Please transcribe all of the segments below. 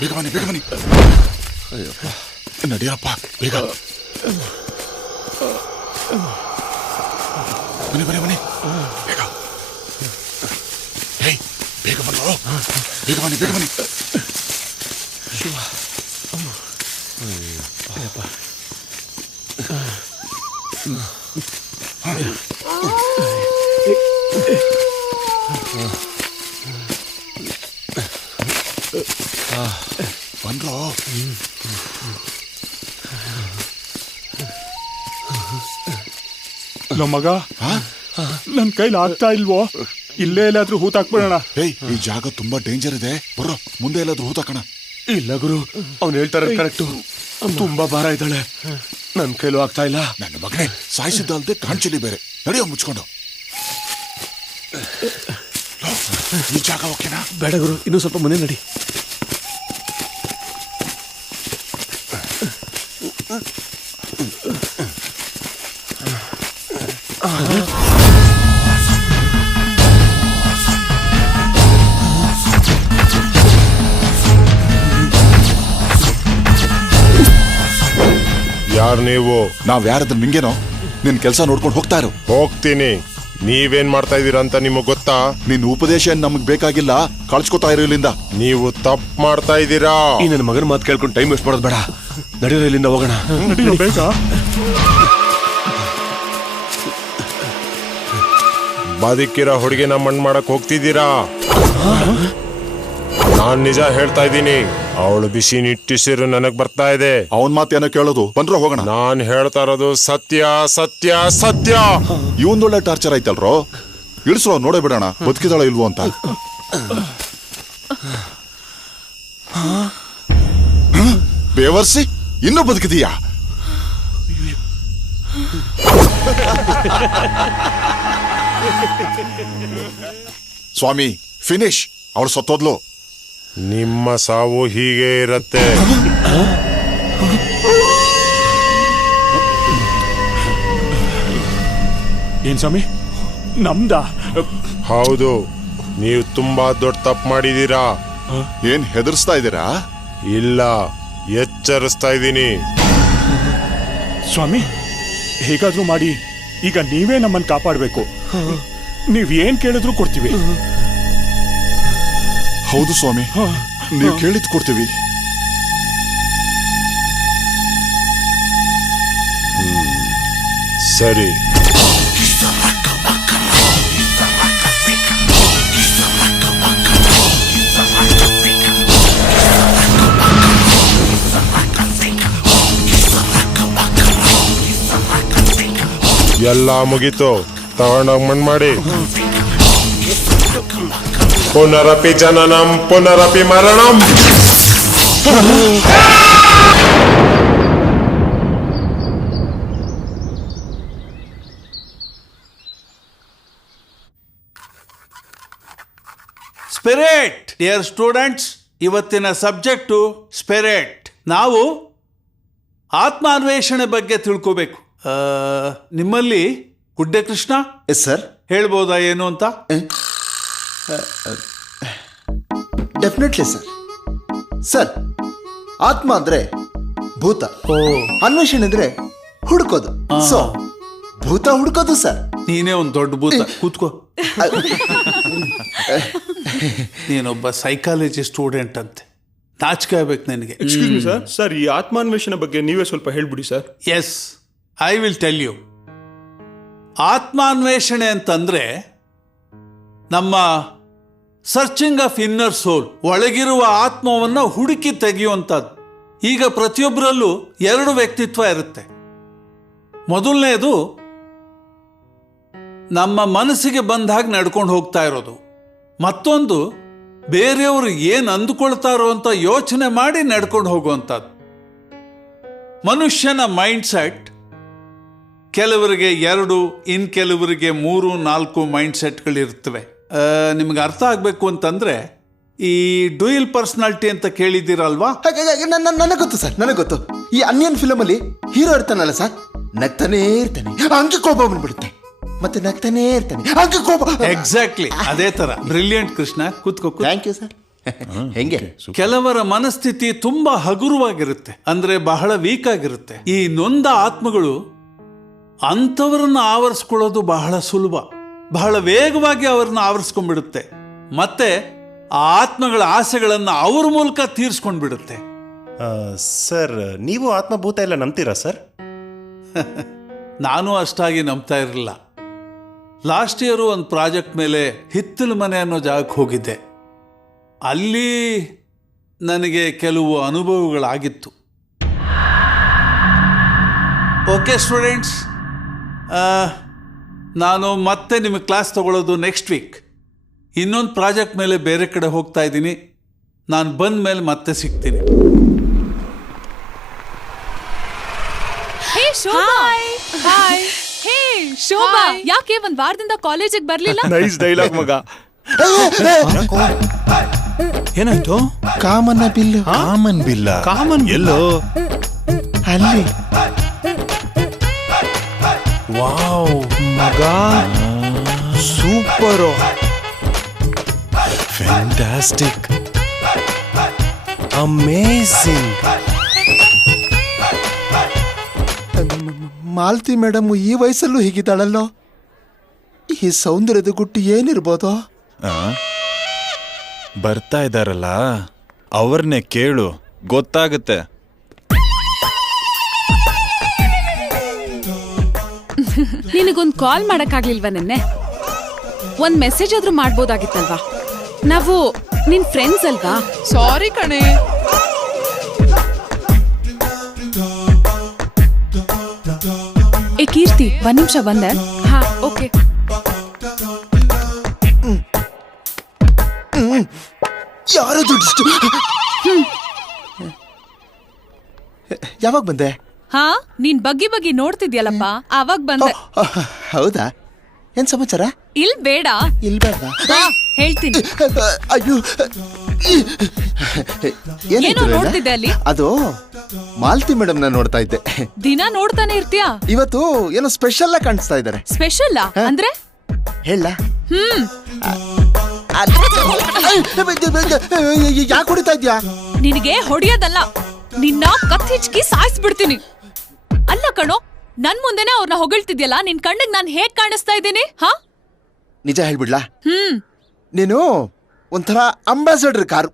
ಬೇಗ ಬನ್ನಿ ಬೇಗ ಬನ್ನಿ. ನಡಿಯಪ್ಪ ಬೇಗ ಬನ್ನಿ ಬನ್ನಿ ಬನ್ನಿ ಬೇಗ. ಹೇಯ್ ಬೇಗ ಬನ್ನಿ ಬೇಗ ಬನ್ನಿ ಬೇಗ ಬನ್ನಿ. ಶಿವ ಬಂದ್ರೋ. ಮಗ ನನ್ ಕೈಲಿ ಆಗ್ತಾ ಇಲ್ವೋ? ಇಲ್ಲೇ ಎಲ್ಲಾದ್ರೂ ಹೂತಾಕ್ಬಿಡೋಣ. ಹೇಯ್ ಈ ಜಾಗ ತುಂಬಾ ಡೇಂಜರ್ ಇದೆ, ಬರೋ ಮುಂದೆ ಎಲ್ಲಾದ್ರೂ ಹೂತಾಕೋಣ. ಇಲ್ಲ ಗುರು, ಅವ್ನು ಹೇಳ್ತಾರೆ ಕರೆಕ್ಟು. ತುಂಬಾ ಭಾರ ಇದ್ದಾಳೆ, ನನ್ ಕೈಲೂ ಆಗ್ತಾ ಇಲ್ಲ. ನನ್ನ ಮಗನೇ ಸಾಯಿಸಿದ್ದಲ್ದೆ ಕಾಣ್ಚಿಲಿ ಬೇರೆ. ನಡೆಯೋ ಮುಚ್ಕೊಂಡು. ಈ ಜಾಗ ಓಕೆನಾ? ಬೇಡ ಗುರು, ಇನ್ನೂ ಸ್ವಲ್ಪ ಮುಂದೆ ನಡಿ. ಯಾರು ನೀವು? ನಾವ್ ಯಾರದ್ರ ನಿಂಗೇನೋ? ನಿನ್ ಕೆಲ್ಸ ನೋಡ್ಕೊಂಡು ಹೋಗ್ತಾ ಇರು. ಹೋಗ್ತೀನಿ. ನೀವೇನ್ ಮಾಡ್ತಾ ಇದೀರ ಅಂತ ನಿಮಗ್ ಗೊತ್ತಾ? ನಿನ್ ಉಪದೇಶ ನಮಗ್ ಬೇಕಾಗಿಲ್ಲ, ಕಳ್ಸ್ಕೊತಾ ಇರು ಇಲ್ಲಿಂದ. ನೀವು ತಪ್ಪು ಮಾಡ್ತಾ ಇದ್ದೀರಾ. ಈ ನನ್ನ ಮಗನ ಮಾತು ಕೇಳ್ಕೊಂಡು ಟೈಮ್ ವೇಸ್ಟ್ ಮಾಡೋದು ಬೇಡ. ನಡೀರೋ ಇಲ್ಲಿಂದ ಹೋಗೋಣ. ಬೇಕಾ? ಬದುಕಿರೋ ಹುಡುಗಿನ ಮಣ್ಣು ಮಾಡಕ್ ಹೋಗ್ತಿದ್ದೀರಾ? ನಾನ್ ನಿಜ ಹೇಳ್ತಾ ಇದ್ದೀನಿ, ಅವಳು ಬಿಸಿ ನಿಟ್ಟಿಸಿರು ನನಗ್ ಬರ್ತಾ ಇದೆ. ಅವನ್ ಮಾತೇನೋ ಕೇಳೋದು, ಬಂದ್ರೋ ಹೋಗೋಣ. ನಾನ್ ಹೇಳ್ತಾ ಇರೋದು ಸತ್ಯ ಸತ್ಯ ಸತ್ಯ. ಇವೊಂದೊಳ್ಳೆ ಟಾರ್ಚರ್ ಆಯ್ತಲ್ರೋ, ಇಳಿಸೋ ನೋಡೇ ಬಿಡೋಣ ಬದುಕಿದಾಳ ಇಲ್ವೋ ಅಂತ. ಬೇವರ್ಸಿ ಇನ್ನೂ ಬದುಕಿದೀಯಾ? ಸ್ವಾಮಿ ಫಿನಿಶ್, ಅವಳು ಸತ್ತೋದ್ಲು. ನಿಮ್ಮ ಸಾವು ಹೀಗೆ ಇರತ್ತೆ. ಏನ್ ಸ್ವಾಮಿ ನಮ್ದ? ಹೌದು, ನೀವು ತುಂಬಾ ದೊಡ್ಡ ತಪ್ಪು ಮಾಡಿದೀರಾ. ಏನ್ ಹೆದರ್ಸ್ತಾ ಇದ್ದೀರಾ? ಇಲ್ಲ, ಎಚ್ಚರಿಸ್ತಾ ಇದ್ದೀನಿ. ಸ್ವಾಮಿ ಹೇಗಾದ್ರೂ ಮಾಡಿ ಈಗ ನೀವೇ ನಮ್ಮನ್ನ ಕಾಪಾಡ್ಬೇಕು. ನೀವ್ ಏನ್ ಕೇಳಿದ್ರು ಕೊಡ್ತೀವಿ. ಹೌದು ಸ್ವಾಮಿ, ನೀವು ಕೇಳಿದ್ ಕೊಡ್ತೀವಿ. ಸರಿ. ಎಲ್ಲ ಮುಗೀತು, ತಗೊಂಡೋಗಿ ಮಣ್ಣು ಮಾಡಿ. ಪುನರಪಿ ಜನನಂ ಪುನರಪಿ ಮರಣಂ. ಸ್ಪಿರಿಟ್. ಡಿಯರ್ ಸ್ಟೂಡೆಂಟ್ಸ್, ಇವತ್ತಿನ ಸಬ್ಜೆಕ್ಟು ಸ್ಪಿರಿಟ್. ನಾವು ಆತ್ಮಾನ್ವೇಷಣೆ ಬಗ್ಗೆ ತಿಳ್ಕೋಬೇಕು. ನಿಮ್ಮಲ್ಲಿ ಗುಡ್ಡೆ ಕೃಷ್ಣ ಎಸ್ ಸರ್, ಹೇಳ್ಬೋದಾ ಏನು ಅಂತ? Definitely sir. ಸರ್, ಆತ್ಮ ಅಂದ್ರೆ ಭೂತ, ಅನ್ವೇಷಣೆ ಅಂದ್ರೆ ಹುಡುಕೋದು. ಸೊ ಭೂತ ಹುಡುಕೋದು ಸರ್. ನೀನೇ ಒಂದು ದೊಡ್ಡ ಭೂತ. ಕೂತ್ಕೋ. ನೀನೊಬ್ಬ ಸೈಕಾಲಜಿ ಸ್ಟೂಡೆಂಟ್ ಅಂತೆ, ನಾಚಿಕೆ ಆಗ್ಬೇಕು ನನಗೆ. Excuse me sir. ಸರ್, ಈ ಆತ್ಮಾನ್ವೇಷಣೆ ಬಗ್ಗೆ ನೀವೇ ಸ್ವಲ್ಪ ಹೇಳ್ಬಿಡಿ sir. Yes, I will tell you. ಆತ್ಮಾನ್ವೇಷಣೆ ಅಂತಂದ್ರೆ ನಮ್ಮ ಸರ್ಚಿಂಗ್ ಆಫ್ ಇನ್ನರ್ ಸೋಲ್, ಒಳಗಿರುವ ಆತ್ಮವನ್ನು ಹುಡುಕಿ ತೆಗೆಯುವಂಥದ್ದು. ಈಗ ಪ್ರತಿಯೊಬ್ಬರಲ್ಲೂ ಎರಡು ವ್ಯಕ್ತಿತ್ವ ಇರುತ್ತೆ. ಮೊದಲನೇದು ನಮ್ಮ ಮನಸ್ಸಿಗೆ ಬಂದ ಹಾಗೆ ನಡ್ಕೊಂಡು ಹೋಗ್ತಾ ಇರೋದು. ಮತ್ತೊಂದು ಬೇರೆಯವರು ಏನು ಅಂದುಕೊಳ್ತಾರೋ ಅಂತ ಯೋಚನೆ ಮಾಡಿ ನಡ್ಕೊಂಡು ಹೋಗುವಂಥದ್ದು. ಮನುಷ್ಯನ ಮೈಂಡ್ ಸೆಟ್ ಕೆಲವರಿಗೆ 2, ಇನ್ ಕೆಲವರಿಗೆ 3, 4 ಮೈಂಡ್ ಸೆಟ್ಗಳಿರ್ತವೆ. ನಿಮ್ಗೆ ಅರ್ಥ ಆಗಬೇಕು ಅಂತಂದ್ರೆ ಈ ಡ್ಯೂಯಲ್ ಪರ್ಸನಾಲಿಟಿ ಅಂತ ಕೇಳಿದ್ದೀರಲ್ವಾ? ನನಗೆ ಗೊತ್ತು ಸರ್, ನನಗೆ ಗೊತ್ತು. ಈ ಅನ್ಯನ್ ಫಿಲಮ್ ಅಲ್ಲಿ ಹೀರೋ ಇರ್ತಾನಲ್ಲ ಸರ್, ನಗ್ತಾನೇ ಇರ್ತಾನೆ, ಹಂಗೆ ಕೋಪ ಬಂದ್ಬಿಡುತ್ತೆ. ಮತ್ತೆ ನಗ್ತಾನೇ ಇರ್ತಾನೆ, ಹಂಗೆ ಕೋಪ. ಎಕ್ಸಾಕ್ಟ್ಲಿ ಅದೇ ತರ. ಬ್ರಿಲಿಯಂಟ್ ಕೃಷ್ಣ, ಕೂತ್ಕೋ. Thank you sir. ಹೆಂಗೆ? ಕೆಲವರ ಮನಸ್ಥಿತಿ ತುಂಬಾ ಹಗುರವಾಗಿರುತ್ತೆ, ಅಂದ್ರೆ ಬಹಳ ವೀಕ್ ಆಗಿರುತ್ತೆ. ಈ ನೊಂದ ಆತ್ಮಗಳು ಅಂಥವ್ರನ್ನ ಆವರಿಸ್ಕೊಳ್ಳೋದು ಬಹಳ ಸುಲಭ, ಬಹಳ ವೇಗವಾಗಿ ಅವ್ರನ್ನ ಆವರಿಸ್ಕೊಂಡ್ಬಿಡುತ್ತೆ. ಮತ್ತೆ ಆ ಆತ್ಮಗಳ ಆಸೆಗಳನ್ನ ಅವ್ರ ಮೂಲಕ ತೀರ್ಸ್ಕೊಂಡ್ಬಿಡುತ್ತೆ. ಸರ್, ನೀವು ಆತ್ಮಭೂತ ಎಲ್ಲ ನಂಬ್ತೀರಾ ಸರ್? ನಾನು ಅಷ್ಟಾಗಿ ನಂಬ್ತಾ ಇರಲಿಲ್ಲ. ಲಾಸ್ಟ್ ಇಯರು ಒಂದು ಪ್ರಾಜೆಕ್ಟ್ ಮೇಲೆ ಹಿತ್ತಲು ಮನೆ ಅನ್ನೋ ಜಾಗಕ್ಕೆ ಹೋಗಿದ್ದೆ. ಅಲ್ಲಿ ನನಗೆ ಕೆಲವು ಅನುಭವಗಳಾಗಿತ್ತು. ಓಕೆ ಸ್ಟೂಡೆಂಟ್ಸ್, ನಾನು ಮತ್ತೆ ನಿಮಗೆ ಕ್ಲಾಸ್ ತಗೊಳ್ಳೋದು ನೆಕ್ಸ್ಟ್ ವೀಕ್. ಇನ್ನೊಂದು ಪ್ರಾಜೆಕ್ಟ್ ಮೇಲೆ ಬೇರೆ ಕಡೆ ಹೋಗ್ತಾ ಇದ್ದೀನಿ. ನಾನು ಬಂದ ಮೇಲೆ ಮತ್ತೆ ಸಿಗ್ತೀನಿ. ಹೇ ಶೋಭಾ, ಹಾಯ್. ಹೇ ಶೋಭಾ, ಯಾಕೆ ಒಂದ್ ವಾರದಿಂದ ಕಾಲೇಜಿಗೆ ಬರ್ಲಿಲ್ಲ? ನೈಸ್ ಡೈಲಾಗ್ ಮಗ. ಏನಾಯ್ತು? ಕಾಮನ್ನ ಬಿಲ್ಲು. ಕಾಮನ್ ಬಿಲ್ಲ? ಕಾಮನ್ ಎಲ್ಲೋ ಅಲ್ಲಿ ವಾವ್ ಮಗ, super, fantastic, amazing. Malathi madam ಈ ವಯಸ್ಸಲ್ಲೂ ಹೀಗಿದ್ದಾಳಲ್ಲೋ. ಈ ಸೌಂದರ್ಯದ ಗುಟ್ಟು ಏನಿರ್ಬೋದು? ಬರ್ತಾ ಇದ್ದಾರಲ್ಲ, ಅವ್ರನ್ನೇ ಕೇಳು, ಗೊತ್ತಾಗುತ್ತೆ. ನಿನಗೊಂದ್ ಕಾಲ್ ಮಾಡಕ್ಕಾಗ್ಲಿಲ್ವಾ ನೆನ್ನೆ? ಒಂದ್ ಮೆಸೇಜ್ ಆದ್ರೂ ಮಾಡ್ಬೋದಾಗಿತ್ತಲ್ವಾ? ನಾವು ನಿನ್ ಫ್ರೆಂಡ್ಸ್ ಅಲ್ವಾ? ಸಾರಿ ಕಣೆ. ಏ ಕೀರ್ತಿ, ಒಂದ್ ನಿಮಿಷ ಬಂದೆ. ಹಾ ಓಕೆ. ಯಾರೋ ದುಡ್ಡಿಷ್ಟು. ಯಾವಾಗ ಬಂದೆ? ಹಾ, ನೀನ್ ಬಗ್ಗಿ ಬಗ್ಗಿ ನೋಡ್ತಿದ್ಯಲ್ಲಪ್ಪ, ಅವಾಗ ಬಂದೆ. ಹೌದಾ? ಏನ್ ಸಮಾಚಾರ? ಇಲ್ ಬೇಡ, ಇಲ್ಬೇಡ. ಹೇಳ್ತೀನಿ. ಅಯ್ಯೋ, ಏನೋ ನೋಡ್ತಿದ್ದೆ ಅಲ್ಲಿ? ಅದು ಮಾಲತಿ ಮೇಡಮ್ ನ ನೋಡ್ತಾ ಇದ್ದೆ. ದಿನ ನೋಡ್ತಾನೆ ಇರ್ತೀಯಾ? ಇವತ್ತು ಏನೋ ಸ್ಪೆಷಲ್ ಆಗಿ ಕಾಣಿಸ್ತಾ ಇದ್ದಾರೆ. ಸ್ಪೆಷಲ್ ಅಂದ್ರೆ? ಹೇಳ. ಯಾಕೆ ಹೊಡಿತಾ ಇದ್ಯಾ? ನಿನಗೆ ಹೊಡಿಯೋದಲ್ಲ, ನಿನ್ನ ಕತ್ತಿಚ್ಕಿ ಸಾಯಿಸ್ಬಿಡ್ತೀನಿ. ಅಲ್ಲ ಕಣೋ, ನನ್ ಮುಂದೆನೆ ಅವ್ರನ್ನ ಹೊಗಳ್ತಿದ್ಯಲ್ಲ, ನಿನ್ ಕಣ್ಣಿಗೆ ನಾನು ಹೇಗ್ ಕಾಣಿಸ್ತಾ ಇದ್ದೀನಿ? ಹಾ, ನಿಜ ಹೇಳ್ಬಿಡ್ಲಾ? ನೀನು ಒಂಥರ ಅಂಬಾಸಡರ್ ಕಾರು.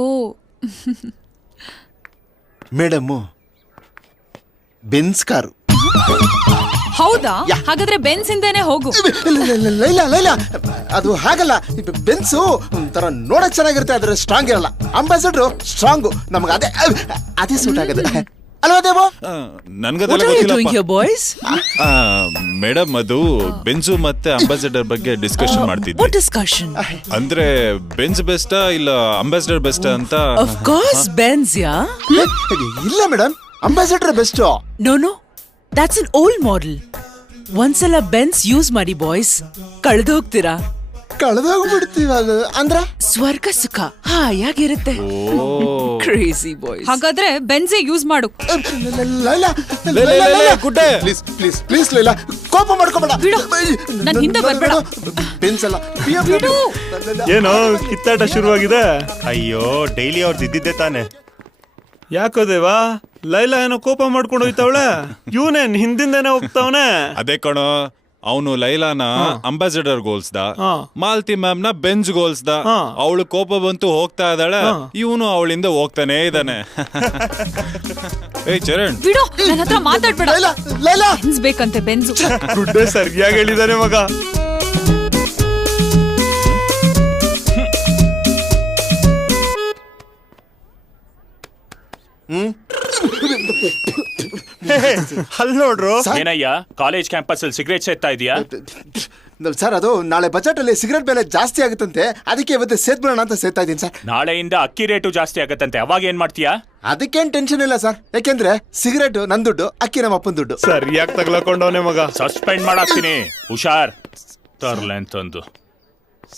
ಓ ಮೇಡಮ್ ಬೆನ್ಸ್ ಕಾರು. ಹೌದಾ? ಹಾಗಾದ್ರೆ ಬೆನ್ಸ್ ಇಂದೇನೆ ಹೋಗು. ಲೈಲಾ ಲೈಲಾ, ಅದು ಹಾಗಲ್ಲ. ಬೆನ್ಸು ಒಂಥರ ನೋಡಕ್ ಚೆನ್ನಾಗಿರುತ್ತೆ, ಆದ್ರೆ ಸ್ಟ್ರಾಂಗ್ ಇರಲ್ಲ. Ambassador strong. ನಮ್ಗೆ ಅದೇ ಅದೇ ಸೂಟ್ ಆಗದು ಅಲ್ವಾ ದೇವೋ? ನನ್ಗದೆಲ್ಲ ಗೊತ್ತಿಲ್ಲ ಮೇಡಮ್. ಅದು ಬೆನ್ಸು ಮತ್ತೆ ಅಂಬಾಸಿಡರ್ ಬಗ್ಗೆ ಡಿಸ್ಕಷನ್ ಮಾಡ್ತಿದ್ವಿ. ಅಂದ್ರೆ ಬೆನ್ಸ್ ಬೆಸ್ಟಾ ಇಲ್ಲ ಅಂಬಾಸಿಡರ್ ಬೆಸ್ಟಾ ಅಂತ. ಇಲ್ಲ madam, ambassador best. No, that's an old model. ಒಂದ್ಸಲ ಬೆನ್ಸ್ ಯೂಸ್ ಮಾಡಿ ಬಾಯ್ಸ್, ಕಳೆದೋಗ್ತೀರಾ. ಕಳೆದೋಗ್ಬಿಡ್ತೀವ ಅಂದ್ರೆ ಸ್ವರ್ಗ ಸುಖ ಹಾಯಾಗಿರುತ್ತೆ. Crazy boys. ಹಾಗಾದ್ರೆ ಬೆನ್ಸೇ ಯೂಸ್ ಮಾಡು. ಪ್ಲೀಸ್ ಪ್ಲೀಸ್ ಪ್ಲೀಸ್ ಲೈಲಾ, ಕೋಪ ಮಾಡ್ಕೋಬೇಡ. ನನ್ ಹಿಂದೆ ಬರ್ಬೇಡ. ಬೆನ್ಸ್ ಅಲ್ಲ. ಏನೋ ಕಿತ್ತಾಟ ಶುರುವಾಗಿದೆ. ಅಯ್ಯೋ, ಡೈಲಿ ಅವ್ರದ್ದು ಇದ್ದಿದ್ದೆ ತಾನೆ. ಯಾಕೋ ದೇವಾ, ಲೈಲಾ ಏನೋ ಕೋಪ ಮಾಡ್ಕೊಂಡು ಹೋಯ್ತಾವಳೆ, ಇವನೇನ್ ಹಿಂದಿಂದೇನೆ ಹೋಗ್ತಾವನೆ. ಅದೇ ಕಣೋ, ಅವನು ಲೈಲಾನ ಅಂಬಾಸಿಡರ್ ಗೋಲ್ಸ್ದ, ಮಾಲ್ತಿ ಮ್ಯಾಮ್ ನ ಬೆಂಚ್ ಗೋಲ್ಸ್ದ. ಅವಳು ಕೋಪ ಬಂತು ಹೋಗ್ತಾ ಇದ್ದಾಳೆ, ಇವನು ಅವಳಿಂದ ಹೋಗ್ತಾನೆ ಇದ್ದಾನೆ. ಏಯ್ ಚರಣ್, ಬಿಡು, ನನ್ನ ಹತ್ರ ಮಾತಾಡ್ಬೇಡ. ಬೆನ್ಸ್ ಬೇಕಂತೆ, ಬೆನ್ಸು. ಗುಡ್ಡೆ ಸರಿಯಾಗಿ ಹೇಳಿದಾನೆ ಮಗ. ಅಲ್ಲಿ ನೋಡ್ರು. ಏನಯ್ಯ, ಕಾಲೇಜ್ ಕ್ಯಾಂಪಸ್ ಅಲ್ಲಿ ಸಿಗರೇಟ್ ಸೇದ್ತಾ ಇದೀಯಾ? ಸರ್, ಅದು ನಾಳೆ ಬಜೆಟ್ ಅಲ್ಲಿ ಸಿಗರೇಟ್ ಬೆಲೆ ಜಾಸ್ತಿ ಆಗುತ್ತಂತೆ, ಅದಕ್ಕೆ ಇವತ್ತು ಸೇದ್ಬಿಡೋಣ ಅಂತ ಸೇದ್ತಾ ಇದೀನಿ ಸರ್. ನಾಳೆಯಿಂದ ಅಕ್ಕಿ ರೇಟು ಜಾಸ್ತಿ ಆಗತ್ತಂತೆ, ಅವಾಗ ಏನ್ ಮಾಡ್ತೀಯಾ? ಅದಕ್ಕೇನ್ ಟೆನ್ಷನ್ ಇಲ್ಲ ಸರ್, ಯಾಕೆಂದ್ರೆ ಸಿಗರೇಟ್ ನನ್ ದುಡ್ಡು, ಅಕ್ಕಿ ನಮ್ಮ ಅಪ್ಪನ ದುಡ್ಡು. ಸರಿಯಾಗಿ ತಗ್ಲಾಕೊಂಡವನೇ ಮಗ. ಸಸ್ಪೆಂಡ್ ಮಾಡಾಕ್ತೀನಿ, ಹುಷಾರ್. ತರ್ಲೆ ಅಂತಂದು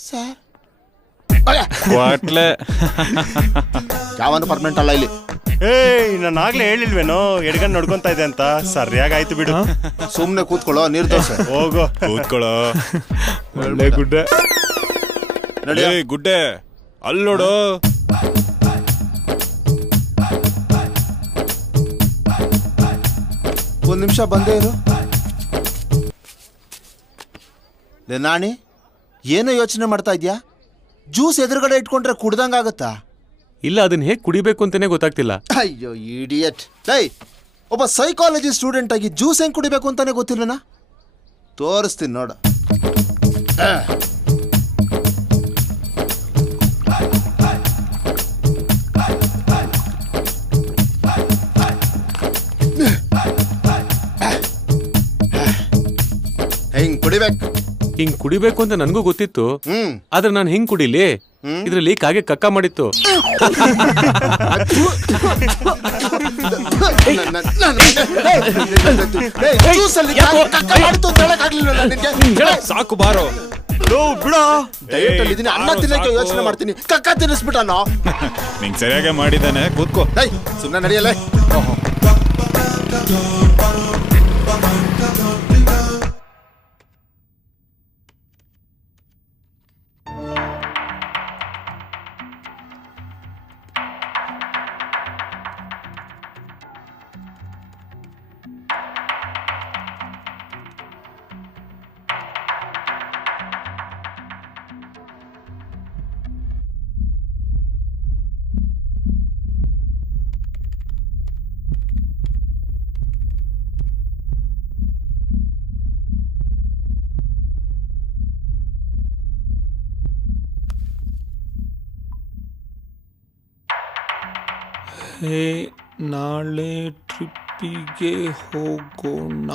ಸರ್ ಯಾವನು ಪರ್ಮನೆಂಟ್ ಅಲ್ಲ ಇಲ್ಲಿ. ಏಯ್, ನಾನು ಆಗ್ಲೇ ಹೇಳಿಲ್ವೇನೋ ಎಡ್ಗನ್ ನೋಡ್ಕೊಂತ ಇದೆ ಅಂತ. ಸರಿಯಾಗಾಯ್ತು ಬಿಡು. ಸುಮ್ನೆ ಕೂತ್ಕೊಳ್ಳೋ, ನೀರ್ ದೋಸೆ. ಹೋಗೋ ಕೂತ್ಕೊಳ್ಳೋ. ಒಳ್ಳೆ ಗುಡ್ಡೆ. ಗುಡ್ಡೆ, ಅಲ್ಲೋಡು. ಒಂದ್ ನಿಮಿಷ ಬಂದೇ ಇರು. ನಾಣಿ ಏನೋ ಯೋಚನೆ ಮಾಡ್ತಾ ಇದ್ಯಾ? ಜ್ಯೂಸ್ ಎದುರುಗಡೆ ಇಟ್ಕೊಂಡ್ರೆ ಕುಡ್ದಂಗಾಗತ್ತಾ? ಇಲ್ಲ, ಅದನ್ನ ಹೇಗೆ ಕುಡಿಬೇಕು ಅಂತಾನೆ ಗೊತ್ತಾಗ್ತಿಲ್ಲ. ಅಯ್ಯೋ ಇಡಿಯಟ್. ಒಬ್ಬ ಸೈಕಾಲಜಿ ಸ್ಟೂಡೆಂಟ್ ಆಗಿ ಜ್ಯೂಸ್ ಹೆಂಗ್ ಕುಡಿಬೇಕು ಅಂತಾನೆ ಗೊತ್ತಿಲ್ಲನಾ? ತೋರಿಸ್ತೀನಿ ನೋಡು. ಹಿಂಗ್ ಕುಡಿಬೇಕು. ಹಿಂಗ್ ಕುಡಿಬೇಕು ಅಂತ ನನಗೂ ಗೊತ್ತಿತ್ತು. ಆದ್ರೆ ನಾನು ಹಿಂಗ್ ಕುಡಿಲಿ? ಇದ್ರಲ್ಲಿ ಕಾಗೆ ಕಕ್ಕ ಮಾಡಿತ್ತು. ಸಾಕು ಬಾರೋ. ಡಯಟ್ ಅಲ್ಲಿ ಇದೀನಿ, ಅನ್ನ ತಿನ್ನಕ್ಕೆ ಯೋಚನೆ ಮಾಡ್ತೀನಿ, ಕಕ್ಕ ತಿನ್ನಿಸ್ಬಿಟ್ಟ. ನಿಂಗೆ ಸರಿಯಾಗಿ ಮಾಡಿದ್ದಾನೆ, ಕೂತ್ಕೋ. ಸುಮ್ಮನೆ ನಡೆಯಲ್ಲ. ನಾಳೆ ಟ್ರಿಪ್ಪಿಗೆ ಹೋಗೋಣ.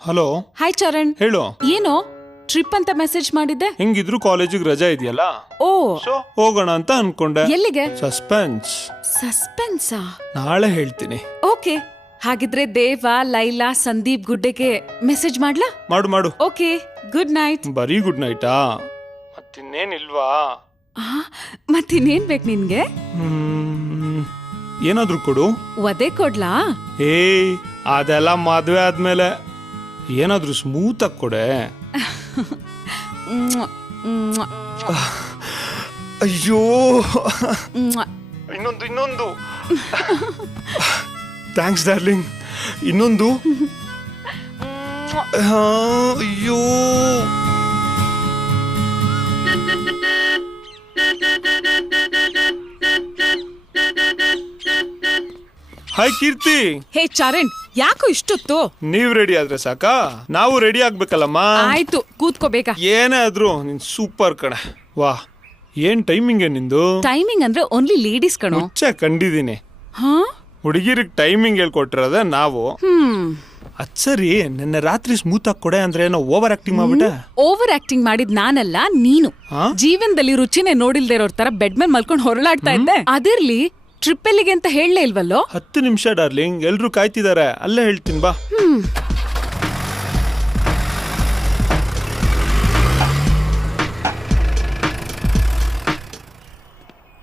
ಹಲೋ. ಹಾಯ್ ಚರಣ್. ಹೇಳು. ಏನೋ ಟ್ರಿಪ್ ಅಂತ ಮೆಸೇಜ್ ಮಾಡಿದ್ದೆ? ಹೆಂಗಿದ್ರು ಕಾಲೇಜಿಗೆ ರಜಾ ಇದೆಯಲ್ಲ, ಓ ಹೋಗೋಣ ಅಂತ ಅನ್ಕೊಂಡೆ. ಎಲ್ಲಿಗೆ? ಸಸ್ಪೆನ್ಸ್. ಸಸ್ಪೆನ್ಸಾ? ನಾಳೆ ಹೇಳ್ತೀನಿ. ಓಕೆ, ಹಾಗಿದ್ರೆ ದೇವ, ಲೈಲಾ, ಸಂದೀಪ್ ಗುಡ್ಡೆಗೆ ಮೆಸೇಜ್ ಮಾಡ್ಲಾ? ಮಾಡು ಮಾಡು. Okay, good night. ಬರೀ ಗುಡ್ ನೈಟಾ? ಮತ್ತಿನ್ನೇನಿಲ್ವಾ? ಮತ್ತಿನ್ನೇನ್ ಬೇಕು ನಿನ್ಗೆ? ಏನಾದ್ರೂ ಕೊಡು. ಒದೆ ಕೊಡ್ಲಾ? ಅದೆಲ್ಲ ಮದ್ವೆ ಆದ್ಮೇಲೆ. ಏನಾದ್ರೂ ಸ್ಮೂತ್ ಆಗಿ ಕೊಡೆ. ಅಯ್ಯೋ, ಇನ್ನೊಂದು. Thanks darling. ಇನ್ನೊಂದು. ಅಯ್ಯೋ, ಹಾಯ್ ಕೀರ್ತಿ. ಹೇ ಚರಣ್, ಯಾಕೋ ಇಷ್ಟೊತ್ತು? ನೀವ್ ರೆಡಿ ಆದ್ರೆ ಸಾಕಾ? ನಾವು ರೆಡಿ ಆಗ್ಬೇಕಲ್ಲಮ್ಮ. ಆಯ್ತು, ಕೂತ್ಕೋಬೇಕಾ? ಏನೇ ಆದ್ರೂ ನೀನ್ ಸೂಪರ್ ಕಣೆ. ವಾ, ಏನ್ ಟೈಮಿಂಗ್ ನಿಂದು? ಟೈಮಿಂಗ್ ಅಂದ್ರೆ ಓನ್ಲಿ ಲೇಡೀಸ್ ಕಣೋ. ಕಂಡಿದೀನಿ. ಹುಡುಗಿರಿಗೆ ಟೈಮಿಂಗ್ ಹೇಳ್ಕೊಟ್ಟಿರೋದ ನಾವು. ಅದ್ ಸರಿ, ನಿನ್ನೆ ರಾತ್ರಿ ಸ್ಮೂತ್ ಆಗಿ ಕೊಡೆ ಅಂದ್ರೆ ಏನೋ ಓವರ್ ಆಕ್ಟಿಂಗ್ ಮಾಡ್ಬಿಟ್ಟೆ. ಓವರ್ ಆಕ್ಟಿಂಗ್ ಮಾಡಿದ್ ನಾನಲ್ಲ, ನೀನು. ಜೀವನದಲ್ಲಿ ರುಚಿನೇ ನೋಡಿಲ್ದೇ ಇರೋರ್ ತರ ಬೆಡ್ ಮೇಲೆ ಮಲ್ಕೊಂಡು ಹೊರಳಾಡ್ತಾ ಇದ್ದೆ. ಅದಿರ್ಲಿ, ಟ್ರಿಪ್ ಎಲ್ಲಿಗೆ ಅಂತ ಹೇಳಲೇ ಇಲ್ವಲ್ಲೋ? 10 ನಿಮಿಷ ಡಾರ್ಲಿಂಗ್, ಎಲ್ರು ಕಾಯ್ತಿದ್ದಾರೆ, ಅಲ್ಲೇ ಹೇಳ್ತೀನಿ ಬಾ.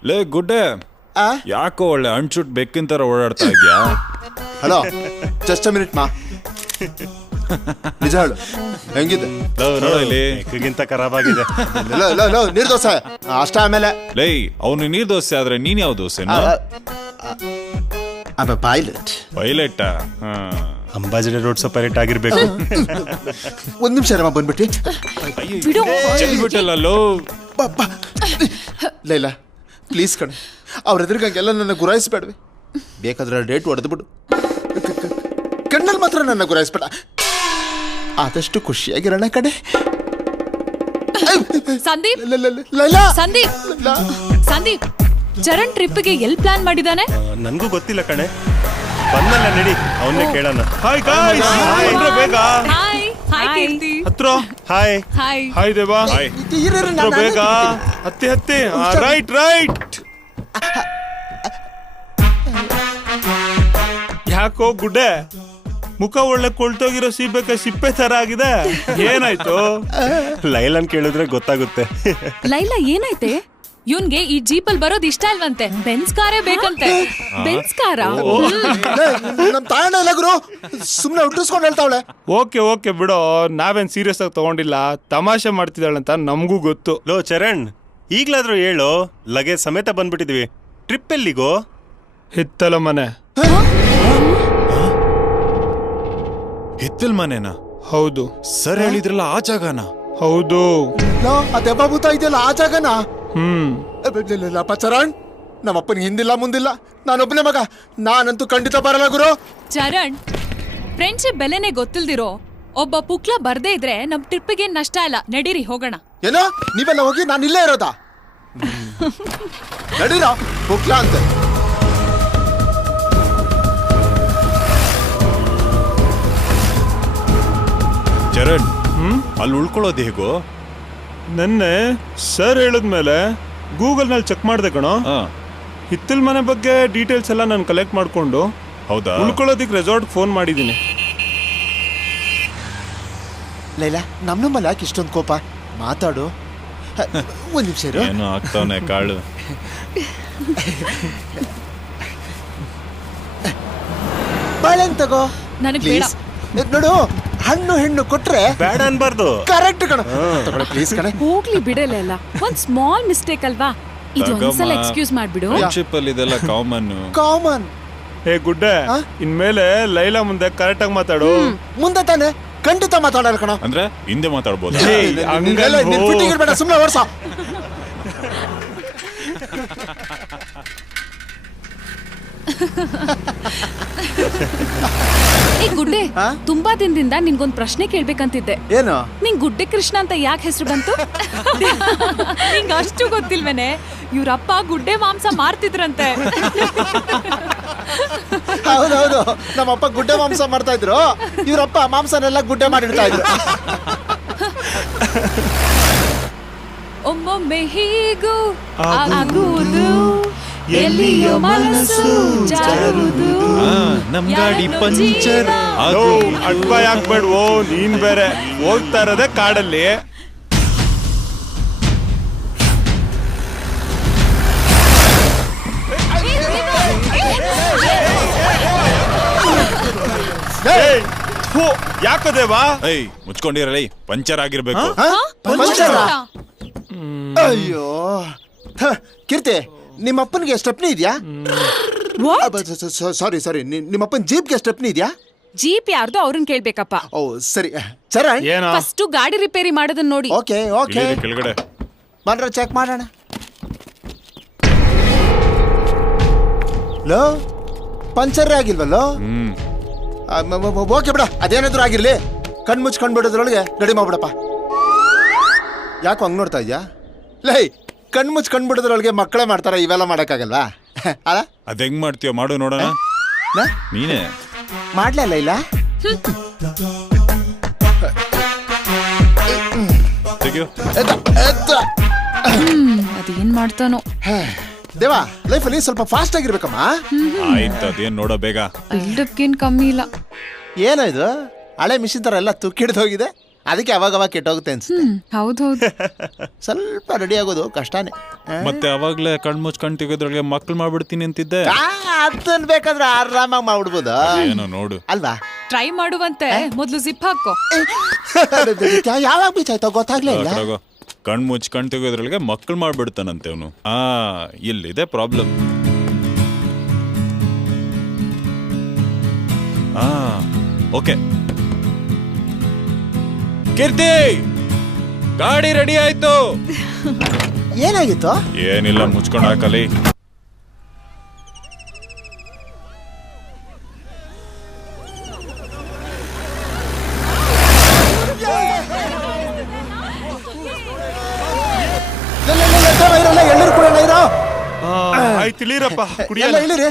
ಲೇ ಗುಡ್ಡೆ, ಯಾಕೋ ಒಳ್ಳೆ ಅಣ್ಚುಟ್ ಬೆಕ್ಕಿನ ತರ ಓಡಾಡ್ತಾ ಇದ್ಯಾ? ಹಲೋ, ಜಸ್ಟ್ ಮಿನಿಟ್ ಮಾ. ನಿಜ ಹೇಳು, ಹೆಂಗಿದೆ? ಗಿಂತ ಖರಾಬ್ ಆಗಿದೆ. ನೀರ್ ದೋಸೆ ಅಷ್ಟ. ಆಮೇಲೆ ಲೈ, ಅವನು ನೀರ್ ದೋಸೆ ಆದ್ರೆ ನೀನ್ ಯಾವ dosa? Pilot. Pilot ambassador road so pilot ಆಗಿರ್ಬೇಕು. ಒಂದ್ ನಿಮಿಷ ರಮ್ಮ, ಬಂದ್ಬಿಟ್ಟಿ. ಲೈಲಾ ಪ್ಲೀಸ್ ಕಣೆ, ಅವ್ರ ಎದುರಿಗಂಗೆಲ್ಲ ನನ್ನ ಗುರಾಯಿಸ್ಬೇಡ್ವಿ. ಬೇಕಾದ್ರೆ ಡೇಟ್ ಹೊಡೆದ್ಬಿಡು, ಕಣ್ಣಲ್ಲಿ ಮಾತ್ರ ನನ್ನ ಗುರಾಯಿಸ್ಬೇಡ. ಆದಷ್ಟು ಖುಷಿಯಾಗಿರೋಣ ಕಡೆ. ಸಂದೀಪ್, ಲೈಲಾ, ಸಂದೀಪ್, ಸಂದೀಪ್, ಚರಣ್ ಟ್ರಿಪ್ಗೆ ಎಲ್ಲಿ ಪ್ಲಾನ್ ಮಾಡಿದಾನೆ? ನನ್ಗೂ ಗೊತ್ತಿಲ್ಲ ಕಣೆ. ಬಂದಲ್ಲ, ನಡಿ ಅವನ್ನೇ ಕೇಳೋಣ. ಹಾಯ್ ಗಾಯ್ಸ್, ಬೇಗ. ಹಾಯ್. ಹಾಯ್ ಕೀರ್ತಿ. ಹತ್ರ. ಹಾಯ್. ಹಾಯ್. ಹಾಯ್ ದೇವಾ. ಬೇಗ ಹತ್ತಿ. ರೈಟ್. ಯಾಕೋ ಗುಡ್ಡೆ, ಮುಖ ಒಳ್ಳೆ ಕೊಳ್ತೋಗಿರೋ ಸೀಬೆಕಾಯಿ ಸಿಪ್ಪೆ ತರ ಆಗಿದೆ. ಏನಾಯ್ತು? ಲೈಲಾನ್ ಕೇಳಿದ್ರೆ ಗೊತ್ತಾಗುತ್ತೆ. ಲೈಲಾ ಏನಾಯ್ತೆ? ಇವನ್ಗೆ ಈ ಜೀಪಲ್ ಬರೋದ್ ಇಷ್ಟ ಇಲ್ವಂತೆ, ಬೆನ್ಸ್ ಕಾರೇ ಬೇಕಂತೆ. ಬೆನ್ಸ್ ಕಾರ? ನಮ್ ತಾಯಣ್ಣ ಇಲ್ಲ ಗುರು, ಸುಮ್ನೆ ಹುಟ್ಟಿಸ್ಕೊಂಡು ಹೇಳ್ತಾವಳೆ. ಓಕೆ ಬಿಡೋ, ನಾವೇನ್ ಸೀರಿಯಸ್ ಆಗಿ ತಗೊಂಡಿಲ್ಲ, ತಮಾಷೆ ಮಾಡ್ತಿದ್ದಾಳಂತ ನಮಗೂ ಗೊತ್ತು. ಲೋ ಚರಣ್, ಈಗ್ಲಾದ್ರೂ ಹೇಳು, ಲಗೇಜ್ ಸಮೇತ ಬಂದ್ಬಿಟ್ಟಿದ್ವಿ. ಟ್ರಿಪ್ ಎಲ್ಲಿಗೋ? ಹಿತ್ತಲ ಮನೆ. ಹಿತ್ತಲ್ ಮನೆನಾ? ಹೌದು. ಸರ್ ಹೇಳಿದ್ರಲ್ಲ ಆ ಜಾಗನ? ಹೌದು. ಆ ದೆವ್ವ ಭೂತ ಇದೆಯಲ್ಲ ಆ ಜಾಗನ? ಅಪ್ಪ ಚರಣ್, ನಮ್ಮಪ್ಪನಿಗೆ ಹಿಂದಿಲ್ಲ ಮುಂದಿಲ್ಲ, ನಾನೊಬ್ಬನೇ ಮಗ, ನಾನಂತೂ ಖಂಡಿತ ಬರಲ್ಲ ಗುರು. ಚರಣ್, ಫ್ರೆಂಡ್ಶಿಪ್ ಬೆಲೆನೆ ಗೊತ್ತಿಲ್ದಿರೋ ಒಬ್ಬ ಪುಕ್ಲ ಬರ್ದೇ ಇದ್ರೆ ನಮ್ ಟ್ರಿಪ್ಪಿಗೆ ನಷ್ಟ ಇಲ್ಲ. ನಡೀರಿ ಹೋಗೋಣ. ಏನೋ ನೀವೆಲ್ಲ ಹೋಗಿ ನಾನು ಇಲ್ಲೇ ಇರೋದಾ? ನಡೀರಾ ಪುಕ್ಲ ಅಂತ. ಚರಣ್, ಅಲ್ಲಿ ಉಳ್ಕೊಳ್ಳೋದು ಹೇಗೋ? ನೆನ್ನೆ ಸರ್ ಹೇಳಿದ್ಮೇಲೆ ಗೂಗಲ್ ನಲ್ಲಿ ಚೆಕ್ ಮಾಡ್ದೆ ಕಣೋ. ಹಿತ್ತಲ್ ಮನೆ ಬಗ್ಗೆ ಡೀಟೇಲ್ಸ್ ಎಲ್ಲ ನಾನು ಕಲೆಕ್ಟ್ ಮಾಡ್ಕೊಂಡು ಹೌದಾ ಉಳ್ಕೊಳ್ಳೋದಿಕ್ ರೆಸಾರ್ಟ್ ಫೋನ್ ಮಾಡಿದ್ದೀನಿ. ಲೈಲಾ, ನಮ್ಮಲ್ಲಿ ಯಾಕೆ ಇಷ್ಟೊಂದು ಕೋಪ? ಮಾತಾಡು. ಒಂದ್ ನಿಮಿಷ ಇರು. ಏನೋ ಆಗ್ತಾವನೆ ಕಾಳು. ಬಾಳೆನ್ ತಗೋ. ನನಗೆ ಬೇಡ. ನೋಡು, ಹಣ್ಣು ಹೆಣ್ಣು ಕೊಟ್ರೆ ಬೇಡ ಅನ್ಬಾರ್ದು. ಕರೆಕ್ಟ್ ಕಣ. ಪ್ಲೀಸ್ ಕಣ. ಹೋಗ್ಲಿ ಬಿಡಲ್ಲ, ಒಂದ್ ಸ್ಮಾಲ್ ಮಿಸ್ಟೇಕ್ ಅಲ್ವಾ, ಇದು ಒಂದ್ಸಲ ಎಕ್ಸ್ಕ್ಯೂಸ್ ಮಾಡ್ಬಿಡು. ಫ್ರೆಂಡ್ಶಿಪ್ ಅಲ್ಲಿ ಇದೆಲ್ಲ ಕಾಮನ್. ಹೇ ಗುಡ್ಡೆ, ಇನ್ಮೇಲೆ ಲೈಲಾ ಮುಂದೆ ಕರೆಕ್ಟ್ ಆಗಿ ಮಾತಾಡು. ಮುಂದೆ ತಾನೆ ಖಂಡಿತ ಮಾತಾಡಲ್ಲ ಕಣ. ಅಂದ್ರೆ ಹಿಂದೆ ಮಾತಾಡ್ಬೋದು. ಬೇಡ, ಸುಮ್ಮನೆ ವರ್ಷ. ಏ ಗುಡ್ಡೆ, ತುಂಬಾ ದಿನದಿಂದ ನಿನ್ಗೊಂದ್ ಪ್ರಶ್ನೆ ಕೇಳ್ಬೇಕಂತಿದ್ದೆ. ಏನು? ನಿಂಗ್ ಗುಡ್ಡೆ ಕೃಷ್ಣ ಅಂತ ಯಾಕೆ ಹೆಸರು ಬಂತು? ನಿಂಗ್ ಅಷ್ಟು ಗೊತ್ತಿಲ್ವೇನೆ? ಇವ್ರಪ್ಪ ಗುಡ್ಡೆ ಮಾಂಸ ಮಾರ್ತಿದ್ರಂತೆ. ಹೌದೌದು, ನಮ್ಮಪ್ಪ ಗುಡ್ಡೆ ಮಾಂಸ ಮಾಡ್ತಾ ಇದ್ರು, ಇವ್ರಪ್ಪ ಮಾಂಸನೆಲ್ಲ ಗುಡ್ಡೆ ಮಾಡಿಡ್ತಾ ಇದ್ರು. ಒಮ್ಮೊಮ್ಮೆ ಹೀಗೂ ಆಗುವುದು, ಎಲ್ಲಿಯೋ ಮನಸ್ಸು ಜಾರುವುದು. ನಮ್ ಗಾಡಿ ಪಂಚರ್. ಅಡ್ಬ ಯಾಕ್ಬೇಡ್ವೋ, ನೀನ್ ಬೇರೆ ಹೋಗ್ತಾ ಇರೋದೇ ಕಾಡಲ್ಲಿ. ಯಾಕೋ ದೇವಾ? ಮುಚ್ಕೊಂಡಿರಲಿ, ಪಂಚರ್ ಆಗಿರ್ಬೇಕು. ಅಯ್ಯೋ ಕೀರ್ತಿ, ನಿಮ್ಮಪ್ಪನಿಗೆ ಸ್ಟೆಪ್ನಿ ಇದೆಯಾ? ಸಾರಿ, ನಿಮ್ಮಪ್ಪನ ಜೀಪ್ಗೆ ಸ್ಟೆಪ್ನಿ ಇದೆಯಾ? ಜೀಪ್ ಯಾರ್ದು ಅವ್ರನ್ನ ಕೇಳ್ಬೇಕಪ್ಪ. ಓ ಸರಿ. ಚರಣ್, ಫಸ್ಟ್ ಗಾಡಿ ರಿಪೇರಿ ಮಾಡೋದನ್ನ ನೋಡಿ. ಓಕೆ ಕೆಳಗಡೆ ಬಂದ್ರ ಚೆಕ್ ಮಾಡೋಣ. Low, puncture ಆಗಿಲ್ವಲ್ಲೋ? ಓಕೆ ಬಿಡ, ಅದೇನಾದ್ರೂ ಆಗಿರ್ಲಿ, ಕಣ್ ಮುಚ್ಕೊಂಡ್ ಬಿಡೋದ್ರೊಳಗೆ ರೆಡಿ ಮಾಡ್ಬಿಡಪ್ಪ. ಯಾಕೆ ಹಂಗ್ ನೋಡ್ತಾ ಇದ್ಯಾ? ಲೈ, ಕಣ್ ಮುಚ್ಕೊಂಡ್ ಬಿಡೋದ್ರೊಳಗೆ ಮಕ್ಕಳೇ ಮಾಡ್ತಾರ, ಇವೆಲ್ಲ ಮಾಡಕ್ಕಾಗಲ್ವಾ? ಅಲ್ಲ, ಅದ್ ಹೆಂಗ್ ಮಾಡ್ತೀಯ ಮಾಡು ನೋಡೋಣ. ನೀನೇ ಮಾಡ್ಲಲ್ಲ ಇಲ್ಲ? ಅದೇನ್ ಮಾಡ್ತಾನೋ ದೇವಾ, ಲೈಫಲ್ಲಿ ಸ್ವಲ್ಪ ಫಾಸ್ಟ್ ಆಗಿರ್ಬೇಕಮ್ಮ. ಆಯ್ತು, ಅದೇನ್ ನೋಡೋ ಬೇಗ. ಬಿಲ್ಡಪ್ಗೇನ್ ಕಮ್ಮಿ ಇಲ್ಲ. ಏನೋ ಇದು ಹಳೆ ಮಿಷಿನ್ ತರ ಎಲ್ಲ ತುಕ್ಕಿಡ್ದು ಹೋಗಿದೆ, ಅದಕ್ಕೆ ಅವಾಗ ಕೆಟ್ಟೋಗುತ್ತೆ ಅನ್ಸುತ್ತೆ. ಹೌದೌದು. ಸ್ವಲ್ಪ ರೆಡಿ ಆಗೋದು ಕಷ್ಟನೇ. ಮತ್ತೆ ಅವಾಗ್ಲೇ ಕಣ್ ಮುಚ್ ಕಣ್ ತೆಗೆದ್ರೊಳಗೆ ಮಕ್ಳು ಮಾಡ್ಬಿಡ್ತೀನಿ ಅಂತಿದ್ದೆ. ಅದನ್ನ ಬೇಕಾದ್ರೆ ಆರಾಮಾಗಿ ಮಾಡ್ಬಿಡ್ಬೋದು. ಏನೋ ನೋಡು ಅಲ್ವಾ? ಟ್ರೈ ಮಾಡುವಂತೆ, ಮೊದ್ಲು ಜಿಪ್ ಹಾಕೋ. ಯಾವಾಗ ಬೀಚ್ ಆಯ್ತೋ ಗೊತ್ತಾಗ್ಲೇ ಇಲ್ಲ. ಕಣ್ ಮುಚ್ ಕಣ್ ತೆಗೆದ್ರೊಳಗೆ ಮಕ್ಳು ಮಾಡ್ಬಿಡ್ತಾನಂತೆ ಅವನು. ಇಲ್ಲಿದೆ ಪ್ರಾಬ್ಲಮ್. ಓಕೆ ಕೀರ್ತಿ, ಗಾಡಿ ರೆಡಿ ಆಯ್ತು. ಏನಾಗಿತ್ತು? ಏನಿಲ್ಲ, ಮುಚ್ಕೊಂಡು ಹಾಕಲಿ. ಎಳ್ಳೀರು ಕೂಡ ನೈರೋ. ಆಯ್ತು ಇಳೀರಪ್ಪ, ಎಲ್ಲ ಇಳಿರಿ.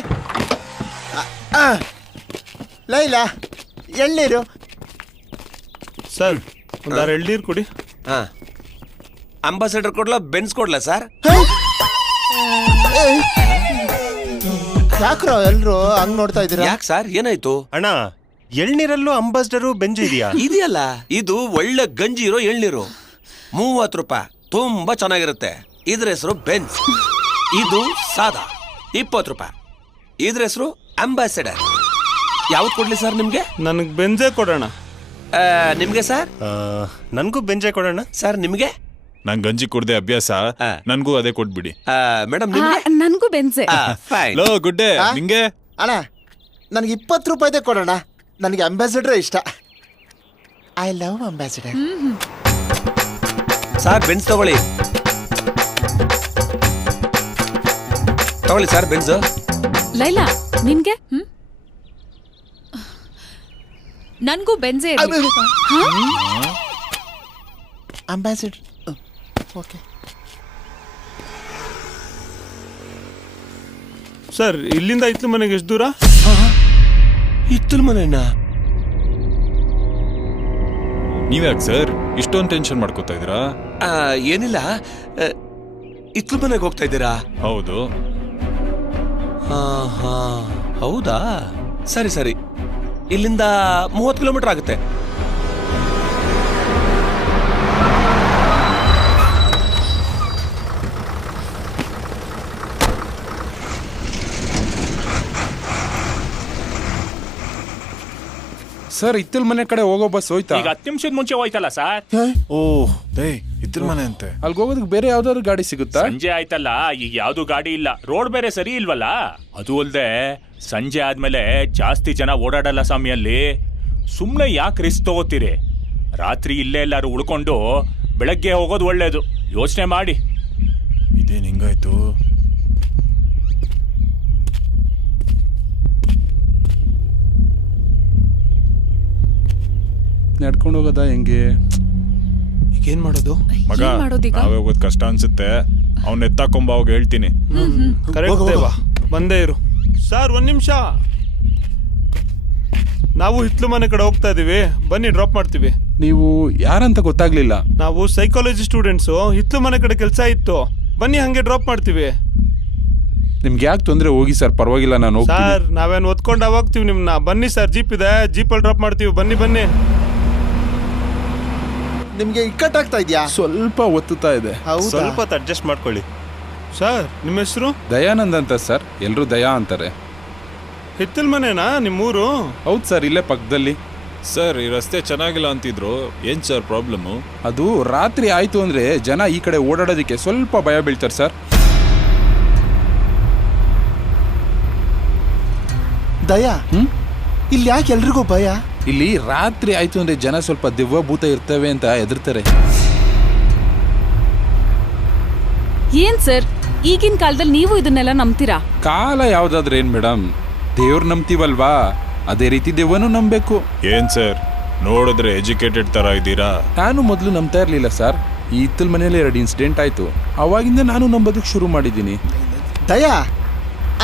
ಲೈಲಾ, ಎಳ್ಳೀರು. ಸರ್, ಒಂದಾರ ಎಳ್ನೀರು ಕೊಡಿ. ಅಂಬಾಸಿಡರ್ ಕೊಡ್ಲಾ, ಬೆನ್ಸ್ ಕೊಡ್ಲಾ ಸರ್? ಯಾಕ್ರೋ ಎಲ್ರು ಹಂಗ್ ನೋಡ್ತಾ ಇದೀರಾ? ಯಾಕೆ ಸರ್, ಏನಾಯ್ತು? ಅಣ್ಣ, ಎಳ್ನೀರಲ್ಲೂ ಅಂಬಾಸಿಡರು ಬೆಂಜು ಇದೆಯಾ? ಇದೆಯಲ್ಲ, ಇದು ಒಳ್ಳೆ ಗಂಜಿ ಇರೋ ಎಳ್ನೀರು. 30 ರೂಪಾಯಿ, ತುಂಬಾ ಚೆನ್ನಾಗಿರುತ್ತೆ. ಇದ್ರ ಹೆಸರು ಬೆನ್ಸ್, ಇದು ಸಾದಾ 20 ರೂಪಾಯಿ. ಇದ್ರ ಹೆಸರು ಅಂಬಾಸಿಡರ್. ಯಾವ್ದು ಕೊಡ್ಲಿ ಸರ್ ನಿಮ್ಗೆ? ನನಗೆ ಬೆಂಜೆ ಕೊಡೋಣ. ನಿಮ್ಗೆ ಸರ್? ನನ್ಗೂ ಬೆಂಜೆ ಕೊಡೋಣ. ಸರ್ ನಿಮ್ಗೆ? ನಂಗೆ ಗಂಜಿ ಕುಡ್ದೆ ಅಭ್ಯಾಸ, ನನ್ಗೂ ಅದೇ ಕೊಟ್ಬಿಡಿ. ಮೇಡಮ್ ನಿಮ್ಗೆ? ನನ್ಗೂ ಬೆನ್ಸೆ. ಲೋ ಗುಡ್ಡೆ, ನಿಂಗೆ? ಅಣ್ಣ ನನಗೆ 20 ರೂಪಾಯಿದೇ ಕೊಡೋಣ. ನನಗೆ ಅಂಬಾಸಿಡರ್ ಇಷ್ಟ. I love ambassador. Sir Benz ತಗೊಳ್ಳಿ ಸರ್ ಬೆನ್ಸ್. ಲೈಲಾ ನಿನ್ಗೆ? ನನ್ಗೂ ಬೆನ್ಸೆ. ಅಂಬಾಸಿಡರ್. ಓಕೆ ಸರ್, ಇಲ್ಲಿಂದ ಇತ್ಲು ಮನೆಗೆ ಎಷ್ಟು ದೂರ? ಇತ್ತಲ್ ಮನೆನಾ? ನೀವ್ಯಾಕೆ ಸರ್ ಇಷ್ಟೊಂದು ಟೆನ್ಷನ್ ಮಾಡ್ಕೋತಾ ಇದ್ದೀರಾ? ಏನಿಲ್ಲ, ಇತ್ಲು ಮನೆಗೆ ಹೋಗ್ತಾ ಇದ್ದೀರಾ? ಹೌದು. ಹೌದಾ, ಸರಿ ಸರಿ. ಇಲ್ಲಿಂದ 30 ಕಿಲೋಮೀಟರ್ ಆಗುತ್ತೆ. ಸರ್, ಇತ್ತಲ್ ಮನೆ ಕಡೆ ಹೋಗೋ ಬಸ್ ಹೋಯ್ತಾ? ಈಗ 10 ನಿಮಿಷದ ಮುಂಚೆ ಹೋಯ್ತಲ್ಲ ಸರ್. ಓಹ್ ಡೇ, ಇದ್ರ ಮನೆ ಅಂತೆ. ಅಲ್ಲಿಗೆ ಹೋಗೋದಕ್ಕೆ ಬೇರೆ ಯಾವ್ದಾದ್ರು ಗಾಡಿ ಸಿಗುತ್ತಾ? ಸಂಜೆ ಆಯ್ತಲ್ಲ, ಈಗ ಯಾವ್ದು ಗಾಡಿ ಇಲ್ಲ, ರೋಡ್ ಬೇರೆ ಸರಿ ಇಲ್ವಲ್ಲ. ಅದು ಅಲ್ದೆ ಸಂಜೆ ಆದ್ಮೇಲೆ ಜಾಸ್ತಿ ಜನ ಓಡಾಡಲ್ಲ ಸ್ವಾಮಿಯಲ್ಲಿ. ಸುಮ್ನೆ ಯಾಕೆ ರಿಸ್ಕ್ ತಗೋತೀರಿ? ರಾತ್ರಿ ಇಲ್ಲೇ ಎಲ್ಲಾರು ಉಳ್ಕೊಂಡು ಬೆಳಗ್ಗೆ ಹೋಗೋದು ಒಳ್ಳೇದು. ಯೋಚನೆ ಮಾಡಿ. ಇದೇನ್ ಹಿಂಗಾಯ್ತು? ನಡ್ಕೊಂಡು ಹೋಗೋದಾ ಹೆಂಗೆ? ಈಗೇನ್ ಮಾಡೋದು? ಮಗ, ನಾವೇ ಹೋಗೋದು ಕಷ್ಟ ಅನ್ಸುತ್ತೆ. ಅವ್ನ ಎತ್ತಾಕೊಂಬ ಅವಾಗ ಹೇಳ್ತೀನಿ. ಕರೆಕ್ಟ್ ದೇವಾ, ಬಂದೇ ಇರು. ಸರ್, 1 ನಿಮಿಷ. ನಾವು ಹಿತ್ಲು ಮನೆ ಕಡೆ ಹೋಗ್ತಾ ಇದೀವಿ, ಬನ್ನಿ ಡ್ರಾಪ್ ಮಾಡ್ತೀವಿ. ನೀವು ಯಾರಂತ ಗೊತ್ತಾಗ್ಲಿಲ್ಲ. ನಾವು ಸೈಕಾಲಜಿ ಸ್ಟೂಡೆಂಟ್ಸು. ಹಿತ್ಲು ಮನೆ ಕಡೆ ಕೆಲಸ ಇತ್ತು, ಬನ್ನಿ ಹಂಗೆ ಡ್ರಾಪ್ ಮಾಡ್ತೀವಿ. ನಿಮ್ಗೆ ಯಾಕೆ ತೊಂದರೆ? ಹೋಗಿ ಸರ್, ಪರವಾಗಿಲ್ಲ, ನಾನು ಹೋಗ್ತೀನಿ. ಸರ್, ನಾವೇನು ಒತ್ಕೊಂಡು ಹೋಗ್ತೀವಿ ನಿಮ್ನ. ಬನ್ನಿ ಸರ್, ಜೀಪ್ ಇದೆ, ಜೀಪಲ್ಲಿ ಡ್ರಾಪ್ ಮಾಡ್ತೀವಿ. ಬನ್ನಿ ಬನ್ನಿ. ನಿಮ್ಗೆ ಇಕ್ಕಟ್ಟಾಗ್ತಾ ಇದೆಯಾ? ಸ್ವಲ್ಪ ಒತ್ತುತ್ತಾ ಇದೆ. ಸ್ವಲ್ಪ ಅಡ್ಜಸ್ಟ್ ಮಾಡ್ಕೊಳ್ಳಿ. ಸರ್, ನಿಮ್ಮ ಹೆಸರು? ದಯಾನಂದ್ ಅಂತ ಸರ್. ಎಲ್ಲರೂ ದಯಾ ಅಂತಾರೆ. ಹಿತ್ತಲ್ ಮನೆನಾ ನಿಮ್ಮೂರು? ಹೌದು ಸರ್, ಇಲ್ಲೇ ಪಕ್ಕದಲ್ಲಿ. ಸರ್, ಈ ರಸ್ತೆ ಚೆನ್ನಾಗಿಲ್ಲ ಅಂತಿದ್ರು. ಏನ್ ಸರ್ ಪ್ರಾಬ್ಲಮ್ಮು? ಅದು ರಾತ್ರಿ ಆಯ್ತು ಅಂದ್ರೆ ಜನ ಈ ಕಡೆ ಓಡಾಡೋದಕ್ಕೆ ಸ್ವಲ್ಪ ಭಯ ಬೀಳ್ತಾರೆ ಸರ್. ದಯಾ, ಇಲ್ಲಿ ಯಾಕೆ ಎಲ್ರಿಗೂ ಭಯ? ಇಲ್ಲಿ ರಾತ್ರಿ ಆಯ್ತು ಅಂದ್ರೆ ಜನ ಸ್ವಲ್ಪ ದೆವ್ವ ಭೂತ ಇರ್ತವೆ ಅಂತ ಹೆದರ್ತಾರೆ. ಏನ್ ಸರ್, ಈಗಿನ ಕಾಲದಲ್ಲಿ ನೀವು ಇದನ್ನೆಲ್ಲ ನಂಬ್ತೀರಾ? ಕಾಲ ಯಾವ್ದಾದ್ರೆ ಏನ್ ಮೇಡಮ್, ದೇವ್ರ ನಂಬ್ತೀವಲ್ವಾ, ಅದೇ ರೀತಿ ದೆವ್ವನು ನಂಬಬೇಕು. ಏನ್ ಸರ್, ನೋಡಿದ್ರೆ ಎಜುಕೇಟೆಡ್ ತರ ಇದ್ದೀರಾ? ನಾನು ಮೊದಲು ನಂಬ್ತಾ ಇರ್ಲಿಲ್ಲ ಸರ್. ಈ ಹಿತ್ತಲ್ ಮನೇಲಿ 2 ಇನ್ಸಿಡೆಂಟ್ ಆಯ್ತು, ಅವಾಗಿಂದ ನಾನು ನಂಬೋದಕ್ಕೆ ಶುರು ಮಾಡಿದ್ದೀನಿ. ದಯಾ,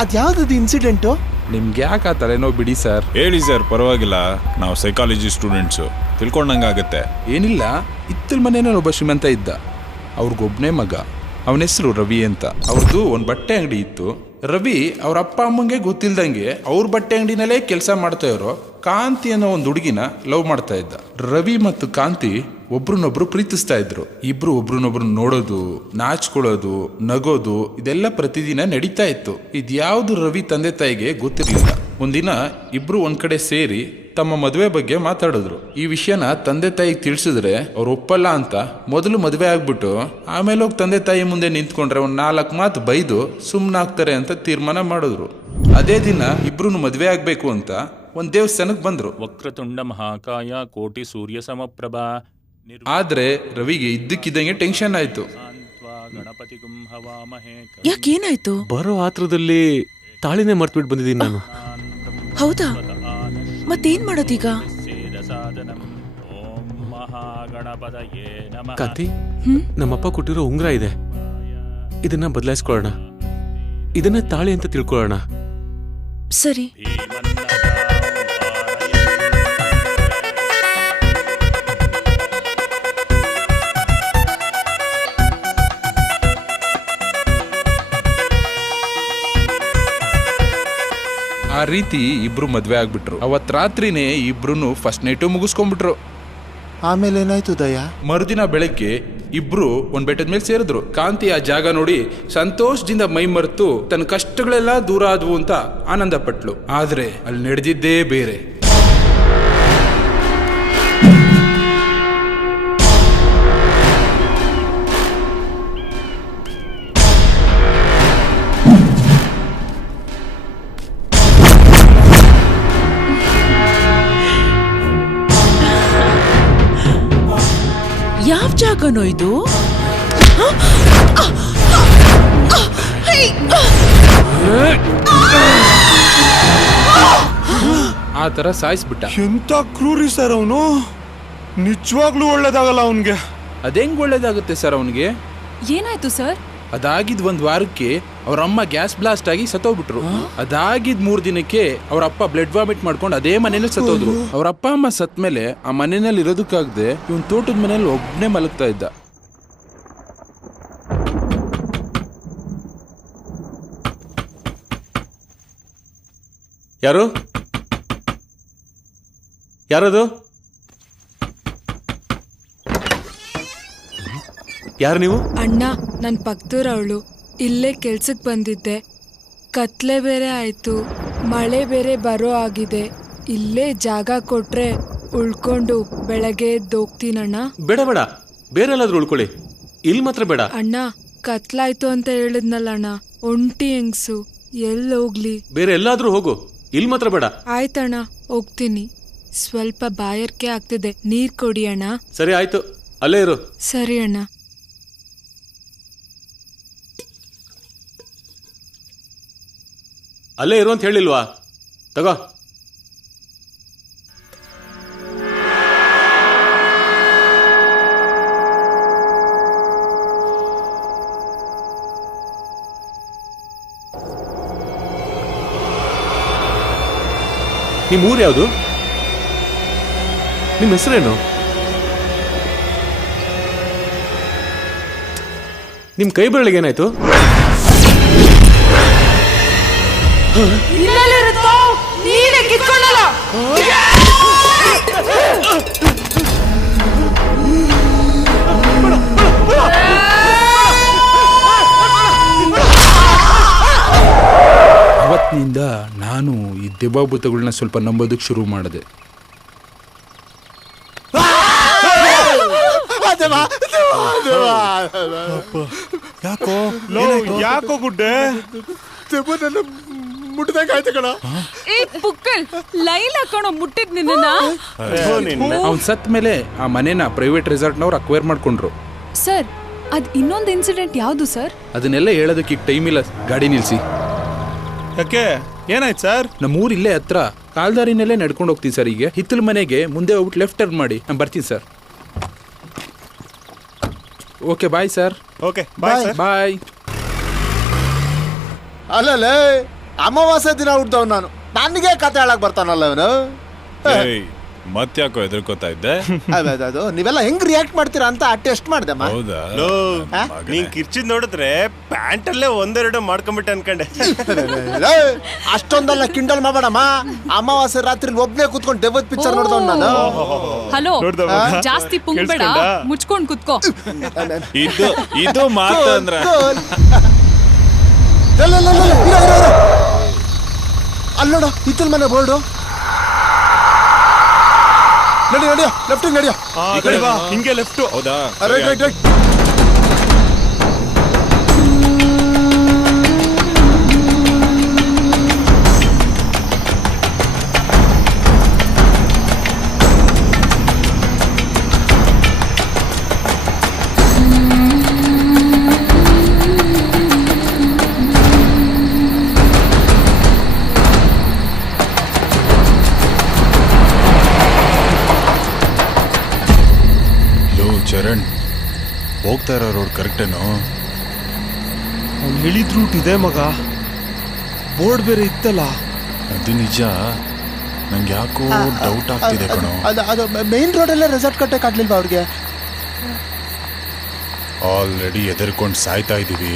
ಅದ್ಯಾವ್ದು ಇನ್ಸಿಡೆಂಟು? ನಿಮ್ಗೆ ಯಾಕೆ ಆ ತಲೆನೋವು ಬಿಡಿ ಸರ್. ಹೇಳಿ ಸರ್, ಪರವಾಗಿಲ್ಲ. ನಾವು ಸೈಕಾಲಜಿ ಸ್ಟೂಡೆಂಟ್ಸು, ತಿಳ್ಕೊಂಡಂಗಾಗತ್ತೆ. ಏನಿಲ್ಲ, ಹಿತ್ತಲ್ ಮನೇನಲ್ಲಿ ಒಬ್ಬ ಶ್ರೀಮಂತ ಇದ್ದ. ಅವ್ರಿಗೊಬ್ಬನೇ ಮಗ, ಅವನ ಹೆಸರು ರವಿ ಅಂತ. ಅವ್ರದ್ದು ಒಂದು ಬಟ್ಟೆ ಅಂಗಡಿ ಇತ್ತು. ರವಿ ಅವ್ರ ಅಪ್ಪ ಅಮ್ಮಂಗೆ ಗೊತ್ತಿಲ್ದಂಗೆ ಅವ್ರ ಬಟ್ಟೆ ಅಂಗಡಿನಲ್ಲೇ ಕೆಲಸ ಮಾಡ್ತಾ ಇರೋ ಕಾಂತಿ ಅನ್ನೋ ಒಂದು ಹುಡುಗಿನ ಲವ್ ಮಾಡ್ತಾ ಇದ್ದ. ರವಿ ಮತ್ತು ಕಾಂತಿ ಒಬ್ರನ್ನೊಬ್ರು ಪ್ರೀತಿಸ್ತಾ ಇದ್ರು. ಇಬ್ರು ಒಬ್ರನ್ನೊಬ್ರು ನೋಡೋದು, ನಾಚ್ಕೊಳ್ಳೋದು, ನಗೋದು ಇದೆಲ್ಲ ಪ್ರತಿದಿನ ನಡೀತಾ ಇತ್ತು. ಇದ್ಯಾವುದು ರವಿ ತಂದೆ ತಾಯಿಗೆ ಗೊತ್ತಿರ್ಲಿಲ್ಲ. ಒಂದಿನ ಇಬ್ರು ಒಂದ್ ಕಡೆ ಸೇರಿ ತಮ್ಮ ಮದುವೆ ಬಗ್ಗೆ ಮಾತಾಡಿದ್ರು. ಈ ವಿಷಯನ ತಂದೆ ತಾಯಿಗೆ ತಿಳಿಸಿದ್ರೆ ಅವ್ರು ಒಪ್ಪಲ್ಲ ಅಂತ ಮೊದಲು ಮದುವೆ ಆಗ್ಬಿಟ್ಟು ಆಮೇಲೆ ಹೋಗಿ ತಂದೆ ತಾಯಿ ಮುಂದೆ ನಿಂತ್ಕೊಂಡ್ರೆ ಒಂದ್ 4 ಮಾತು ಬೈದು ಸುಮ್ಮನಾಗ್ತಾರೆ ಅಂತ ತೀರ್ಮಾನ ಮಾಡಿದ್ರು. ಅದೇ ದಿನ ಇಬ್ರು ಮದುವೆ ಆಗ್ಬೇಕು ಅಂತ ಒಂದ್ ದೇವಸ್ಥಾನಕ್ಕೆ ಬಂದ್ರು. ವಕ್ರತುಂಡ ಮಹಾಕಾಯ ಕೋಟಿ ಸೂರ್ಯ ಸಮಪ್ರಭಾ. ಆದ್ರೆ ರವಿಗೆ ಇದ್ದಕ್ಕಿದ್ದಂಗೆ ಟೆನ್ಷನ್ ಆಯ್ತು. ಗಣಪತಿ ಗುಂಹವಾಮಹೇ. ಯಾಕೇನಾಯ್ತು? ಬರೋ ಆತ್ರದಲ್ಲಿ ತಾಳಿನೇ ಮರ್ತ್ಬಿಟ್ಟು ಬಂದಿದ್ದೀನಿ ನಾನು. ಹೌದಾ? ಮತ್ತೇನ್ ಮಾಡೋದೀಗ? ಕಾಂತಿ, ನಮ್ಮಪ್ಪ ಕೊಟ್ಟಿರೋ ಉಂಗ್ರ ಇದೆ, ಇದನ್ನ ಬದಲಾಯಿಸ್ಕೊಳ್ಳೋಣ. ಇದನ್ನ ತಾಳಿ ಅಂತ ತಿಳ್ಕೊಳ್ಳೋಣ. ಸರಿ. ಆ ರೀತಿ ಇಬ್ರು ಮದ್ವೆ ಆಗ್ಬಿಟ್ರು. ಅವತ್ ರಾತ್ರಿನೇ ಇಬ್ರು ಫಸ್ಟ್ ನೈಟು ಮುಗಿಸ್ಕೊಂಡ್ಬಿಟ್ರು. ಆಮೇಲೆ ಏನಾಯ್ತು ದಯ? ಮರುದಿನ ಬೆಳಗ್ಗೆ ಇಬ್ರು ಒಂದ್ ಬೆಟ್ಟದ ಮೇಲೆ ಸೇರಿದ್ರು. ಕಾಂತಿ ಆ ಜಾಗ ನೋಡಿ ಸಂತೋಷದಿಂದ ಮೈ ಮರೆತು ತನ್ನ ಕಷ್ಟಗಳೆಲ್ಲ ದೂರ ಆದ್ವು ಅಂತ ಆನಂದ ಪಟ್ಲು. ಆದ್ರೆ ಅಲ್ಲಿ ನಡೆದಿದ್ದೇ ಬೇರೆ. ಯಾವ ಜಾಗನೋ ಇದು? ಆ ತರ ಸಾಯಿಸ್ಬಿಟ್ಟ. ಎಂತ ಕ್ರೂರಿ ಸರ್ ಅವನು. ನಿಜವಾಗ್ಲೂ ಒಳ್ಳೇದಾಗಲ್ಲ ಅವನ್ಗೆ. ಅದೆಂಗ್ ಒಳ್ಳೇದಾಗುತ್ತೆ ಸರ್ ಅವನಿಗೆ? ಏನಾಯ್ತು ಸರ್? ಅದಾಗಿದ್ ಒಂದ್ ವಾರಕ್ಕೆ ಅವ್ರ ಅಮ್ಮ ಗ್ಯಾಸ್ ಬ್ಲಾಸ್ಟ್ ಆಗಿ ಸತ್ತೋಗ್ಬಿಟ್ರು. ಅದಾಗಿದ್ 3 ದಿನಕ್ಕೆ ಅವ್ರ ಅಪ್ಪ ಬ್ಲಡ್ ವಾಮಿಟ್ ಮಾಡ್ಕೊಂಡು ಅದೇ ಮನೇಲಿ ಸತ್ತೋದ್ರು. ಅವ್ರ ಅಪ್ಪ ಅಮ್ಮ ಸತ್ ಮೇಲೆ ಆ ಮನೆಯಲ್ಲಿ ಇರೋದಕ್ಕಾಗದೆ ಇವನ್ ತೋಟದ ಮನೇಲಿ ಒಬ್ನೇ ಮಲಗ್ತಾ ಇದ್ದ. ಯಾರು ಯಾರದು? ಯಾರು ನೀವು? ಅಣ್ಣ, ನನ್ ಪಕ್ಕದೂರವಳು. ಇಲ್ಲೇ ಕೆಲ್ಸಕ್ ಬಂದಿದ್ದೆ. ಕತ್ಲೆ ಬೇರೆ ಆಯ್ತು, ಮಳೆ ಬೇರೆ ಬರೋ ಆಗಿದೆ. ಇಲ್ಲೇ ಜಾಗ ಕೊಟ್ರೆ ಉಳ್ಕೊಂಡು ಬೆಳಗ್ಗೆ ಎದ್ದೋಗ್ತೀನಣ್ಣ. ಬೇಡ ಬೇಡ, ಬೇರೆ ಎಲ್ಲಾದ್ರೂ ಉಳ್ಕೊಳ್ಳಿ, ಇಲ್ಲಿ ಮಾತ್ರ ಬೇಡ. ಅಣ್ಣ, ಕತ್ಲಾಯ್ತು ಅಂತ ಹೇಳಿದ್ನಲ್ಲ ಅಣ್ಣ, ಒಂಟಿ ಹೆಂಗ್ಸು, ಎಲ್ಲಿ ಹೋಗ್ಲಿ? ಬೇರೆ ಎಲ್ಲಾದ್ರೂ ಹೋಗು, ಇಲ್ಲಿ ಮಾತ್ರ ಬೇಡ. ಆಯ್ತಣ್ಣ, ಹೋಗ್ತೀನಿ. ಸ್ವಲ್ಪ ಬಾಯರ್ಕೆ ಆಗ್ತಿದೆ, ನೀರ್ ಕೊಡಿ ಅಣ್ಣ. ಸರಿ ಆಯ್ತು, ಅಲ್ಲೇ ಇರು. ಸರಿ ಅಣ್ಣ. ಅಲ್ಲೇ ಇರು ಅಂತ ಹೇಳಿಲ್ವಾ? ತಗೋ. ನಿಮ್ಮ ಊರು ಯಾವುದು? ನಿಮ್ಮ ಹೆಸರೇನು? ನಿಮ್ಮ ಕೈ ಬೆರಳಿಗೆ ಏನಾಯ್ತು? ಅವತ್ತಿನಿಂದ ನಾನು ಈ ದೆವ್ವಭೂತಗಳನ್ನ ಸ್ವಲ್ಪ ನಂಬೋದಕ್ಕೆ ಶುರು ಮಾಡಿದೆ. ಯಾಕೋ ಗುಡ್ಡೆ ಮುಟ್ಟದಾಗಾಯ್ತು ಕಣ. ಏ ಪುಕ್ಕಲ್, ಲೈಲಾ ಕಣೋ ಮುಟ್ಟಿದ್ ನಿನ್ನ. ಅವ್ನ್ ಸತ್ ಮೇಲೆ ಆ ಮನೇನ ಪ್ರೈವೇಟ್ ರೆಸಾರ್ಟ್ನವ್ರು ಅಕ್ವೈರ್ ಮಾಡ್ಕೊಂಡ್ರು. ಸರ್, ಅದ್ ಇನ್ನೊಂದು ಇನ್ಸಿಡೆಂಟ್ ಯಾವುದು ಸರ್? ಅದನ್ನೆಲ್ಲ ಹೇಳೋದಕ್ಕೆ ಈಗ ಟೈಮ್ ಇಲ್ಲ, ಗಾಡಿ ನಿಲ್ಸಿ. ಯಾಕೆ, ಏನಾಯ್ತು ಸರ್? ನಮ್ಮೂರ್ ಇಲ್ಲೇ ಹತ್ರ ಕಾಲ್ದಾರಿನಲ್ಲೇ ನಡ್ಕೊಂಡು ಹೋಗ್ತೀನಿ ಸರ್. ಈಗ ಹಿತ್ತಲ ಮನೆಗೆ ಮುಂದೆ ಹೋಗ್ಬಿಟ್ಟು ಲೆಫ್ಟ್ ಟರ್ನ್ ಮಾಡಿ, ನಾನು ಬರ್ತೀನಿ sir. Okay bye sir. Okay bye bye. ಅಲ್ಲಲ್ಲೇ ಅಮಾವಾಸ್ಯೆ ದಿನ ಹುಡ್ದವ್ ನಾನು, ನನಗೆ ಕತೆ ಹೇಳಕ್ ಬರ್ತಾನಲ್ಲ ಅವನು. ಮತ್ತ್ಯಾಕೋ ಎದುರ್ಕೋತಾ ಇದ್ದೆ? ಅದು ನೀವೆಲ್ಲ ಹೆಂಗ್ ರಿಯಾಕ್ಟ್ ಮಾಡ್ತೀರಾ ಅಂತ ಟೆಸ್ಟ್ ಮಾಡ್ದೆ. ಹೌದಾ? ನೀನ್ ಕಿರ್ಚಿದ್ ನೋಡಿದ್ರೆ ಪ್ಯಾಂಟ್ ಅಲ್ಲೇ ಒಂದೆರಡು ಮಾಡ್ಕೊಂಡ್ಬಿಟ್ಟೆ ಅನ್ಕಂಡೆ. ಅಷ್ಟೊಂದಲ್ಲ ಕಿಂಡಲ್ ಮಾಡಬೇಡಮ್ಮ. ಅಮಾವಾಸ್ಯೆ ರಾತ್ರಿ ಒಬ್ನೇ ಕೂತ್ಕೊಂಡು ದೆವ್ವದ ಪಿಕ್ಚರ್ ನೋಡ್ದವ್ ನಾನು. ಹಲೋ, ಜಾಸ್ತಿ ಪುಂಗ್ಬೇಡ, ಮುಚ್ಕೊಂಡ್ ಕುತ್ಕೋ. ಇದು ಮಾತು ಅಂದ್ರ ಅಲ್ಲೋಡ ಹಿತ್ತಲ್ ಮನೆ ಬೋರ್ಡು. ನಡಿ ನಡಿಯೋ, ಲೆಫ್ಟ್ ನಡಿಯೋ. ಹಿಂಗೆ ಲೆಫ್ಟ್. ಹೌದಾ? Right right right. ಚರಣ್, ಹೋಗ್ತಾ ಇರೋ ರೋಡ್ ಕರೆಕ್ಟೇನೋ? ಅವ್ನು ಹೇಳಿದ ರೂಟ್ ಇದೆ ಮಗ, ಬೋರ್ಡ್ ಬೇರೆ ಇತ್ತಲ್ಲ. ಅದು ನಿಜ, ನಂಗೆ ಯಾಕೋ ಡೌಟ್ ಆಗ್ತಿದೆ ಕಣೋ. ಅದು ಮೇನ್ ರೋಡಲ್ಲೇ ರೆಸಾರ್ಟ್ ಕಟ್ಟಕ್ಕೆ ಆಗ್ಲಿಲ್ವಾ ಅವ್ರಿಗೆ? ಆಲ್ರೆಡಿ ಎದರ್ಕೊಂಡು ಸಾಯ್ತಾ ಇದೀವಿ.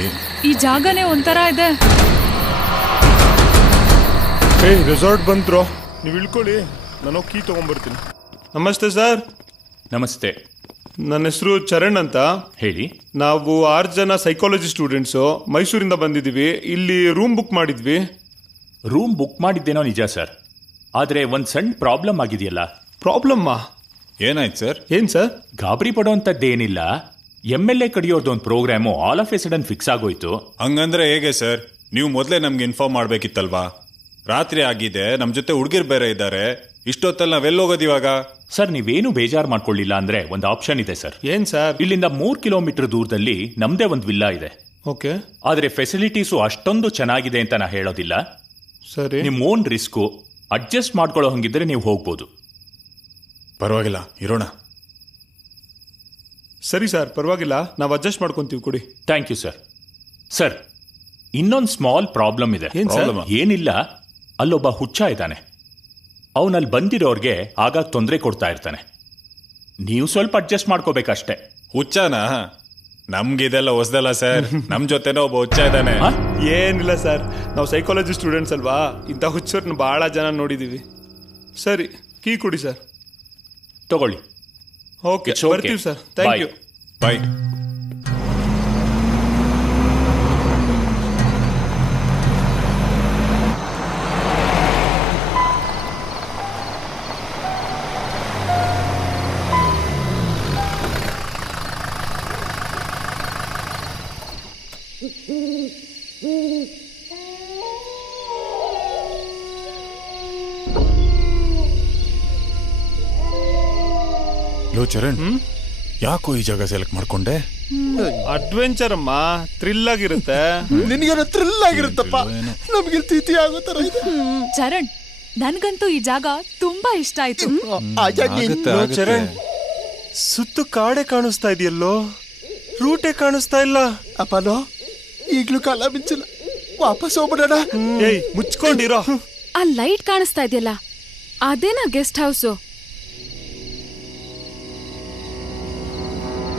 ಈ ಜಾಗನೇ ಒಂಥರ ಇದೆ. ರೆಸಾರ್ಟ್ ಬಂತ್ರೋ, ನೀವು ಇಳ್ಕೊಳ್ಳಿ, ನಾನು ಕೀ ತಗೊಂಡ್ಬರ್ತೀನಿ. ನಮಸ್ತೆ ಸರ್. ನಮಸ್ತೆ. ನನ್ನ ಹೆಸರು ಚರಣ್ ಅಂತ. ಹೇಳಿ. ನಾವು 6 ಜನ ಸೈಕಾಲಜಿ ಸ್ಟೂಡೆಂಟ್ಸು ಮೈಸೂರಿಂದ ಬಂದಿದ್ದೀವಿ. ಇಲ್ಲಿ ರೂಮ್ ಬುಕ್ ಮಾಡಿದ್ವಿ. ರೂಮ್ ಬುಕ್ ಮಾಡಿದ್ದೇನೋ ನಿಜ ಸರ್, ಆದರೆ ಒಂದು ಸಣ್ಣ ಪ್ರಾಬ್ಲಮ್ ಆಗಿದೆಯಲ್ಲ. ಪ್ರಾಬ್ಲಮ್ಮಾ? ಏನಾಯ್ತು ಸರ್? ಏನ್ ಸರ್? ಗಾಬರಿ ಪಡೋಂಥದ್ದೇನಿಲ್ಲ. MLA ಕಡಿಯೋದು ಒಂದು programme all of a sudden fix ಆಗೋಯ್ತು. ಹಂಗಂದ್ರೆ ಹೇಗೆ ಸರ್? ನೀವು ಮೊದಲೇ ನಮ್ಗೆ ಇನ್ಫಾರ್ಮ್ ಮಾಡ್ಬೇಕಿತ್ತಲ್ವಾ? ರಾತ್ರಿ ಆಗಿದೆ, ನಮ್ಮ ಜೊತೆ ಹುಡುಗಿರ್ ಬೇರೆ ಇದ್ದಾರೆ. ಇಷ್ಟೊತ್ತಲ್ಲಿ ನಾವೆಲ್ಲಿ ಹೋಗೋದು ಇವಾಗ? ಸರ್, ನೀವೇನು ಬೇಜಾರು ಮಾಡ್ಕೊಳ್ಳಿಲ್ಲ ಅಂದ್ರೆ ಒಂದು ಆಪ್ಷನ್ ಇದೆ ಸರ್. ಏನ್ ಸರ್? ಇಲ್ಲಿಂದ 3 ಕಿಲೋಮೀಟರ್ ದೂರದಲ್ಲಿ ನಮ್ದೇ ಒಂದು ವಿಲ್ಲಾ ಇದೆ. ಓಕೆ. ಆದ್ರೆ ಫೆಸಿಲಿಟೀಸು ಅಷ್ಟೊಂದು ಚೆನ್ನಾಗಿದೆ ಅಂತ ನಾ ಹೇಳೋದಿಲ್ಲ. ಸರಿ. ನಿಮ್ ಓನ್ ರಿಸ್ಕು. ಅಡ್ಜಸ್ಟ್ ಮಾಡ್ಕೊಳ್ಳೋ ಹಂಗಿದ್ರೆ ನೀವು ಹೋಗ್ಬೋದು. ಪರವಾಗಿಲ್ಲ, ಇರೋಣ. ಸರಿ ಸರ್, ಪರವಾಗಿಲ್ಲ, ನಾವು ಅಡ್ಜಸ್ಟ್ ಮಾಡ್ಕೊಂತೀವಿ, ಕೊಡಿ. Thank you sir. ಸರ್, ಇನ್ನೊಂದು ಸ್ಮಾಲ್ ಪ್ರಾಬ್ಲಮ್ ಇದೆ. ಏನಿಲ್ಲ, ಅಲ್ಲೊಬ್ಬ ಹುಚ್ಚ ಇದ್ದಾನೆ. ಅವನಲ್ಲಿ ಬಂದಿರೋರ್ಗೆ ಆಗಾಗ ತೊಂದರೆ ಕೊಡ್ತಾ ಇರ್ತಾನೆ. ನೀವು ಸ್ವಲ್ಪ ಅಡ್ಜಸ್ಟ್ ಮಾಡ್ಕೋಬೇಕಷ್ಟೇ. ಹುಚ್ಚನಾ? ನಮ್ಗಿದೆಲ್ಲ ಹೊಸದಲ್ಲ ಸರ್. ನಮ್ ಜೊತೆನೋ ಒಬ್ಬ ಹುಚ್ಚ ಇದ್ದಾನೆ. ಏನಿಲ್ಲ ಸರ್, ನಾವು ಸೈಕಾಲಜಿ ಸ್ಟೂಡೆಂಟ್ಸ್ ಅಲ್ವಾ, ಇಂಥ ಹುಚ್ಚರನ್ನ ಬಹಳ ಜನ ನೋಡಿದೀವಿ. ಸರಿ, ಕೀ ಕೊಡಿ ಸರ್. ತಗೊಳ್ಳಿ. ಓಕೆ, ಬರ್ತೀವಿ ಸರ್. Thank you. ಬಾಯ್. ಲೋ ಚರಣ್, ಯಾಕೋ ಈ ಜಾಗ ಸೆಲೆಕ್ಟ್ ಮಾಡ್ಕೊಂಡೆ? ಅಡ್ವೆಂಚರ್ ಅಮ್ಮ, ಥ್ರಿಲ್ ಆಗಿರುತ್ತೆ. ನಿನಗೇನೋ ಥ್ರಿಲ್ ಆಗಿರುತ್ತಪ್ಪ, ನಮ್ಗೆ ತಿಥಿ ಆಗೋ ತರ ಇದೆ. ಚರಣ್, ನನ್ಗಂತೂ ಈ ಜಾಗ ತುಂಬಾ ಇಷ್ಟ ಆಯ್ತು. ಚರಣ್, ಸುತ್ತು ಕಾಡೆ ಕಾಣಿಸ್ತಾ ಇದೆಯಲ್ಲೋ, ರೂಟೇ ಕಾಣಿಸ್ತಾ ಇಲ್ಲ. ಅಪ್ಪನೋ, ಈಗ್ಲೂ ಕಾಲ ಮಿಂಚಿಲ್ಲ, ವಾಪಸ್ ಹೋಗ್ಬಿಡೋಣ. ಏಯ್, ಮುಚ್ಕೊಂಡಿರೋ. ಆ ಲೈಟ್ ಕಾಣಿಸ್ತಾ ಇದೆಯಲ್ಲ, ಅದೇನಾ ಗೆಸ್ಟ್ ಹೌಸು?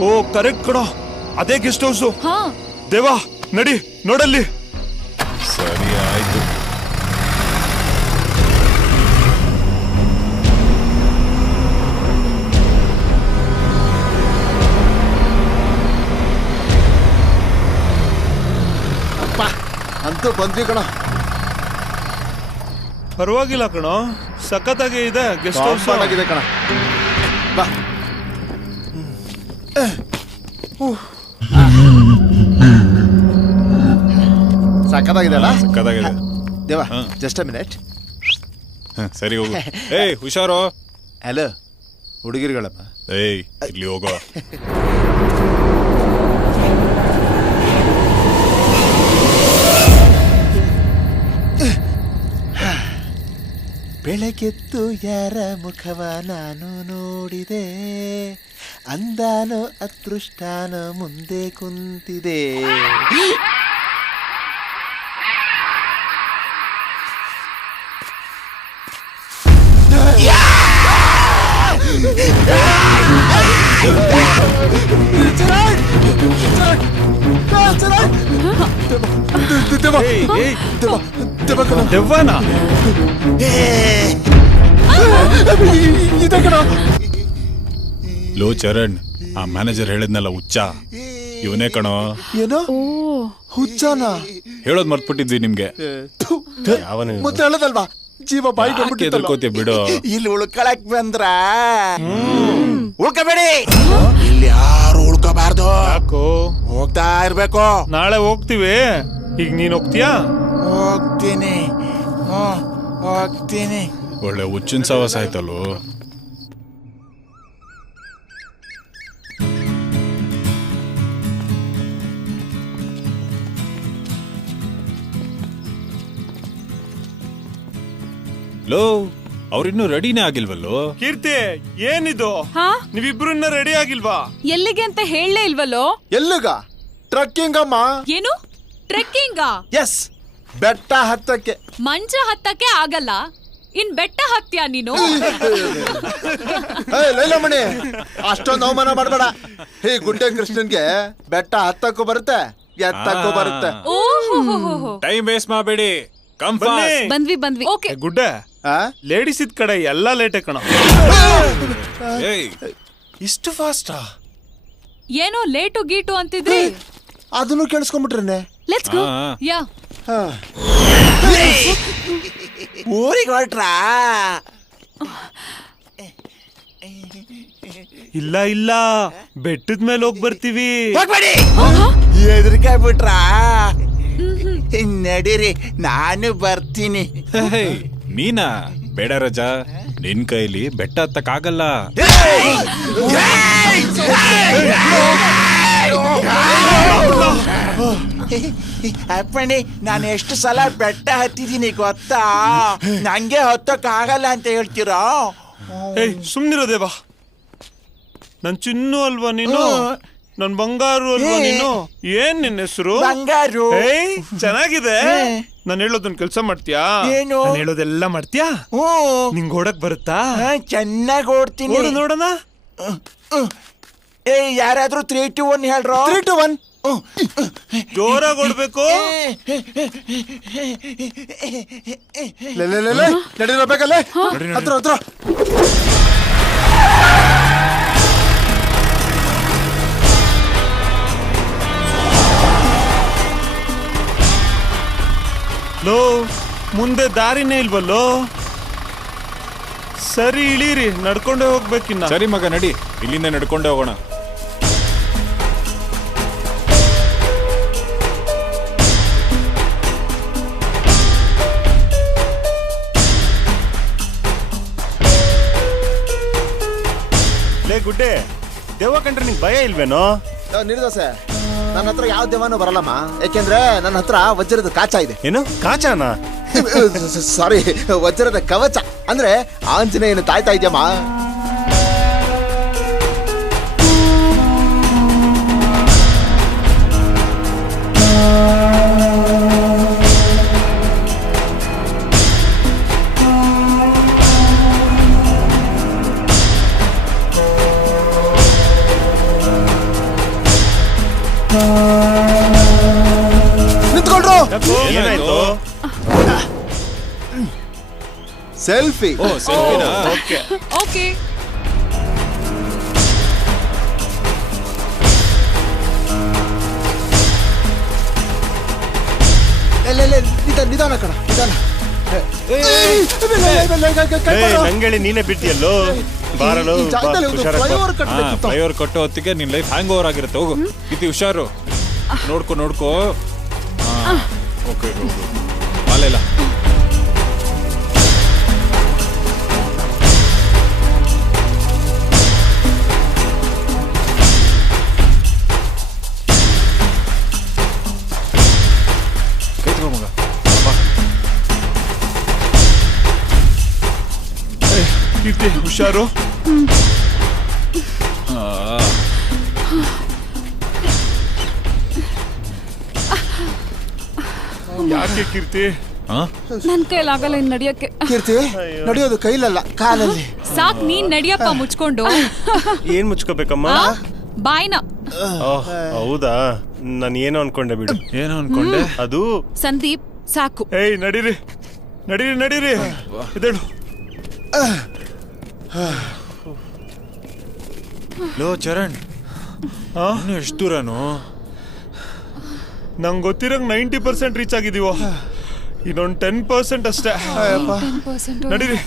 ಓ, ಕರೆಕ್ಟ್ ಕಣೋ, ಅದೇ ಗೆಸ್ಟ್ ಹೌಸು. ಹಾ. ದೇವಾ, ನಡಿ ನೋಡಲ್ಲಿ. ಸರಿ, ಆಯ್ತು. ಅಂತೂ ಬಂದ್ವಿ ಕಣ. ಪರವಾಗಿಲ್ಲ ಕಣೋ, ಸಖತ್ತಾಗೆ ಇದೆ ಗೆಸ್ಟ್ ಹೌಸ್. ಆಗಿದೆ ಕಣ. ಬಾ. ಸಖತ್ತಾಗಿದೆ ಅಲ್ಲ? ಸಖತ್ತಾಗಿದೆ. ದೇವಾ, ಜಸ್ಟ್ ಅ ಮಿನಿಟ್. ಸರಿ, ಹೋಗು. ಏಯ್, ಹುಷಾರೋ. ಹಲೋ, ಹುಡುಗಿರುಗಳಪ್ಪ. ಏಯ್, ಇಲ್ಲಿ ಹೋಗೋ. ಬೆಳಗೆದ್ದು ಯಾರ ಮುಖವ ನಾನು ನೋಡಿದೆ, ಅಂದಾನೋ ಅದೃಷ್ಟಾನೋ ಮುಂದೆ ಕುಂತಿದೆ. ದೆವ್ವನಾ? ಲೋ ಚರಣ್, ಆ ಮ್ಯಾನೇಜರ್ ಹೇಳಿದ್ನಲ್ಲ ಹುಚ್ಚ, ಇವನೇ ಕಣೋ. ಏನೋ ಹುಚ್ಚನ? ಹೇಳೋದ್ ಮರ್ತ್ಬಿಟ್ಟಿದ್ವಿ ನಿಮ್ಗೆ. ಮತ್ತೆ ಹೇಳೋದಲ್ವಾ, ಜೀವ ಬಾಯಿ ಎದುರ್ಕೋತೀಯ ಬಿಡು. ಇಲ್ಲಿ ಉಳ್ಕೊಳಕ್ ಬಂದ್ರ ಉಳ್ಕೋಬೇಡಿ. ಇಲ್ಲಿ ಯಾರು ಉಳ್ಕೋಬಾರ್ದು. ಯಾಕೋ? ಹೋಗ್ತಾ ಇರ್ಬೇಕು. ನಾಳೆ ಹೋಗ್ತೀವಿ. ಈಗ ನೀನ್ ಹೋಗ್ತೀಯಾ? ಹೋಗ್ತೀನಿ, ಹೋಗ್ತೀನಿ. ಒಳ್ಳೆ ಹುಚ್ಚಿನ ಸವಾಸ ಆಯ್ತಲ್ವೋ. ಲೋ, ಅವ್ರಿನ್ನೂ ರೆಡಿನೇ ಆಗಿಲ್ವಲ್ಲೋ. ಕೀರ್ತಿ, ಏನಿದು? ನೀವಿಬ್ರು ಇನ್ನ ರೆಡಿ ಆಗಿಲ್ವಾ? ಎಲ್ಲಿಗೆ ಅಂತ ಹೇಳಲೇ ಇಲ್ವಲ್ಲೋ. ಎಲ್ಲಿಗ? ಟ್ರಕ್ಕಿಂಗ್ ಅಮ್ಮ. ಏನು ಟ್ರೆಕ್ಕಿಂಗ್? ಎಸ್, ಬೆಟ್ಟ ಹತ್ತಕ್ಕೆ. ಮಂಚ ಹತ್ತಕ್ಕೆ ಆಗಲ್ಲ, ಇನ್ ಬೆಟ್ಟ ಹತ್ಯಾ ನೀನು? ಲೈಲಮಣಿ, ಅಷ್ಟೊಂದು ಅವಮಾನ ಮಾಡಬೇಡ. ಹೇ ಗುಡ್ಡೆ ಕೃಷ್ಣನ್ಗೆ ಬೆಟ್ಟ ಹತ್ತಕ್ಕೂ ಬರುತ್ತೆ, ಎತ್ತಕ್ಕೂ ಬರುತ್ತೆ. ಟೈಮ್ ವೇಸ್ಟ್ ಮಾಡಬೇಡಿ, ಕಮ್ ಫಾಸ್ಟ್. ಬಂದ್ವಿ. ಓಕೆ. ಗುಡ್ಡೆ, ಲೇಡೀಸ್ ಇದ್ ಕಡೆ ಎಲ್ಲ ಲೇಟೆ ಕಣ. ಏಯ್, ಇಷ್ಟು ಫಾಸ್ಟಾ? ಏನೋ ಲೇಟು ಗೀಟು ಅಂತಿದ್ರಿ. ಅದನ್ನು ಕೇಳಿಸ್ಕೊಂಡ್ಬಿಟ್ರೇನೆ. Let's go. ಯಾ. ಊರಿಗೆ ಹೊರಟ್ರಾ? ಇಲ್ಲ ಇಲ್ಲ, ಬೆಟ್ಟದ ಮೇಲೆ ಹೋಗಿ ಬರ್ತೀವಿ. ಹೋಗ್ಬೇಡಿ, ಎದ್ರಿಕಾಯ್ ಬಿಟ್ರಾ? ನಡೀರಿ, ನಾನು ಬರ್ತೀನಿ. ನೀನಾ? ಬೇಡ ರಜಾ, ನಿನ್ ಕೈಲಿ ಬೆಟ್ಟ ಹತ್ತಕ್ಕಾಗಲ್ಲ. ಅಪ್ಪಣಿ, ನಾನು ಎಷ್ಟು ಸಲ ಬೆಟ್ಟ ಹತ್ತಿದ್ದೀನಿ ಗೊತ್ತಾ? ನಂಗೆ ಹತ್ತಕ್ಕಾಗಲ್ಲ ಅಂತ ಹೇಳ್ತೀರಾ? ಏಯ್ ಸುಮ್ನಿರೋ ದೇವಾ, ನನ್ ಚಿನ್ನು ಅಲ್ವಾ ನೀನು? ನನ್ ಬಂಗಾರು ಅಲ್ವಾ ನೀನು? ಏನ್ ನಿನ್ನ ಹೆಸರು? ಬಂಗಾರು. ಏಯ್ ಚೆನ್ನಾಗಿದೆ. ನಾನು ಹೇಳೋದನ್ನ ಕೆಲಸ ಮಾಡ್ತೀಯಾ? ಏನು? ನಾನು ಹೇಳೋದೆಲ್ಲ ಮಾಡ್ತೀಯಾ? ನಿಂಗೆ ಓಡಕ್ ಬರುತ್ತಾ? ಚೆನ್ನಾಗಿ ಓಡ್ತೀನಿ. ಓಡು ನೋಡೋಣ. ಏ, ಯಾರಾದ್ರೂ 3, 2, 1 ಹೇಳ್ರೋ. 3, 2, 1. ಜೋರಾಗಿ ಓಡ್ಬೇಕು. ನಡೀರಬೇಕಲ್ಲೇ, ಹತ್ರ ಹತ್ರ. ಲೋ, ಮುಂದೆ ದಾರಿನೇ ಇಲ್ವಲ್ಲೋ? ಸರಿ ಇಳೀರಿ, ನಡ್ಕೊಂಡೇ ಹೋಗ್ಬೇಕಿನ್ನ. ಸರಿ ಮಗ, ನಡಿ, ಇಲ್ಲಿಂದ ನಡ್ಕೊಂಡೇ ಹೋಗೋಣ. ಲೇ ಗುಡ್ಡೆ, ದೆವ್ವ ಕಂಡ್ರೆ ನಿಂಗೆ ಭಯ ಇಲ್ವೇನೋ? ನಿರ್ದೋಸೆ, ನನ್ನ ಹತ್ರ ಯಾವ ದೇವನೂ ಬರಲ್ಲಮ್ಮ. ಯಾಕೆಂದ್ರೆ ನನ್ನ ಹತ್ರ ವಜ್ರದ ಕಾಚ ಇದೆ. ಏನು ಕಾಚಾನ? ಸಾರಿ, ವಜ್ರದ ಕವಚ. ಅಂದ್ರೆ ಆಂಜನೇಯನ ತಾಯ್ತಾ ಇದೆಯಮ್ಮ. ನಿಂತ್ಕೊಳ್ರು. ಏನಾಯ್ತು? ಸೆಲ್ಫಿ. ಓ, ಸೆಲ್ಫಿನಾ? ಓಕೆ. ನಿಧಾನ ಕಣ, ನಿಧಾನ. ನಂಗೇಳಿ ನೀನೇ ಬಿಟ್ಟಿಯಲ್ಲೋ. ಬಾರಲು, ಫ್ಲೈಓವರ್ ಕಟ್ಟೋ ಹೊತ್ತಿಗೆ ನಿನ್ ಲೈಫ್ ಹ್ಯಾಂಗ್ ಓವರ್ ಆಗಿರುತ್ತೆ. ಹೋಗು, ಇತಿ ಹುಷಾರು. ನೋಡ್ಕೋ. ಓಕೆ, ಅಲ್ಲ ಮಗ. ಕೀರ್ತಿ ಹುಷಾರು. ಯಾಕೆ ಕೀರ್ತಿ? ನನ್ ಕೈಲಾಗಲ್ಲ ಇನ್ ನಡಿಯಕ್ಕೆ. ಕೀರ್ತಿ, ನಡೆಯೋದು ಕೈಲಲ್ಲ, ಕಾಲಲ್ಲಿ. ಸಾಕ್, ನೀನ್ ನಡಿಯಪ್ಪ ಮುಚ್ಕೊಂಡು. ಏನ್ ಮುಚ್ಕೋಬೇಕಮ್ಮ? ಬಾಯ್ನ. ಹೌದಾ, ನಾನು ಏನೋ ಅನ್ಕೊಂಡೆ ಬಿಡು. ಏನೋ ಅನ್ಕೊಂಡೆ? ಅದು ಸಂದೀಪ್, ಸಾಕು. ಏಯ್ ನಡೀರಿ. ಇದಳು. ಲೋ ಚರಣ್, ಎಷ್ಟು ದೂರನು? ನಂಗೆ ಗೊತ್ತಿರಂಗ್ 90% ರೀಚ್ ಆಗಿದೀವೋ. ಇನ್ನೊಂದು 10% ಅಷ್ಟೇ. ನಡೀರಿ.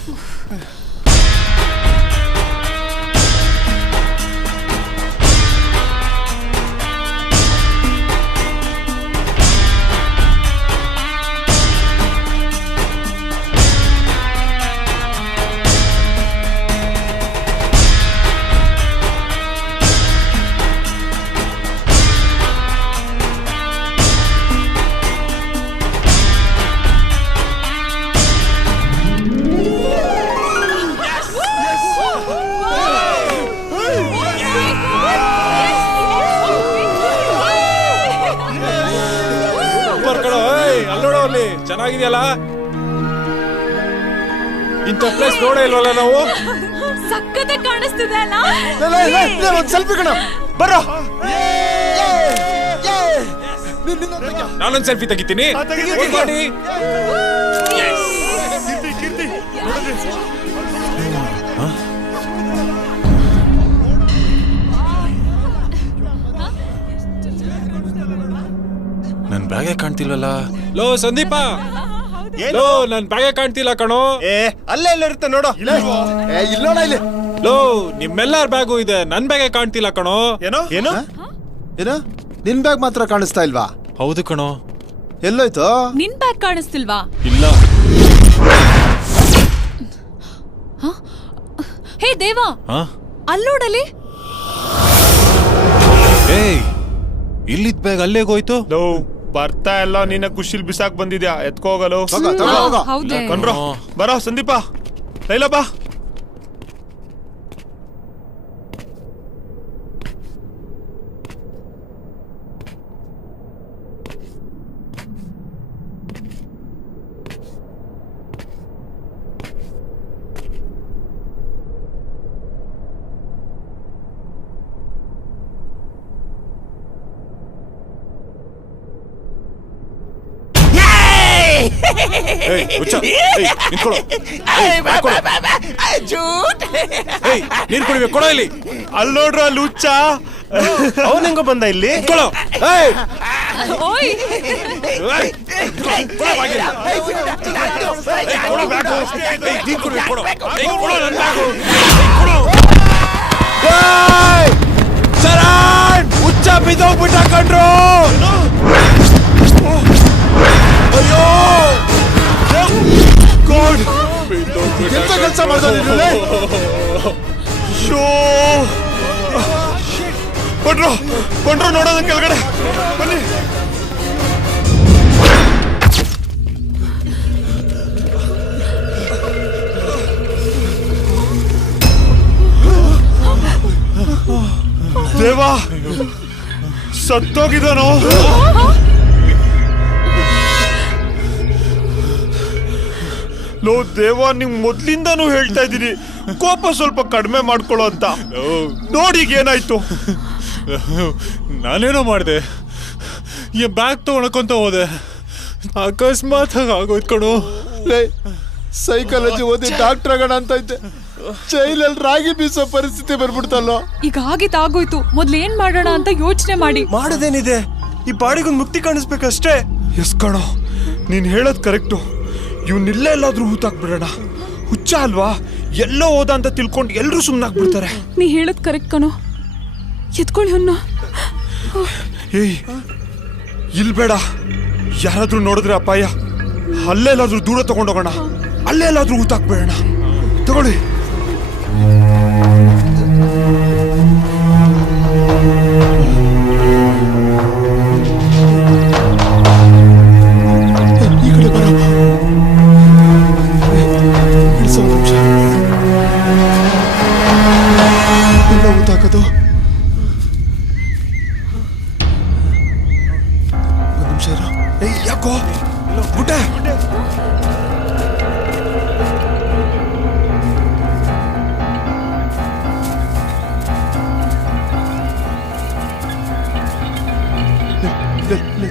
ಚೆನ್ನಾಗಿದೆಯಲ್ಲ? ಇಂಥ ಪ್ಲೇಸ್ ನೋಡೇ ಇಲ್ವಲ್ಲ ನಾವು? ಸಕ್ಕತ್ತೆ ಕಾಣಿಸ್ತಿದೆ ಅಲ್ಲ? ಒಂದು ಸೆಲ್ಫಿ ಕಣ. ಬರೋ, ನಾನೊಂದು ಸೆಲ್ಫಿ ತೆಗಿತೀನಿ. ಮಾಡಿ. ಬ್ಯಾಗೆ ಕಾಣ್ತಿಲ್ವಲ್ಲ. ಲೋ ಸಂದೀಪ, ಲೋ ನನ್ ಬ್ಯಾಗೆ ಕಾಣ್ತಿಲ್ಲ ಕಣೋ. ಅಲ್ಲೇ ಎಲ್ಲ ಇರುತ್ತೆ ನೋಡು. ಇಲ್ಲೋಣ ಇಲ್ಲಿ. ಲೋ ನಿಮ್ಮೆಲ್ಲರ ಬ್ಯಾಗು ಇದೆ, ನನ್ ಬ್ಯಾಗೆ ಕಾಣ್ತಿಲ್ಲ ಕಣೋ. ಏನೋ ಏನು ಏನು ನಿನ್ ಬ್ಯಾಗ್ ಮಾತ್ರ ಕಾಣಿಸ್ತಾ ಇಲ್ವಾ? ಹೌದು ಕಣೋ. ಎಲ್ಲೋಯ್ತು? ನಿನ್ ಬ್ಯಾಗ್ ಕಾಣಿಸ್ತಿಲ್ವಾ? ಇಲ್ಲ. ಹೇ ದೇವಾ, ಅಲ್ಲೋಡಲಿ. ಏಯ್, ಇಲ್ಲಿದ್ ಬ್ಯಾಗ್ ಅಲ್ಲೇ ಹೋಯ್ತು. ಲೋ ಬರ್ತಾ ಎಲ್ಲ ನಿನ್ನ ಖುಷಿಲ್ ಬಿಸಾಕ್ ಬಂದಿದ್ಯಾ, ಎತ್ಕೋಗಲು. ಹೌದೇ ಕಣ್ರೋ, ಬರೋ ಸಂದೀಪ, ಲೈಲಾ ಬಾ. ಕೊಡೋ ಇಲ್ಲಿ. ಅಲ್ಲಿ ನೋಡ್ರು ಅಲ್ಲಿ ಹುಚ್ಚ, ಅವನ್ ಹೆಂಗೋ ಬಂದ ಇಲ್ಲಿ. ಹುಚ್ಚ ಬಿದ್ದೋಗ್ಬಿಟ್ಟ ಕಂಡ್ರು. ಅಯ್ಯೋ ಎಂತ ಕೆಲಸ ಮಾಡ್ತಾರೆ? ಕೊಂಡ್ರು ನೋಡೋದ ಕೆಳಗಡೆ ಬನ್ನಿ. ದೇವಾ ಸತ್ತೋಗಿದ್ದಾನೋ? ಲೋ ದೇವಾ, ನಿಂಗ್ ಮೊದ್ಲಿಂದಾನು ಹೇಳ್ತಾ ಇದ್ದೀನಿ ಕೋಪ ಸ್ವಲ್ಪ ಕಡಿಮೆ ಮಾಡ್ಕೊಳ್ಳೋ ಅಂತ. ನೋಡಿ ಈಗ ಏನಾಯ್ತು. ನಾನೇನೋ ಮಾಡಿದೆ, ಈ ಬ್ಯಾಗ್ ತಗೊಳಕೊಂತ ಹೋದೆ, ಅಕಸ್ಮಾತ್ ಆಗೋಯ್ತು ಕಣೋ. ಸೈಕಾಲಜಿ ಓದಿ ಡಾಕ್ಟರ್ ಆಗೋಣ ಅಂತ ಇದ್ದೆ, ಜೈಲಲ್ಲಿ ರಾಗಿ ಬೀಸೋ ಪರಿಸ್ಥಿತಿ ಬರ್ಬಿಡ್ತಲ್ಲೋ. ಈಗ ಆಗಿದ್ದಾಗೋಯ್ತು, ಮೊದ್ಲೇನ್ ಮಾಡೋಣ ಅಂತ ಯೋಚನೆ ಮಾಡಿ. ಮಾಡೋದೇನಿದೆ, ಈ ಬಾಡಿಗೊಂದು ಮುಕ್ತಿ ಕಾಣಿಸ್ಬೇಕಷ್ಟೇ. ಎಸ್ ಕಣೋ, ನೀನ್ ಹೇಳೋದ್ ಕರೆಕ್ಟು. ಇವನ್ನಿಲ್ಲೇ ಎಲ್ಲಾದ್ರೂ ಹೂತಾಕ್ಬಿಡೋಣ. ಹುಚ್ಚ ಅಲ್ವಾ, ಎಲ್ಲೋ ಹೋದ ಅಂತ ತಿಳ್ಕೊಂಡು ಎಲ್ರೂ ಸುಮ್ಮನಾಗ್ಬಿಡ್ತಾರೆ. ನೀ ಹೇಳೋದ್ ಕರೆಕ್ಟ್ ಕಣೋ, ಎತ್ಕೊಳ್ಳಿ ಹುನ್ನ. ಏಯ್ ಇಲ್ ಬೇಡ, ಯಾರಾದ್ರೂ ನೋಡಿದ್ರೆ ಅಪಾಯ. ಅಲ್ಲೆಲ್ಲಾದ್ರೂ ದೂರ ತಗೊಂಡೋಗೋಣ, ಅಲ್ಲೆಲ್ಲಾದ್ರೂ ಹೂತಾಕ್ಬಿಡೋಣ. ತಗೊಳ್ಳಿ. ಈ ಕಡೆ ಬರೋ. ಎಲ್ಲ ಊತಾಕೋದು. ಒಂದು ನಿಮಿಷ ಇರೋ. ಯಾಕೋ ಗುಡ್ಡೆ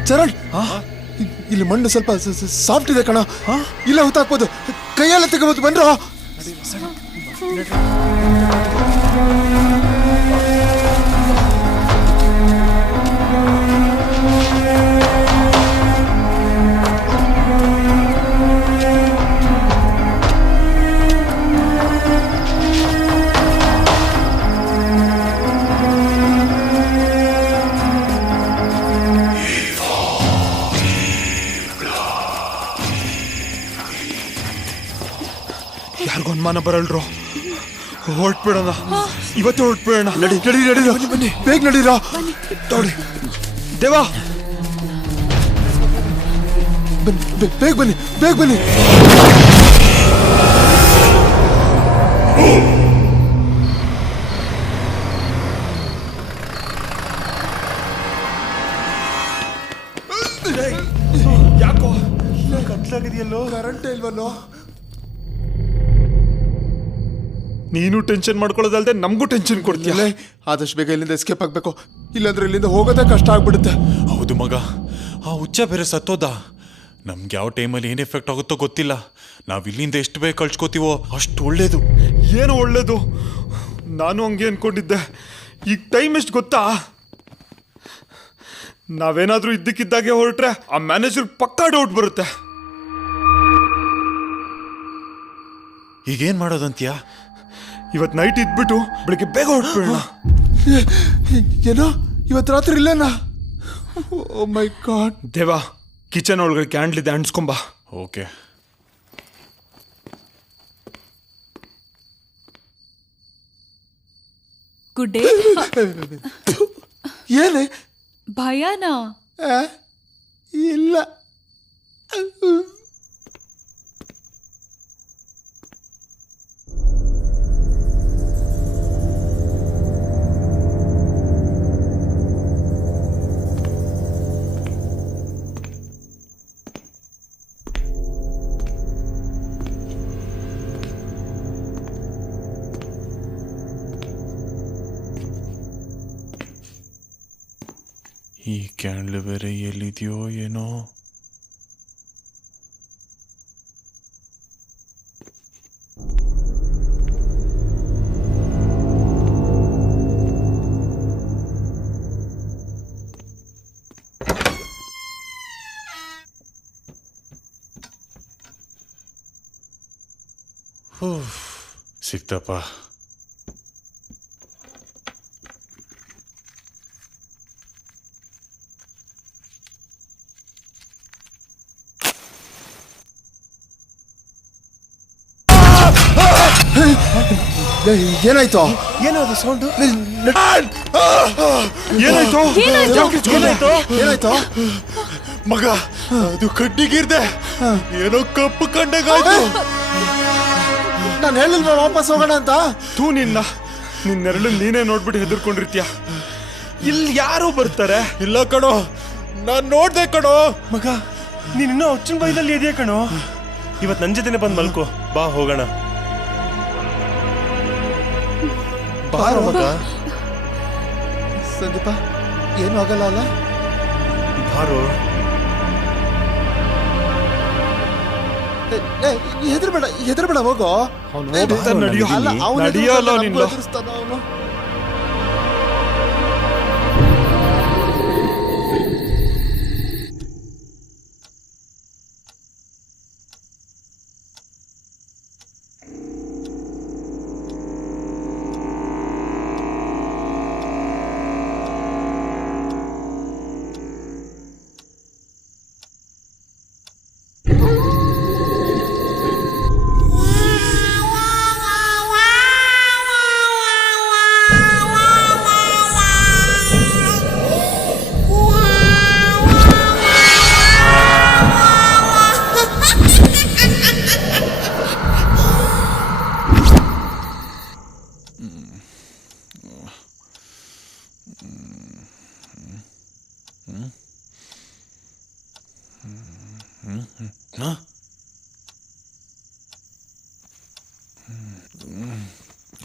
ಚರಣ್, ಇಲ್ಲಿ ಮಣ್ಣು ಸ್ವಲ್ಪ ಸಾಫ್ಟ್ ಇದೆ ಕಣ, ಇಲ್ಲ ಹುತ್ತಾಕ್ಬೋದು. ಕೈಯೆಲ್ಲ ತೆಗಬಹುದು, ಬನ್ರೋ. ಯಾರಿಗೂ ಅನುಮಾನ ಬರಲ್ರು. ಹೊರಟ್ಬಿಡೋಣ, ಇವತ್ತೇ ಹೊರಟ್ಬಿಡೋಣ. ನಡಿ ನಡಿ ನಡೀರೋ, ಬನ್ನಿ ಬೇಗ ನಡೀರೋ. ತಗೊಳ್ಳಿ ದೇವಾ, ಬೇಗ ಬನ್ನಿ, ಬೇಗ ಬನ್ನಿ. ಯಾಕೋ ಕತ್ಲಾಗಿದೆಯಲ್ಲೋ, ಕರೆಂಟ್ ಇಲ್ವಲ್ಲೋ. ನೀನು ಟೆನ್ಷನ್ ಮಾಡ್ಕೊಳ್ಳೋದಲ್ದೆ ನಮಗೂ ಟೆನ್ಷನ್ ಕೊಡ್ತೀಯ. ಆದಷ್ಟು ಬೇಗ ಇಲ್ಲಿಂದ ಎಸ್ಕೇಪ್ ಆಗ್ಬೇಕು, ಇಲ್ಲಾಂದ್ರೆ ಇಲ್ಲಿಂದ ಹೋಗೋದೇ ಕಷ್ಟ ಆಗ್ಬಿಡುತ್ತೆ. ಹೌದು ಮಗ, ಆ ಹುಚ್ಚ ಬೇರೆ ಸತ್ತೋದ. ನಮ್ಗೆ ಯಾವ ಟೈಮಲ್ಲಿ ಏನು ಎಫೆಕ್ಟ್ ಆಗುತ್ತೋ ಗೊತ್ತಿಲ್ಲ. ನಾವು ಇಲ್ಲಿಂದ ಎಷ್ಟು ಬೇಗ ಕಳ್ಸ್ಕೋತೀವೋ ಅಷ್ಟು ಒಳ್ಳೇದು. ಏನು ಒಳ್ಳೇದು, ನಾನು ಹಂಗೆ ಅನ್ಕೊಂಡಿದ್ದೆ. ಈಗ ಟೈಮ್ ಎಷ್ಟು ಗೊತ್ತಾ? ನಾವೇನಾದ್ರೂ ಇದ್ದಕ್ಕಿದ್ದಾಗೆ ಹೊರಟ್ರೆ ಆ ಮ್ಯಾನೇಜರ್ ಪಕ್ಕಾ ಡೌಟ್ ಬರುತ್ತೆ. ಈಗೇನ್ ಮಾಡೋದಂತ್ಯಾ? ಇವತ್ ನೈಟ್ ಇದ್ಬಿಟ್ಟು ಬೆಳಿಗ್ಗೆ ಬೇಗ ಹೊರಟ್ಬಿಡೋಣ. ಏನೋ ಇವತ್ತು ರಾತ್ರಿ ಇಲ್ಲೇನಾ? ಓ ಮೈ ಗಾಡ್. ದೇವಾ, ಕಿಚನ್ ಒಳಗಡೆ ಕ್ಯಾಂಡ್ಲ್ ಇದೆ, ಅಂಟಿಸ್ಕೊಂಬಾ. ಓಕೆ. Good day. ಏನೇ ಭಯನಾ? ಇಲ್ಲ. ಈ ಕ್ಯಾಂಡ್ಲ್ ಬೇರೆ ಎಲ್ಲಿದೆಯೋ ಏನೋ. ಸಿಕ್ತಪ್ಪ. ಏನಾಯ್ತು? ಏನಾದ್ರು ಸೌಂಡ್? ಏನಾಯ್ತು? ಏನಾಯ್ತು? ಮಗ, ಅದು ಕಡ್ಡಿಗಿರ್ದೆ ಏನೋ ಕಪ್ಪು ಕಂಡಗಾಯ್ತು. ನಾನು ಹೇಳಿಲ್ವ ವಾಪಸ್ ಹೋಗೋಣ ಅಂತ? ತೂ ನಿನ್ನೆರಳು ನೀನೇ ನೋಡ್ಬಿಟ್ಟು ಹೆದರ್ಕೊಂಡಿರ್ತೀಯ. ಇಲ್ಲಿ ಯಾರು ಬರ್ತಾರೆ? ಇಲ್ಲ ಕಣೋ, ನಾನ್ ನೋಡ್ದೆ ಕಣೋ. ಮಗ, ನೀನ್ ಇನ್ನೂ ಹುಚ್ಚಿನ ಬೈದಲ್ಲಿ ಇದೆಯಾ ಕಣೋ. ಇವತ್ ನನ್ ಜೊತೆನೆ ಬಂದ್ ಮಲ್ಕೋ, ಬಾ ಹೋಗೋಣ. ಬಾರೋ ಮಗ. ಸಂದೀಪ, ಏನು ಆಗಲ್ಲ ಅಲ್ಲ? ಬಾರೋ. ಹೆದರ್ಬೇಡ ಹೋಗೋ. ನಡಿಯೋಲ್ಲ ನಿನ್ನ. ಅವನು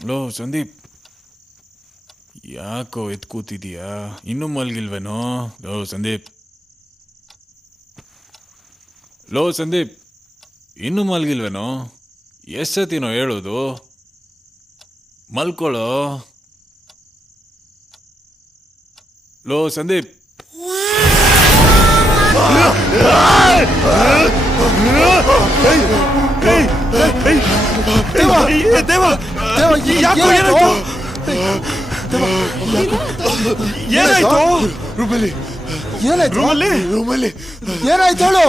ಲೋ ಸಂದೀಪ್, ಯಾಕೋ ಎದ್ದು ಕೂತಿದೀಯಾ? ಇನ್ನೂ ಮಲ್ಗಿಲ್ವೇನೋ? ಲೋ ಸಂದೀಪ್, ಇನ್ನೂ ಮಲ್ಗಿಲ್ವೇನೋ? ಎಷ್ಟೊತ್ತಿನೋ ಹೇಳೋದು? ಮಲ್ಕೊಳ್ಳೋ. ಲೋ ಸಂದೀಪ್. ಏನಾಯ್ತು ಹೇಳು.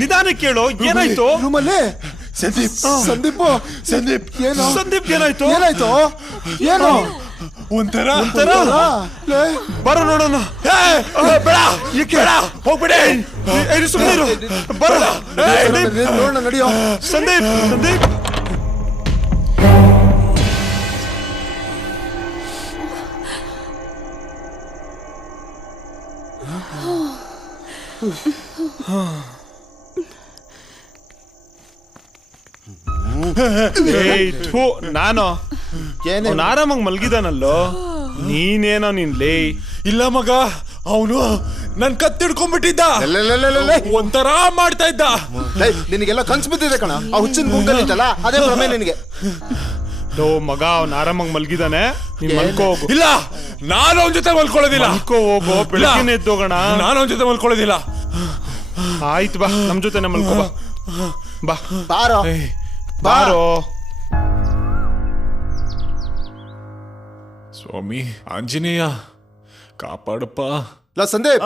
ನಿಧಾನ ಕೇಳು. ಏನಾಯ್ತು ರೂಮಲ್ಲಿ? ಸಂದೀಪ್ ಏನು? ಸಂದೀಪ್ ಏನಾಯ್ತು? ಏನು ಒಂಥರ ಬರೋ ನೋಡೋಣ. ಹೋಗ್ಬಿಡಿ. ನೋಡೋಣ, ನಡಿಯೋ. ಸಂದೀಪ್ ನಾನು ಆರಾಮಾಗಿ ಮಲ್ಗಿದಾನಲ್ಲೋ, ನೀನೇನೋ ನಿನ್ಲೇ. ಇಲ್ಲ ಮಗ, ಅವನು ನನ್ ಕತ್ತಿಡ್ಕೊಂಡ್ಬಿಟ್ಟಿದ್ದ. ಒಂಥರ ಮಾಡ್ತಾ ಇದ್ದ. ನಿನಗೆಲ್ಲ ಕನ್ಸು ಬಿದ್ದಿದೆ ಕಣ. ಆ ಹುಚ್ಚಿನ ಗುಂಗಲ್ಲಿದ್ದಲ್ಲ, ಅದೇ ಭ್ರಮೆ ನಿನಗೆ. ಮಗ, ಅವ್ನ ಆರಾಮಾಗಿ ಮಲ್ಗಿದಾನೆ, ನೀನ್ ಮಲ್ಕೋ ಹೋಗು. ಇಲ್ಲ, ನಾನು ಅವನ ಜೊತೆ ಮಲ್ಕೊಳ್ಳೋದಿಲ್ಲ. ಹೋಗೋ, ಬೆಳಗ್ಗೆ ಎದ್ದೋಗೋಣ. ನಾನು ಅವನ ಜೊತೆ ಮಲ್ಕೊಳ್ಳೋದಿಲ್ಲ. ಆಯ್ತು ಬಾ, ನಮ್ ಜೊತೆ ಮಲ್ಕೋ ಬಾ. ಬಾ ಬಾರೋ ಬಾರೋ. ಸ್ವಾಮಿ ಆಂಜನೇಯ ಕಾಪಾಡಪ್ಪ. ಸಂದೀಪ್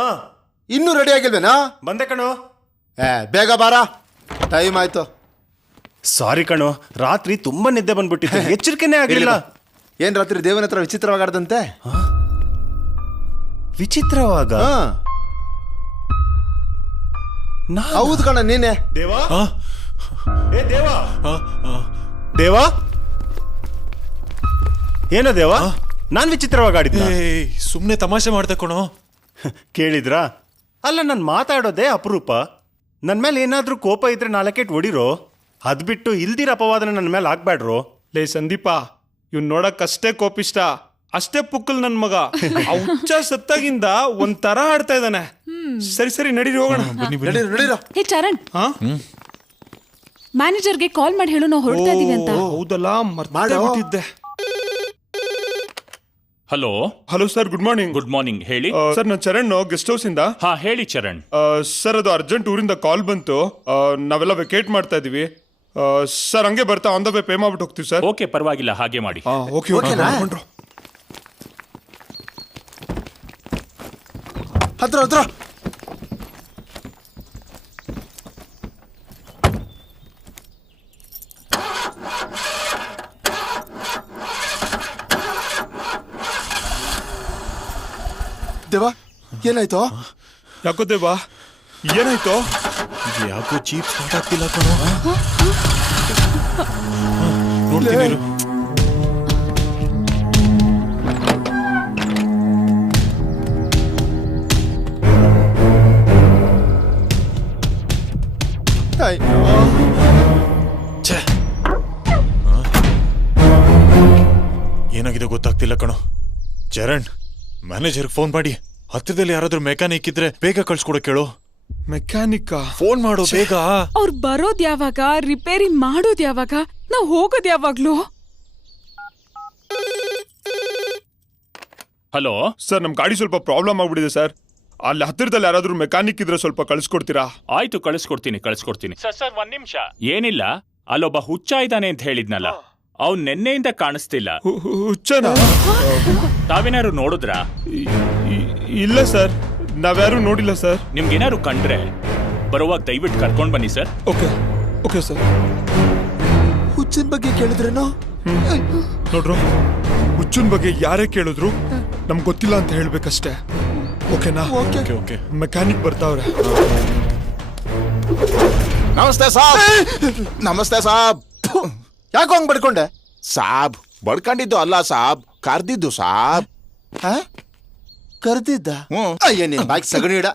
ಇನ್ನೂ ರೆಡಿ ಆಗಿಲ್ವೇನಾ? ಬಂದೆ ಕಣೋ. ಬೇಗ ಬಾರ, ಟೈಮ್ ಆಯ್ತು. ಸಾರಿ ಕಣೋ, ರಾತ್ರಿ ತುಂಬಾ ನಿದ್ದೆ ಬಂದ್ಬಿಟ್ಟಿತ್ತು, ಎಚ್ಚರಿಕೆನೇ ಆಗಿಲ್ಲ. ಏನ್ ರಾತ್ರಿ ದೇವನ ಹತ್ರ ವಿಚಿತ್ರವಾಗಾಡ್ದಂತೆ? ವಿಚಿತ್ರವಾಗ? ಹೌದು ಕಣ, ನೀನೆ. ದೇವಾ, ಏ ದೇವಾ, ದೇವಾ, ಏನೋ ದೇವಾ, ನಾನ್ ವಿಚಿತ್ರವಾಗಿ ಆಡಿದ್ದೆ. ಸುಮ್ನೆ ತಮಾಷೆ ಮಾಡ್ದೆ ಕಣೋ. ಕೇಳಿದ್ರಾ? ಅಲ್ಲ, ನಾನು ಮಾತಾಡೋದೇ ಅಪರೂಪ. ನನ್ನ ಮೇಲೆ ಏನಾದ್ರೂ ಕೋಪ ಇದ್ರೆ ನಾಲ್ಕೇಟ್ ಹೊಡಿರೋ. ಅದ್ ಬಿಟ್ಟು ಇಲ್ದಿರ ಅಪವಾದನ ನನ್ನ ಮೇಲೆ ಹಾಕ್ಬೇಡ್ರೋ. ಲೇ ಸಂದೀಪ, ಇವ್ನ್ ನೋಡಕ್ ಅಷ್ಟೇ ಕೋಪಿಷ್ಟ, ಅಷ್ಟೇ ಪುಕ್ಕಲ್ ನನ್ ಮಗ. ಆ ಹುಚ್ಚ ಸತ್ತಾಗಿಂದ ಒಂಥರ ಆಡ್ತಾ ಇದ್ದಾನೆ. ಸರಿ ಸರಿ, ನಡೀರಿ ಹೋಗೋಣ. ಹೇ ಚರಣ್, ಮ್ಯಾನೇಜರ್ಗೆ ಕಾಲ್ ಮಾಡಿ ಹೇಳು ನಾವು ಹೊರಡ್ತಾ ಇದೀವಿ ಅಂತ. ಹೌದಲ್ಲ, ಮರ್ತಿದ್ದೆ. Hello hello sir, good morning. Good morning, ಹೇಳಿ. ಸರ್, ನಾನು ಚರಣ್, ಗೆಸ್ಟ್ ಹೌಸ್ ಇಂದ. ಹಾ ಹೇಳಿ ಚರಣ್. ಸರ್, ಅದು ಅರ್ಜೆಂಟ್ ಊರಿಂದ ಕಾಲ್ ಬಂತು. ನಾವೆಲ್ಲ ವೆಕೇಟ್ ಮಾಡ್ತಾ ಇದೀವಿ ಸರ್. ಹಂಗೆ ಬರ್ತಾ ಆನ್ ದ ವೇ ಪೇ ಮಾಡ್ಬಿಟ್ಟು ಹೋಗ್ತೀವಿ ಸರ್. ಓಕೆ, ಪರವಾಗಿಲ್ಲ, ಹಾಗೆ ಮಾಡಿ. Okay okay. ಹತ್ರ ಹತ್ರ. ದೇವಾ, ಏನಾಯ್ತು? ಯಾಕೋ ದೇವಾ, ಏನಾಯ್ತು? ಯಾಕೋ ಚೀಪ್ ಸ್ಟಾರ್ಟ್ ಆಗ್ತಿಲ್ಲ ಕಣೋ. ನೋಡ್ತೀನಿ. ಏನಾಗಿದೆ ಗೊತ್ತಾಗ್ತಿಲ್ಲ ಕಣೋ. ಚರಣ್, ಮ್ಯಾನೇಜರ್ ಫೋನ್ ಮಾಡಿ ಹತ್ತಿರದಲ್ಲಿ ಯಾರಾದ್ರೂ ಮೆಕ್ಯಾನಿಕ್ ಇದ್ರೆ ಬೇಗ ಕಳ್ಸ್ಕೊಡಕ್ ಕೇಳು. ಮೆಕ್ಯಾನಿಕ್ ಫೋನ್ ಮಾಡು ಬೇಗ. ಅವ್ರು ಬರೋದ್ ಯಾವಾಗ, ರಿಪೇರಿ ಮಾಡೋದ್ ಯಾವಾಗ, ನಾವ್ ಹೋಗೋದ್ ಯಾವಾಗ್ಲೂ? ಹಲೋ ಸರ್, ನಮ್ ಗಾಡಿ ಸ್ವಲ್ಪ ಪ್ರಾಬ್ಲಮ್ ಆಗ್ಬಿಟ್ಟಿದೆ ಸರ್. ಅಲ್ಲಿ ಹತ್ತಿರದಲ್ಲಿ ಯಾರಾದ್ರೂ ಮೆಕ್ಯಾನಿಕ್ ಇದ್ರೆ ಸ್ವಲ್ಪ ಕಳಿಸ್ಕೊಡ್ತೀರಾ? ಆಯ್ತು, ಕಳಿಸ್ಕೊಡ್ತೀನಿ. ಸರ್ ಒಂದ್ ನಿಮಿಷ. ಏನಿಲ್ಲ, ಅಲ್ಲೊಬ್ಬ ಹುಚ್ಚ ಇದ್ದಾನೆ ಅಂತ ಹೇಳಿದ್ನಲ್ಲ, ಅವ್ನ್ ನೆನ್ನೆಯಿಂದ ಕಾಣಿಸ್ತಿಲ್ಲ. ಹುಚ್ಚನ? ತಾವೇನಾರು ನೋಡಿದ್ರಾ? ಇಲ್ಲ ಸರ್, ನಾವ್ಯಾರು ನೋಡಿಲ್ಲ ಸರ್. ನಿಮ್ಗೇನಾರು ಕಂಡ್ರೆ ಬರುವಾಗ ದಯವಿಟ್ಟು ಕರ್ಕೊಂಡ್ ಬನ್ನಿ ಸರ್. Okay okay sir. ಹುಚ್ಚನ್ ಬಗ್ಗೆ ಕೇಳಿದ್ರೇನೋ? ನೋಡ್ರು, ಹುಚ್ಚನ್ ಬಗ್ಗೆ ಯಾರೇ ಕೇಳಿದ್ರು ನಮ್ಗೆ ಗೊತ್ತಿಲ್ಲ ಅಂತ ಹೇಳ್ಬೇಕಷ್ಟೇ. ಓಕೆನಾ? ಓಕೆ. ಮೆಕ್ಯಾನಿಕ್ ಬರ್ತಾವ್ರೆ. ನಮಸ್ತೆ ಸಾಬ್. ನಮಸ್ತೆ ಸಾಬ್. ಯಾಕೋ ಹಂಗ್ ಬಡ್ಕೊಂಡೆ? ಸಾಬ್ ಬಡ್ಕೊಂಡಿದ್ದು ಅಲ್ಲ ಸಾಬ್, ಕರ್ದಿದ್ದು ಸಾಬ್. ಕರ್ದಿದ್ದ? ಅಯ್ಯ, ನೀನ್ ಬಾಯ್ಕ್ ಸಗಣಿ ಇಡ.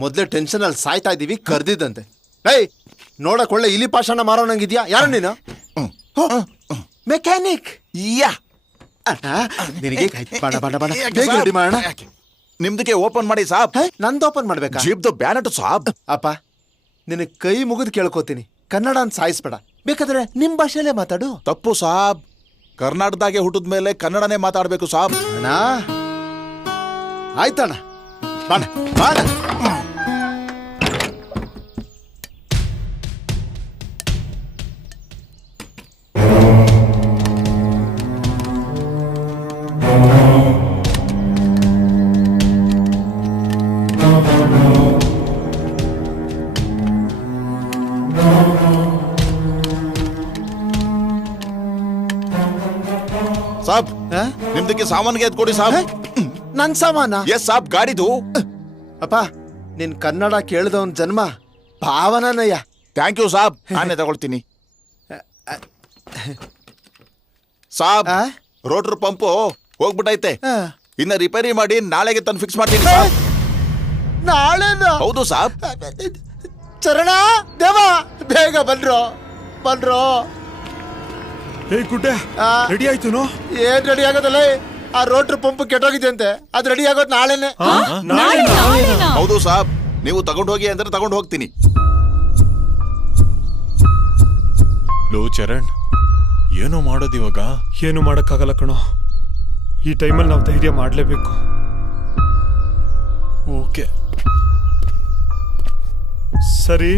ಮೊದ್ಲೇ ಟೆನ್ಷನ್ ಅಲ್ಲಿ ಸಾಯ್ತಾ ಇದೀವಿ, ಕರ್ದಿದ್ದಂತೆ. ಏಯ್, ನೋಡಕ್ ಒಳ್ಳೆ ಇಲಿ ಪಾಷಾಣ ಮಾರೋಣಂಗಿದ್ಯಾ? ಯಾರು ನೀನು? ಮೆಕ್ಯಾನಿಕ್. ಯಾ, ನಿನಗೆ ಬಾಡ ಬಾಡ ಬಾಡ, ಬೇಗ ರೆಡಿ ಮಾಡೋಣ. ನಿಮ್ದಕ್ಕೆ ಓಪನ್ ಮಾಡಿ ಸಾಬ್. ನಂದು ಓಪನ್ ಮಾಡ್ಬೇಕಾ? ಜೀಪ್ದು ಬ್ಯಾನಟ್ ಸಾಬ್. ಅಪ್ಪ, ನಿನಗೆ ಕೈ ಮುಗಿದು ಕೇಳ್ಕೋತೀನಿ, ಕನ್ನಡ ಅಂತ ಸಾಯಿಸ್ಬೇಡ. ಬೇಕಾದ್ರೆ ನಿಮ್ ಭಾಷೆಯಲ್ಲೇ ಮಾತಾಡು. ತಪ್ಪು ಸಾಬ್, ಕರ್ನಾಟಕದಾಗೆ ಹುಟ್ಟಿದ ಮೇಲೆ ಕನ್ನಡನೇ ಮಾತಾಡ್ಬೇಕು ಸಾಬ್. ಅಣ್ಣ, ಆಯ್ತಣ್ಣ, ಬಾಣ ಬಾಣ. ಸಾಬ್, ನಿಮ್ದಕ್ಕೆ ಸಾಮಾನ್ಗೆ ಎತ್ಕೊಡಿ ಸಾಬ್. ನನ್ ಸಾಮಾನ? ಎಸ್ ಸಾಬ್, ಗಾಡಿದು. ಅಪ್ಪ, ನಿನ್ ಕನ್ನಡ ಕೇಳಿದವನ್ ಜನ್ಮ ಭಾವನಯ್ಯ. ಥ್ಯಾಂಕ್ ಯು ಸಾಬ್, ನಾನೇ ತಗೊಳ್ತೀನಿ. ಸಾಬ್, ರೋಟರ್ ಪಂಪು ಹೋಗ್ಬಿಟ್ಟೈತೆ, ಇನ್ನ ರಿಪೇರಿ ಮಾಡಿ ನಾಳೆಗೆ ತಂದು ಫಿಕ್ಸ್ ಮಾಡ್ತೀನಿ. ನಾಳೆ? ಹೌದು ಸಾಬ್. ಚರಣ, ದೇವ, ಬೇಗ ಬನ್ರೋ ಬನ್ರೋ. ಗುಡ್ಡೆ ರೆಡಿ ಆಯ್ತು? ಏನ್ ರೆಡಿ ಆಗೋದಲ್ಲ, ಆ ರೋಟರ್ ಪಂಪ್ ಕೆಟ್ಟೋಗಿದೆ ಅಂತೆ, ಅದ್ ರೆಡಿ ಆಗೋದು ನಾಳೆನೆ. ಹೌದು ಸಾಬ್, ನೀವು ತಗೊಂಡು ಹೋಗಿ ಅಂದ್ರೆ ತಗೊಂಡು ಹೋಗ್ತೀನಿ. ಲೋ ಚರಣ್, ಏನೋ ಮಾಡೋದು ಇವಾಗ? ಏನು ಮಾಡಕ್ಕಾಗಲ್ಲ ಕಣೋ. ಈ ಟೈಮಲ್ಲಿ ನಾವು ಧೈರ್ಯ ಮಾಡಲೇಬೇಕು. ಓಕೆ ಸರಿ,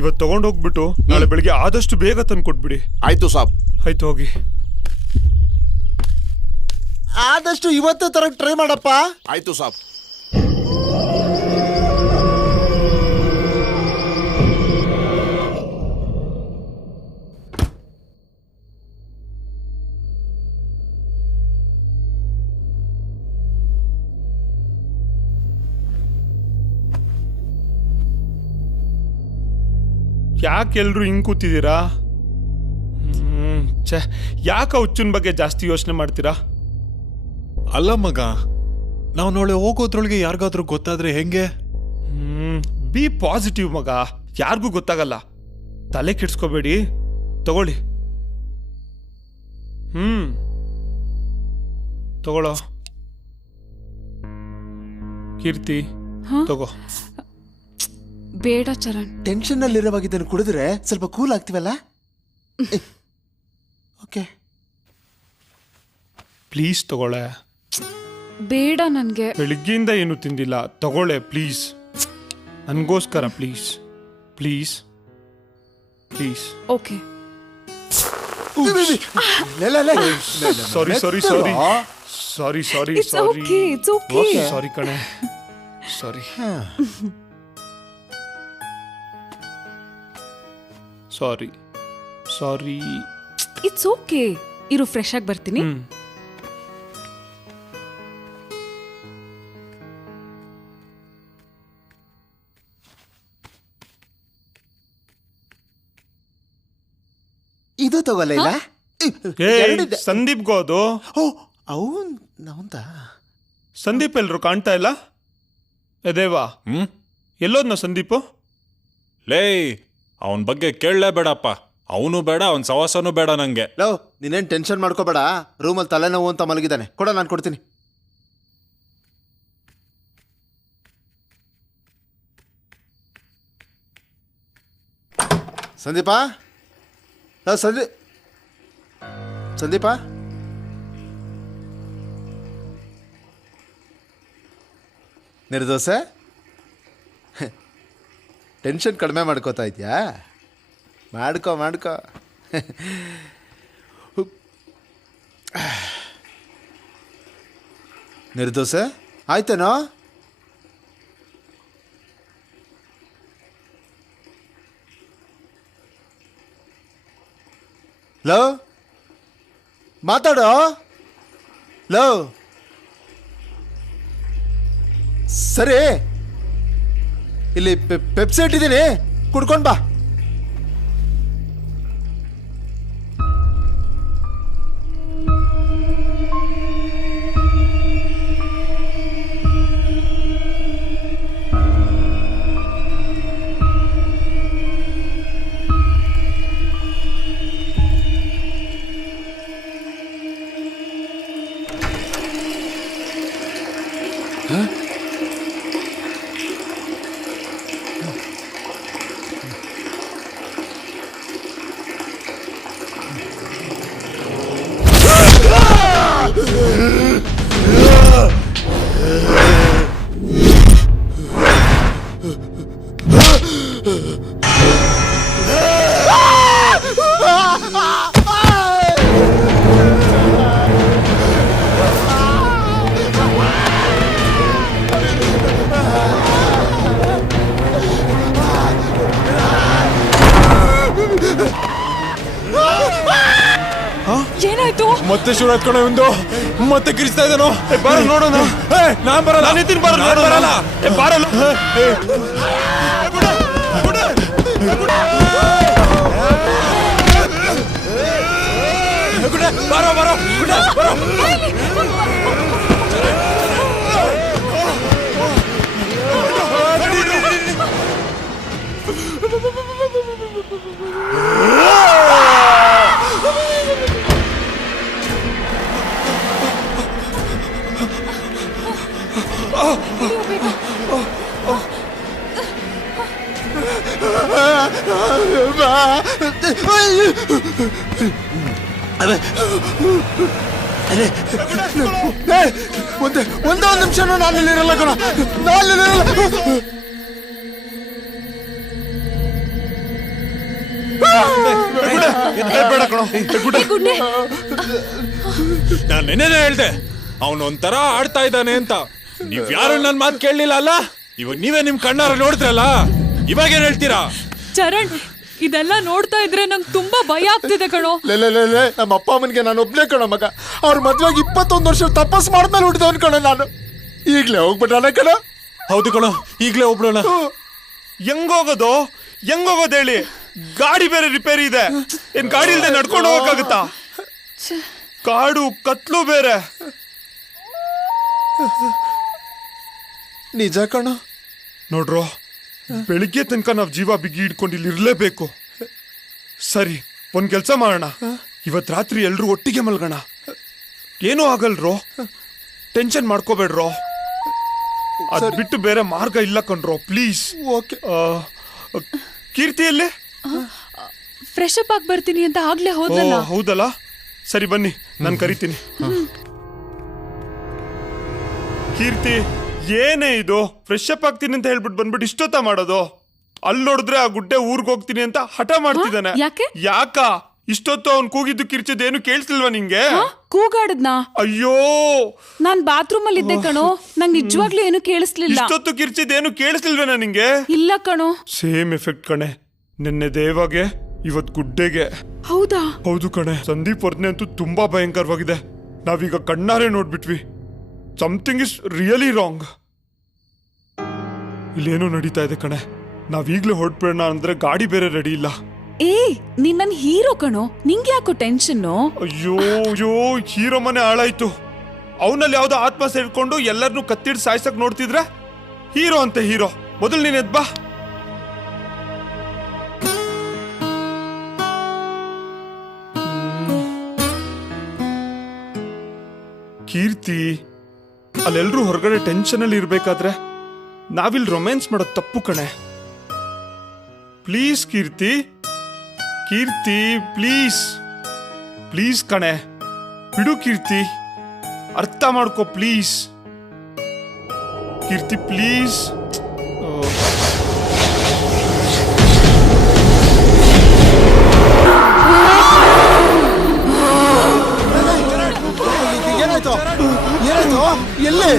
ಇವತ್ತು ತಗೊಂಡೋಗ್ಬಿಟ್ಟು ನಾಳೆ ಬೆಳಿಗ್ಗೆ ಆದಷ್ಟು ಬೇಗ ತಂದು ಕೊಟ್ಬಿಡಿ. ಆಯ್ತು ಸಾಬ್. ಆಯ್ತು, ಹೋಗಿ. ಆದಷ್ಟು ಇವತ್ತೇ ತರಕ್ ಟ್ರೈ ಮಾಡಪ್ಪ. ಆಯ್ತು ಸಾಬ್. ಯಾಕೆ ಎಲ್ರು ಹಿಂಗ್ ಕೂತಿದ್ದೀರಾ? ಛೇ, ಯಾಕೆ ಹುಚ್ಚನ್ ಬಗ್ಗೆ ಜಾಸ್ತಿ ಯೋಚನೆ ಮಾಡ್ತೀರಾ? ಅಲ್ಲ ಮಗ, ನಾವು ನಾಳೆ ಹೋಗೋದ್ರೊಳಗೆ ಯಾರಿಗಾದ್ರೂ ಗೊತ್ತಾದ್ರೆ ಹೆಂಗೆ? ಬಿ ಪಾಸಿಟಿವ್ ಮಗ, ಯಾರಿಗೂ ಗೊತ್ತಾಗಲ್ಲ. ತಲೆ ಕೆಡ್ಸ್ಕೋಬೇಡಿ, ತಗೊಳ್ಳಿ. ತಗೊಳ್ಳೋ. ಕೀರ್ತಿ, ತಗೋ. ಬೇಡ ಚರಣ್. ಟೆನ್ಷನ್ ನಲ್ಲಿರುವಾಗ ಇದನ್ನು ಕುಡಿದ್ರೆ ಸ್ವಲ್ಪ ಕೂಲ್ ಆಗ್ತೀವಲ್ಲ. ಓಕೆ, ಪ್ಲೀಸ್ ತಗೊಳ್ಳೆ. ಬೇಡ ನನ್ಗೆ. ಬೆಳಿಗ್ಗೆಯಿಂದ ಏನು ತಿಂದಿಲ್ಲ, ತಗೊಳ್ಳೆ ಪ್ಲೀಸ್. ನನ್ಗೋಸ್ಕರ please please please. Okay. Sorry sorry sorry sorry sorry sorry sorry ಕಣೆ, sorry sorry sorry. It's okay. ಇರು, ಫ್ರೆಶ್ ಆಗಿ ಬರ್ತೀನಿ. ಇದು ತಗೋಲ್ಲ. ಇಲ್ಲ, ಸಂದೀಪ್ ಗೋದು. ಅವನ್ ನಾವಂತ ಸಂದೀಪ್ ಎಲ್ರು ಕಾಣ್ತಾ ಇಲ್ಲ. ದೇವಾ, ಎಲ್ಲೋದ್ನ ಸಂದೀಪು? ಲೇ, ಅವನ ಬಗ್ಗೆ ಕೇಳಲೇಬೇಡಪ್ಪ. ಅವನು ಬೇಡ, ಅವನ ಸವಾಸನೂ ಬೇಡ ನಂಗೆ. ಲವ್, ನೀನೇನ್ ಟೆನ್ಷನ್ ಮಾಡ್ಕೋಬೇಡ. ರೂಮಲ್ಲಿ ತಲೆನೋವು ಅಂತ ಮಲಗಿದ್ದಾನೆ. ಕೊಡ, ನಾನು ಕೊಡ್ತೀನಿ. ಸಂದೀಪ, ಸಂದೀಪ, ನಿರ್ದೋಸೆ, ಟೆನ್ಷನ್ ಕಡಿಮೆ ಮಾಡ್ಕೋತಾ ಇದೆಯಾ? ಮಾಡ್ಕೋ ಮಾಡ್ಕೋ. ನಿರ್ದೋಸೆ ಆಯ್ತೇನೋ? ಲೋ, ಮಾತಾಡೋ. ಲೋ, ಸರಿ, ಇಲ್ಲಿ ಪೆಪ್ಸಿ ಇಟ್ಟಿದ್ದೀನಿ, ಕುಡ್ಕೊಂಡ್ ಬಾ. ಏನಾಯ್ತು? ಮತ್ತೆ ಶುರು ಆಯ್ತು ಕಣೋ, ಒಂದು ಮತ್ತೆ ಕಿರಿಸ್ತಾ ಇದ್ದಾನೋ. ಬಾರ ನೋಡೋಣ. ನಾನ್ ಬರಲ್ಲ. ನಿತಿನ್ ಬಾರ ನೋಡೋಣ. ಬಾರಲ್ಲ. ಬಾರೋ ಬಾರೋ ಬಾರೋ. ಒಂದೇ ಒಂದು ನಿಮಿಷನೂ ನಾನಿಲ್ಲಿರಲ್ಲ ಕಣ, ನಾನಿಲ್ಲಿರಲ್ಲ. ನಾನು ನೆನ್ನೆನೇ ಹೇಳ್ದೆ ಅವನು ಒಂಥರ ಆಡ್ತಾ ಇದ್ದಾನೆ ಅಂತ. ನೀವ್ ಯಾರು ನನ್ ಮಾತು ಕೇಳಲಿಲ್ಲ ಅಲ್ಲ? ಇವಾಗ ನೀವೇ ನಿಮ್ ಕಣ್ಣಾರ ನೋಡಿದ್ರಲ್ಲ, ಇವಾಗ ಏನ್ ಹೇಳ್ತೀರಾ? ಚರಣ್, ಇದೆಲ್ಲ ನೋಡ್ತಾ ಇದ್ರೆ ನಂಗೆ ತುಂಬಾ ಭಯ ಆಗ್ತಿದೆ ಕಣೋ. ನಮ್ಮ ಅಪ್ಪ ಅಮ್ಮನಿಗೆ ನಾನು ಒಬ್ನೇ ಕಣ ಮಗ. ಅವ್ರ ಮದ್ವೆಗೆ 21 ವರ್ಷ ತಪಸ್ ಮಾಡಿದ್ಮೇಲೆ ಹುಟ್ಟಿದವನ್ ಕಣ ನಾನು. ಈಗ್ಲೇ ಹೋಗ್ಬಿಟ್ಟಾನ ಕಣ. ಹೌದು ಕಣ, ಈಗ್ಲೇ ಒಬ್ಳೋಣ. ಹೆಂಗೋಗೋದು ಹೇಳಿ? ಗಾಡಿ ಬೇರೆ ರಿಪೇರಿ ಇದೆ. ಏನ್ ಗಾಡಿ ಇಲ್ದೆ ನಡ್ಕೊಂಡು ಹೋಗಕ್ಕಾಗತ್ತಾ? ಕಾಡು ಕತ್ಲು ಬೇರೆ. ನಿಜ ಕಣ. ನೋಡ್ರೋ, ಬೆಳಿಗ್ಗೆ ತನಕ ನಾವ್ ಜೀವ ಬಿಗಿ ಹಿಡ್ಕೊಂಡು ಇಲ್ಲಿ ಇರ್ಲೇಬೇಕು. ಸರಿ, ಒಂದ್ ಕೆಲ್ಸ ಮಾಡೋಣ. ಇವತ್ ರಾತ್ರಿ ಎಲ್ರು ಒಟ್ಟಿಗೆ ಮಲ್ಗೋಣ. ಏನೂ ಆಗಲ್ರೋ, ಟೆನ್ಷನ್ ಮಾಡ್ಕೋಬೇಡ್ರೋ. ಅದ್ ಬಿಟ್ಟು ಬೇರೆ ಮಾರ್ಗ ಇಲ್ಲ ಕಣ್ರೋ, ಪ್ಲೀಸ್. ಓಕೆ. ಕೀರ್ತಿಯಲ್ಲೇ ಫ್ರೆಶ್ ಅಪ್ ಆಗಿ ಬರ್ತೀನಿ ಅಂತ ಆಗ್ಲೇ ಹೋದಲ್ಲ. ಹೌದಲ್ಲ, ಸರಿ ಬನ್ನಿ, ನಾನು ಕರಿತೀನಿ. ಕೀರ್ತಿ, ಏನೇ ಇದು? ಫ್ರೆಶ್ ಅಪ್ ಆಗ್ತೀನಿ ಅಂತ ಹೇಳ್ಬಿಟ್ಟು ಬಂದ್ಬಿಟ್ಟು ಇಷ್ಟೊತ್ತ ಮಾಡೋದು? ಅಲ್ಲಿ ನೋಡಿದ್ರೆ ಆ ಗುಡ್ಡೆ ಊರ್ಗ್ ಹೋಗ್ತೀನಿ ಅಂತ ಹಠ ಮಾಡ್ತಿದ್ದಾನೆ. ಯಾಕ ಇಷ್ಟೊತ್ತು ಅವ್ನ್ ಕೂಗಿದ್ದು ಕಿರ್ಚಿದ್ದು ಏನು ಕೇಳಿಸ್ಲಿಲ್ವಾ ನಿಂಗೆ? ಕೂಗಾಡದ್ನಾ? ಅಯ್ಯೋ, ನಾನ್ ಬಾತ್ರೂಮ್ ಅಲ್ಲಿ ಇದ್ದೆ ಕಣೋ, ನಂಗೆ ನಿಜವಾಗ್ಲೂ ಏನು ಕೇಳಿಸ್ಲಿಲ್ಲ. ಇಷ್ಟೊತ್ತು ಕಿರ್ಚಿದ್ದು ಏನು ಕೇಳಿಸ್ಲಿಲ್ವೇನಾ ನಿಂಗೆ? ಇಲ್ಲ ಕಣೋ. ಸೇಮ್ ಎಫೆಕ್ಟ್ ಕಣೆ. ನಿನ್ನೆ ದೇವಾಗೆ, ಇವತ್ ಗುಡ್ಡೆಗೆ. ಹೌದಾ? ಹೌದು ಕಣೆ. ಸಂದೀಪ್ ವರ್ಧನೆ ಅಂತೂ ತುಂಬಾ ಭಯಂಕರವಾಗಿದೆ. ನಾವೀಗ ಕಣ್ಣಾರೆ ನೋಡ್ಬಿಟ್ವಿ. Something is really wrong. ಇಲ್ಲೇನೋ ನಡೀತಾ ಇದೆ ಕಣೆ. ನಾವೀಗ್ಲೇ ಹೊರಡ್ಬೇಡ ಅಂದ್ರೆ ಗಾಡಿ ಬೇರೆ ರೆಡಿ ಇಲ್ಲ. ಏ, ನೀನ್ ನನ್ ಹೀರೋ ಕಣೋ, ನಿಂಗೆ ಯಾಕೋ ಟೆನ್ಷನ್? ಅಯ್ಯೋ ಅಯ್ಯೋ, ಹೀರೋ ಮನೆ ಹಾಳಾಯ್ತು. ಅವನಲ್ಲಿ ಯಾವ್ದೋ ಆತ್ಮ ಸೇರ್ಕೊಂಡು ಎಲ್ಲರನ್ನೂ ಕತ್ತಿಡ್ ಸಾಯ್ಸಕ್ ನೋಡ್ತಿದ್ರೆ ಹೀರೋ ಅಂತೆ ಹೀರೋ. ಮೊದಲು ನೀನ್ ಎದ್ ಬಾ. ಕೀರ್ತಿ, ಅಲ್ಲೆಲ್ರೂ ಹೊರಗಡೆ ಟೆನ್ಷನ್ ಅಲ್ಲಿ ಇರ್ಬೇಕಾದ್ರೆ ನಾವಿಲ್ ರೊಮ್ಯಾನ್ಸ್ ಮಾಡೋದು ತಪ್ಪು ಕಣೆ. Please Keerthi, Keerthi please, please ಕಣೆ, ಬಿಡು ಕೀರ್ತಿ, ಅರ್ಥ ಮಾಡ್ಕೋ ಪ್ಲೀಸ್. Keerthi please. ಏನಾಯ್ತು? ಏನಾಯ್ತು? ಎಲ್ಲಿ?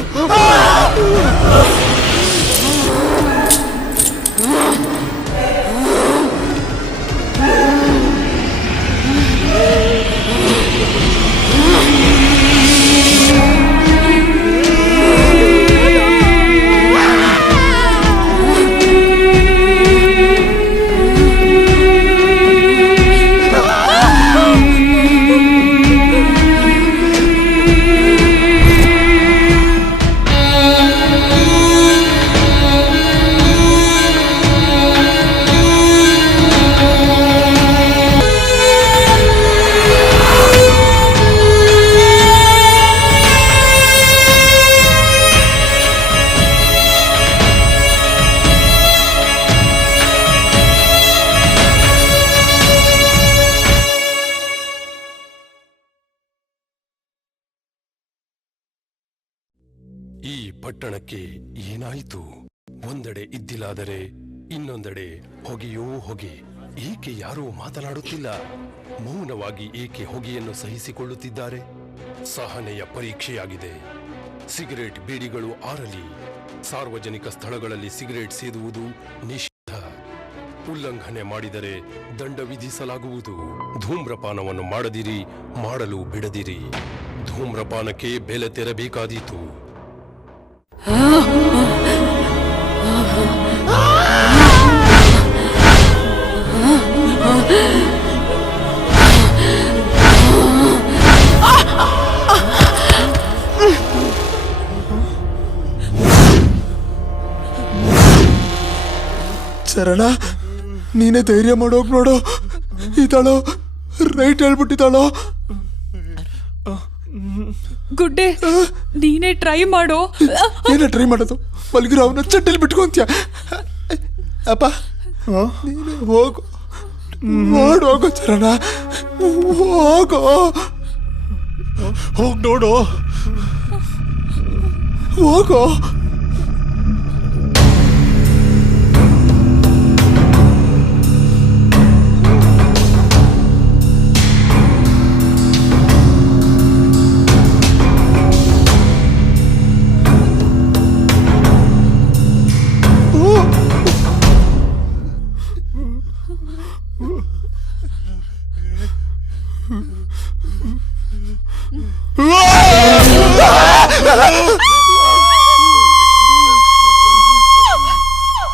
ಈ ಪಟ್ಟಣಕ್ಕೆ ಏನಾಯಿತು? ಒಂದೆಡೆ ಇದ್ದಿಲಾದರೆ ಇನ್ನೊಂದೆಡೆ ಹೊಗೆಯೋ ಹೊಗೆ. ಏಕೆ ಯಾರೂ ಮಾತನಾಡುತ್ತಿಲ್ಲ? ಮೌನವಾಗಿ ಏಕೆ ಹೊಗೆಯನ್ನು ಸಹಿಸಿಕೊಳ್ಳುತ್ತಿದ್ದಾರೆ? ಸಹನೆಯ ಪರೀಕ್ಷೆಯಾಗಿದೆ. ಸಿಗರೇಟ್ ಬೀಡಿಗಳು ಆರಲಿ. ಸಾರ್ವಜನಿಕ ಸ್ಥಳಗಳಲ್ಲಿ ಸಿಗರೇಟ್ ಸೇದುವುದು ನಿಷಿದ್ಧ. ಉಲ್ಲಂಘನೆ ಮಾಡಿದರೆ ದಂಡ ವಿಧಿಸಲಾಗುವುದು. ಧೂಮ್ರಪಾನವನ್ನು ಮಾಡದಿರಿ, ಮಾಡಲು ಬಿಡದಿರಿ. ಧೂಮ್ರಪಾನಕ್ಕೆ ಬೆಲೆ ತೆರಬೇಕಾದೀತು. ಚರಣ, ನೀನೇ ಧೈರ್ಯ ಮಾಡೋಗ್ ನೋಡು. ಇದ್ದಾಳೋ? ರೈಟ್ ಹೇಳ್ಬಿಟ್ಟಿದ್ದಾಳೋ? ಗುಡ್ಡೆ, ನೀನೇ ಟ್ರೈ ಮಾಡೋ. ಏನೇ ಟ್ರೈ ಮಾಡೋದು? ಮಲಗಿರೋ ಅವನ ಚಟ್ಟೆಲಿ ಬಿಟ್ಕೊಂತೀಯ? ಅಪ್ಪ, ನೀನೇ ಹೋಗು, ಹೋಗೋ ಚರಣ, ಹೋಗೋ. ಹೋಗ್ ನೋಡು. ಹೋಗೋ.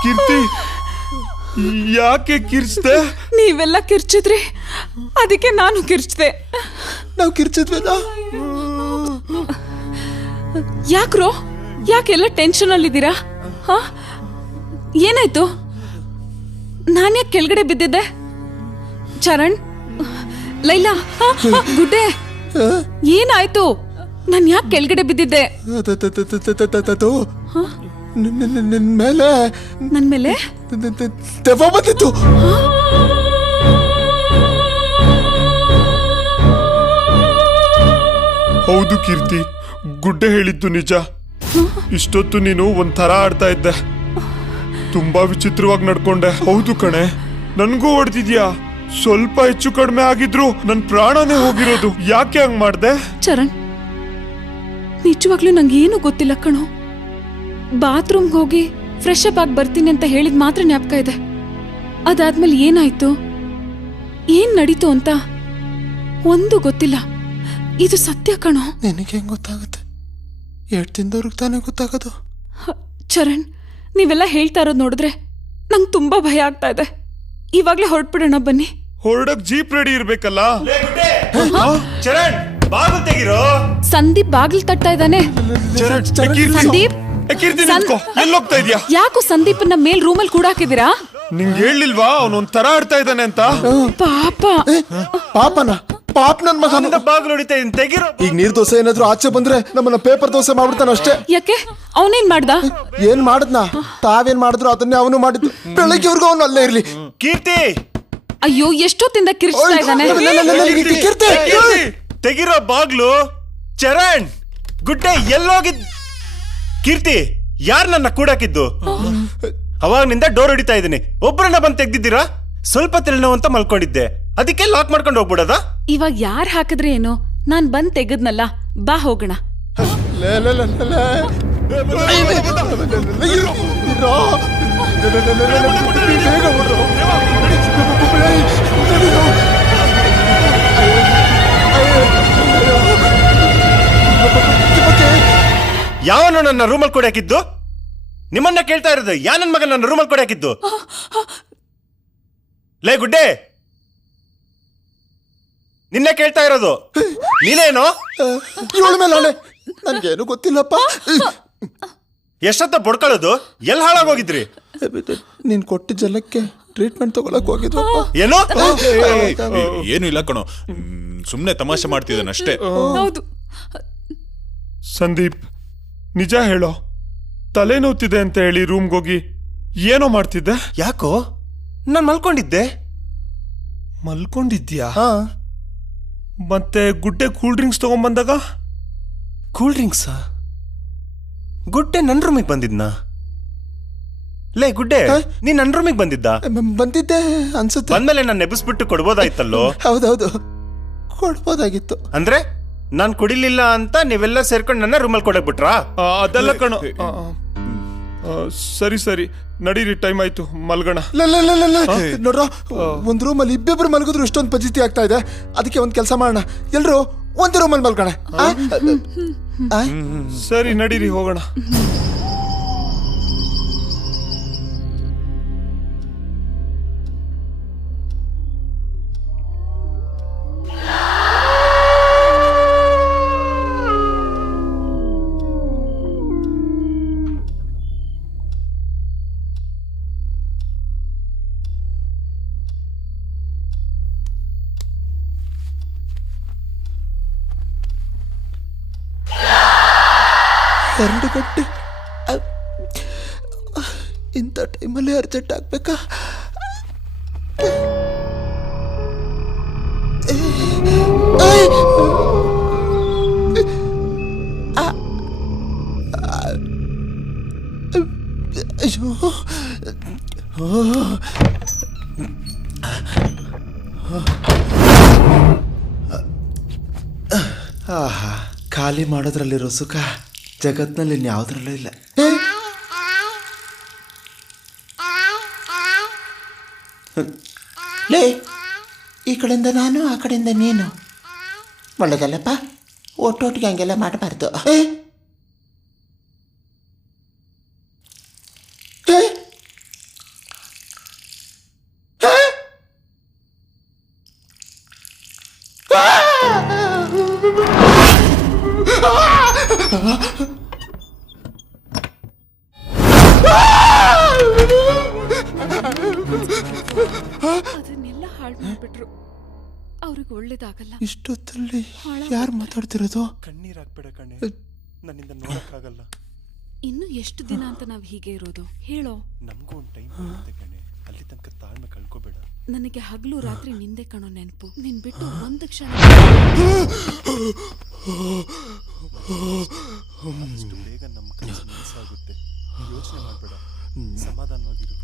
ಕೀರ್ತಿ, ಯಾಕೆ ಕಿರ್ಚ್ದೆ? ನೀವೆಲ್ಲ ಕಿರ್ಚಿದ್ರಿ, ಅದಕ್ಕೆ ನಾನು ಕಿರ್ಚ್ದೆ. ನಾವು ಕಿರ್ಚಿದ್ವಲ್ಲ. ಯಾಕ್ರೋ, ಯಾಕೆಲ್ಲ ಟೆನ್ಷನ್ ಅಲ್ಲಿದ್ದೀರಾ? ಹಾ, ಏನಾಯ್ತು? ನಾನ್ಯಾಕೆ ಕೆಳಗಡೆ ಬಿದ್ದಿದ್ದೆ? ಚರಣ್, ಲೈಲಾ, ಗುಡ್ಡೆ, ಏನಾಯ್ತು? ನಾನ್ ಯಾಕೆ ಕೆಳಗಡೆ ಬಿದ್ದಿದ್ದೆ? ನಿನ್ ಮೇಲೆ ನನ್ ಮೇಲೆ ದೆವ್ವ ಬಂದಿತ್ತು. ಹೌದು ಕೀರ್ತಿ, ಗುಡ್ಡೆ ಹೇಳಿದ್ದು ನಿಜ. ಇಷ್ಟೊತ್ತು ನೀನು ಒಂಥರ ಆಡ್ತಾ ಇದ್ದೆ, ತುಂಬಾ ವಿಚಿತ್ರವಾಗಿ ನಡ್ಕೊಂಡೆ. ಹೌದು ಕಣೆ, ನನ್ಗೂ ಹೊಡೆದಿದ್ಯಾ. ಸ್ವಲ್ಪ ಹೆಚ್ಚು ಕಡಿಮೆ ಆಗಿದ್ರು ನನ್ ಪ್ರಾಣನೇ ಹೋಗಿರೋದು. ಯಾಕೆ ಹಂಗ್ ಮಾಡ್ದೆ? ಚರಣ್, ನಿಜವಾಗ್ಲೂ ನಂಗೆ ಏನು ಗೊತ್ತಿಲ್ಲ ಕಣೋ. ಬಾತ್ರೂಮ್ಗೆ ಹೋಗಿ ಫ್ರೆಶ್ ಅಪ್ ಆಗಿ ಬರ್ತೀನಿ ಅಂತ ಹೇಳಿದ್ ಮಾತ್ರ ಜ್ಞಾಪಕ ಇದೆ. ಅದಾದ್ಮೇಲೆ ಏನಾಯ್ತು, ಏನ್ ನಡೀತು ಅಂತ ಒಂದು ಗೊತ್ತಿಲ್ಲ. ಇದು ಸತ್ಯ ಕಣೋ. ನಿನಗೆ ಹೆಂಗ್ ಗೊತ್ತಾಗುತ್ತೆ? 8 ದಿನದವ್ರಿಗೆ ತಾನೇ ಗೊತ್ತಾಗೋದು. ಚರಣ್, ನೀವೆಲ್ಲ ಹೇಳ್ತಾ ಇರೋದು ನೋಡಿದ್ರೆ ನಂಗೆ ತುಂಬಾ ಭಯ ಆಗ್ತಾ ಇದೆ. ಇವಾಗ್ಲೇ ಹೊರಟ್ಬಿಡೋಣ ಬನ್ನಿ. ಹೊರಡಕ್ ಜೀಪ್ ರೆಡಿ ಇರ್ಬೇಕಲ್ಲ. ಚರಣ್, ಬಾಗಿಲು ತೆಗಿರೋ. ಸಂದೀಪ್ ಬಾಗಿಲು ತಟ್ತಾ ಇದ್ದಾನೆ. ಸಂದೀಪ್, ಎಲ್ಲೋಗ್ತಾ ಇದ್ಯಾ? ಯಾಕೋ ಸಂದೀಪನ್ನ ಮೇಲ್ ರೂಮಲ್ಲಿ ಕೂಡ ಹಾಕಿದಿರಾ? ನಿಂಗೆ ಹೇಳಿಲ್ವಾ ಅವನೊಂಥರ ಆಡ್ತಾ ಇದ್ದಾನೆ ಅಂತ? ಪಾಪ. ಪಾಪನ ಪಾಪ ನನ್ ಮಗ. ಬಾಗಿಲು ಹೊಡಿತಾ ಇದ್ದೀನಿ, ತೆಗಿರೋ. ಈಗ ನೀರ್ ದೋಸೆ ಏನಾದ್ರು ಆಚೆ ಬಂದ್ರೆ ನಮ್ಮನ್ನ ಪೇಪರ್ ದೋಸೆ ಮಾಡ್ಬಿಡ್ತಾನ ಅಷ್ಟೇ. ಯಾಕೆ? ಅವನೇನ್ ಮಾಡ್ದ? ಏನ್ ಮಾಡದ್ನ? ತಾವೇನ್ ಮಾಡಿದ್ರು ಅದನ್ನೇ ಅವನು ಮಾಡಿದ್ದು. ಬೆಳಗ್ಗೆವರೆಗೂ ಅವನು ಅಲ್ಲೇ ಇರ್ಲಿ. ಕೀರ್ತಿ, ಅಯ್ಯೋ, ಎಷ್ಟೊತ್ತಿಂದ ಕಿರ್ಚ್ತಾ ಇದ್ದಾನೆ. ತೆಗಿರೋ ಬಾಗ್ಲು. ಚರಣ್, ಗುಡ್ಡೆ ಎಲ್ಲೋಗಿದ್? ಕೀರ್ತಿ, ಯಾರ್ ನನ್ನ ಕೂಡಾಕಿದ್ದು? ಅವಾಗ್ನಿಂದ ಡೋರ್ ಹೊಡಿತಾ ಇದ್ದೀನಿ, ಒಬ್ಬರನ್ನ ಬಂದ್ ತೆಗ್ದಿದ್ದೀರಾ? ಸ್ವಲ್ಪ ತಲೆನೋವು ಅಂತ ಮಲ್ಕೊಂಡಿದ್ದೆ, ಅದಕ್ಕೆ ಲಾಕ್ ಮಾಡ್ಕೊಂಡು ಹೋಗ್ಬಿಡದ? ಇವಾಗ ಯಾರ್ ಹಾಕಿದ್ರೆ ಏನು, ನಾನ್ ಬಂದ್ ತೆಗದ್ನಲ್ಲ. ಬಾ ಹೋಗೋಣ. ಯಾವನು ನನ್ನ ರೂಮಲ್ಲಿ ಕೂಡ ಹಾಕಿದ್ದು? ನಿಮ್ಮನ್ನ ಕೇಳ್ತಾ ಇರೋದು. ಯಾ ನನ್ನ ಮಗ ನನ್ನ ರೂಮಲ್ಲಿ ಕೂಡ ಹಾಕಿದ್ದು? ಲೇ ಗುಡ್ಡೆ, ನಿನ್ನೆ ಕೇಳ್ತಾ ಇರೋದು. ನೀನೇನು? ಇವಳ ಮೇಲೆ ನನ್ಗೇನು ಗೊತ್ತಿಲ್ಲಪ್ಪ. ಎಷ್ಟೊತ್ತ ಬಡ್ಕೊಳ್ಳೋದು? ಎಲ್ಲಿ ಹಾಳಾಗೋಗಿದ್ರಿ? ನೀನ್ ಕೊಟ್ಟ ಜಲಕ್ಕೆ ಟ್ರೀಟ್ಮೆಂಟ್ ತಗೊಳಕ್ ಹೋಗಿದ್ವ. ಏನು? ಏನು ಇಲ್ಲ ಕಣೋ, ಸುಮ್ನೆ ತಮಾಷೆ ಮಾಡ್ತಿದ್ದಾನಷ್ಟೇ. ಹೌದು. ಸಂದೀಪ್, ನಿಜ ಹೇಳೋ, ತಲೆನೋವ್ತಿದೆ ಅಂತ ಹೇಳಿ ರೂಮ್ಗೆ ಹೋಗಿ ಏನೋ ಮಾಡ್ತಿದ್ದೆ? ಯಾಕೋ? ನಾನು ಮಲ್ಕೊಂಡಿದ್ದೆ. ಮಲ್ಕೊಂಡಿದ್ಯಾ? ಮತ್ತೆ ಗುಡ್ಡೆ ಕೂಲ್ ಡ್ರಿಂಕ್ಸ್ ತಗೊಂಡ್ಬಂದಾಗ? ಕೂಲ್ ಡ್ರಿಂಕ್ಸಾ? ಗುಡ್ಡೆ ನನ್ನ ರೂಮಿಗೆ ಬಂದಿದ್ನಾ? ಲೇ ಗುಡ್ಡೆ, ನೀನ್ ನನ್ನ ರೂಮಿಗೆ ಬಂದಿದ್ದೆ ಅನ್ಸುತ್ತೆ. ಬಂದ್ಮೇಲೆ ನಾನು ನೆಬಸ್ಬಿಟ್ಟು ಕೊಡ್ಬೋದಾಯ್ತಲ್ಲೋ? ಹೌದೌದು, ಕೊಡ್ಬೋದಾಗಿತ್ತು. ಅಂದ್ರೆ ನಾನ್ ಕುಡಿಲಿಲ್ಲ ಅಂತ ನೀವೆಲ್ಲ ಸೇರ್ಕೊಂಡು ನನ್ನ ರೂಮಲ್ಲಿ ಕೊಡಕ್ ಬಿಟ್ರಾ? ಅದೆಲ್ಲ ಕಣೋ. ಸರಿ ಸರಿ, ನಡೀರಿ, ಟೈಮ್ ಆಯ್ತು, ಮಲ್ಗೋಣ. ನೋಡ್ರ, ಒಂದ್ ರೂಮಲ್ಲಿ ಇಬ್ಬಿಬ್ರು ಮಲ್ಗಿದ್ರು ಇಷ್ಟೊಂದು ಪಜಿತಿ ಆಗ್ತಾ ಇದೆ. ಅದಕ್ಕೆ ಒಂದ್ ಕೆಲಸ ಮಾಡೋಣ, ಎಲ್ರು ಒಂದೇ ರೂಮಲ್ಲಿ ಮಲ್ಗೋಣ. ಸರಿ, ನಡೀರಿ, ಹೋಗೋಣ. ಎರಡು ಗಂಟೆ ಇಂಥ ಟೈಮಲ್ಲಿ ಅರ್ಜೆಂಟ್ ಆಗ್ಬೇಕಾ? ಆಹಾ, ಖಾಲಿ ಮಾಡೋದ್ರಲ್ಲಿರೋ ಸುಖ ಜಗತ್ನಲ್ಲಿ ಇನ್ಯಾವುದ್ರಲ್ಲೂ ಇಲ್ಲ. ಲೇ, ಈ ಕಡೆಯಿಂದ ನಾನು, ಆ ಕಡೆಯಿಂದ ನೀನು. ಒಳ್ಳೆದಲ್ಲಪ್ಪ, ಒಟ್ಟೊಟ್ಟಿಗೆ ಹಂಗೆಲ್ಲ ಮಾಡಬಾರ್ದು. ಅದನ್ನೆಲ್ಲ ಹಾಳು ಮಾಡ್ಬಿಟ್ರು. ಅವ್ರಿಗೆ ಒಳ್ಳೇದಾಗಲ್ಲ. ಇಷ್ಟೊತ್ತಲ್ಲಿ ಯಾರು ಮಾತಾಡ್ತಿರೋದು? ಕಣ್ಣೀರ್ ಹಾಕ್ಬೇಡ ಕಣೆ, ನನ್ನಿಂದ ನೋಡಕ್ಕಾಗಲ್ಲ. ಇನ್ನು ಎಷ್ಟು ದಿನ ಅಂತ ನಾವ್ ಹೀಗೆ ಇರೋದು ಹೇಳೋ? ನಮಗೂ ಒಂದು ಟೈಮ್ ಬರುತ್ತೆ ಕಣೆ, ಅಲ್ಲಿ ತನಕ ತಾಳ್ಮೆ ಕಳ್ಕೊಬೇಡ. ನನಗೆ ಹಗಲು ರಾತ್ರಿ ನಿಂದೆ ಕಣೋ ನೆನಪು. ನಿನ್ ಬಿಟ್ಟು ಒಂದು ಕ್ಷಣ ಅಷ್ಟು ಬೇಗ ನಮ್ಮ ಕನಸು ನನಸಾಗುತ್ತೆ. ಯೋಚನೆ ಮಾಡಬೇಡ, ಸಮಾಧಾನವಾಗಿರು.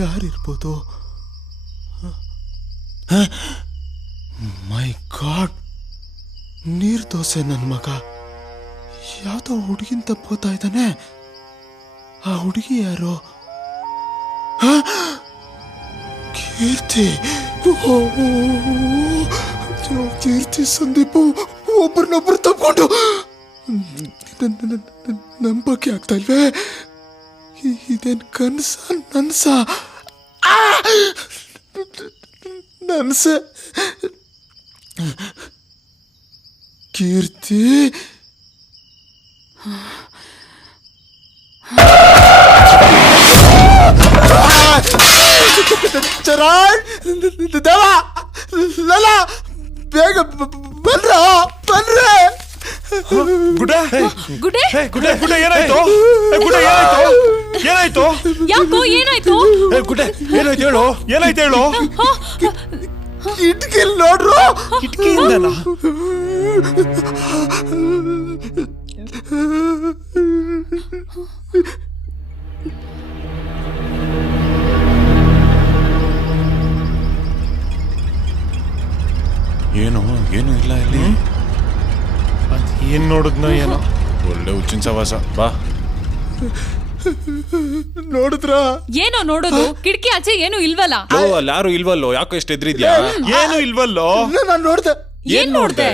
ಯಾರಿರ್ಬೋದು? ಮೈ ಗಾಡ್, ನೀರ್ ದೋಸೆ ನನ್ನ ಮಗ ಯಾವ್ದೋ ಹುಡುಗಿನ ತಪ್ಪೋತಾ ಇದ್ದಾನೆ. ಆ ಹುಡುಗಿ ಯಾರು? ಕೀರ್ತಿ. ಕೀರ್ತಿ ಸಂದೀಪು ಒಬ್ಬರನ್ನೊಬ್ರು ತಪ್ಕೊಂಡು ನಂಬಕ್ಕೆ ಆಗ್ತಾ ಇಲ್ವೇ? ಇದೇನ್ ಕನ್ಸ ನನ್ಸ? ನನ್ಸ ಕೀರ್ತಿ. ಚರಣ್, ದೇವ, ಲಲ, ಬೇಗ ಬನ್ರ, ಬನ್ರೆ. ಗುಡ್ಡೆ, ಗುಡ್ಡೆ, ಗುಡ್ಡೆ, ಗುಡ್ಡೆ, ಏನಾಯ್ತು? ಗುಡ್ಡೆ, ಏನಾಯ್ತು? ಯಾಕೋ ಏನಾಯ್ತು? ಗುಡ್ಡೆ, ಏನಾಯ್ತು ಹೇಳು, ಏನಾಯ್ತು ಹೇಳು? ಕಿಟಕಿಲ್ ನೋಡ್ರು. ಕಿಟಕಿಯಿಂದನ? ಏನು ಏನು ಇಲ್ಲ ಇಲ್ಲಿ. ಏನ್ ನೋಡಿದ್ನೋ ಏನೋ. ಒಳ್ಳೆ ಹುಚ್ಚಿನ ಸವಾಸ. ಬಾ. ನೋಡಿದ್ರ? ಏನೋ ನೋಡೋದು? ಕಿಟಕಿ ಆಚೆ ಏನು ಇಲ್ವಲ್ಲ? ಅಲ್ಲಿ ಯಾರು ಇಲ್ವಲ್ಲೋ? ಯಾಕೋ ಎಷ್ಟು ಎದ್ರಿದ್ಯಾ? ಏನು ಇಲ್ವಲ್ಲೋ? ನಾನು ನೋಡ್ದೆ. ಏನ್ ನೋಡ್ದೆ?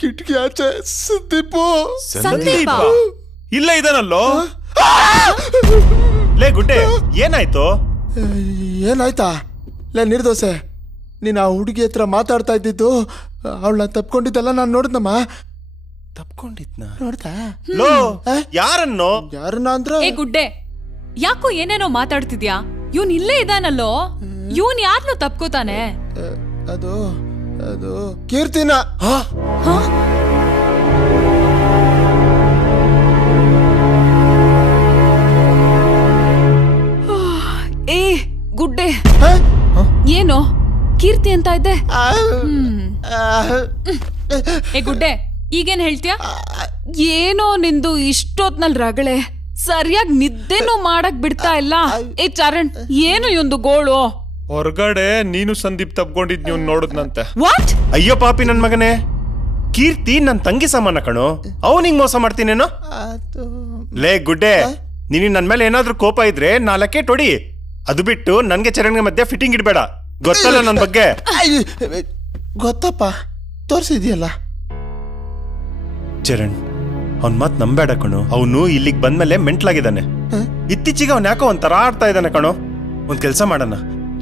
ಕಿಟಕಿ ಆಚೆ ಸಂದೀಪು. ಸಂದೀಪ ಇಲ್ಲ ಇದಾನಲ್ಲೋ. ಲೇ ಗುಡ್ಡೆ, ಏನಾಯ್ತು? ಏನಾಯ್ತಾ? ಲೇ ನಿರ್ದೋಸೆ, ನೀನು ಆ ಹುಡುಗಿ ಹತ್ರ ಮಾತಾಡ್ತಾ ಇದ್ದಿದ್ದು, ಅವಳನ್ನ ತಪ್ಕೊಂಡಿದ್ದೆಲ್ಲ ನಾನು ನೋಡಿದ್ನಮ್ಮ. ತಪ್ಕೊಂಡಿದ್ನ? ನೋಡ್ತಾ? ಲೋ, ಯಾರನ್ನೋ? ಯಾರನ್ನ ಅಂದ್ರೆ? ಏ ಗುಡ್ಡೆ, ಯಾಕೋ ಏನೇನೋ ಮಾತಾಡ್ತಿದ್ಯಾ? ಇವನ್ ಇಲ್ಲೇ ಇದಾನಲ್ಲೋ. ಇವನ್ ಯಾರನ್ನೋ ತಪ್ಕೋತಾನೆ. ಅದು ಅದು ಕೀರ್ತಿನ. ಏ ಗುಡ್ಡೆ, ಏನೋ ಕೀರ್ತಿ ಅಂತ ಇದ್ದೆ? ಏ ಗುಡ್ಡೆ, ಈಗೇನ್ ಹೇಳ್ತೀಯ? ಏನೋ ನಿಂದು ಇಷ್ಟೊತ್ನಲ್ಲಿ ರಗಳೆ, ಸರಿಯಾಗಿ ನಿದ್ದೆನೂ ಮಾಡಕ್ ಬಿಡ್ತಾ ಇಲ್ಲ. ಏ ಚರಣ್, ಏನು ಇವಂದು ಗೋಳು? ಹೊರಗಡೆ ನೀನು ಸಂದೀಪ್ ತಪ್ಕೊಂಡಿದ್ ನೀವು ನೋಡುದ್ನಂತೆ. ವಾಟ್? ಅಯ್ಯೋ ಪಾಪಿ ನನ್ ಮಗನೇ, ಕೀರ್ತಿ ನನ್ ತಂಗಿ ಸಮಾನ ಕಣೋ. ಅವನಿಗೆ ಮೋಸ ಮಾಡ್ತೀನೇನೋ? ಲೇ ಗುಡ್ಡೆ, ನೀನು ನನ್ ಮೇಲೆ ಏನಾದ್ರೂ ಕೋಪ ಇದ್ರೆ 4 ಟೊಡಿ. ಅದು ಬಿಟ್ಟು ನನ್ಗೆ ಚರಣ್ಗೆ ಮಧ್ಯೆ ಫಿಟ್ಟಿಂಗ್ ಇಡ್ಬೇಡ. ಗೊತ್ತಲ್ಲ ನನ್ ಬಗ್ಗೆ? ಗೊತ್ತಪ್ಪ, ತೋರ್ಸಿದ್ಯಲ್ಲ. ಚರಣ್, ಅವ್ನ್ ಮಾತ್ ನಂಬೇಡ ಕಣೋ. ಅವನು ಇಲ್ಲಿಗೆ ಬಂದ್ಮೇಲೆ ಮೆಂಟ್ಲಾಗಿದ್ದಾನೆ. ಇತ್ತೀಚೆಗೆ ಅವ್ನ್ ಯಾಕೋ ಒಂಥರ ಆಡ್ತಾ ಇದ್ದಾನೆ ಕಣೋ. ಒಂದ್ ಕೆಲ್ಸ ಮಾಡೋಣ,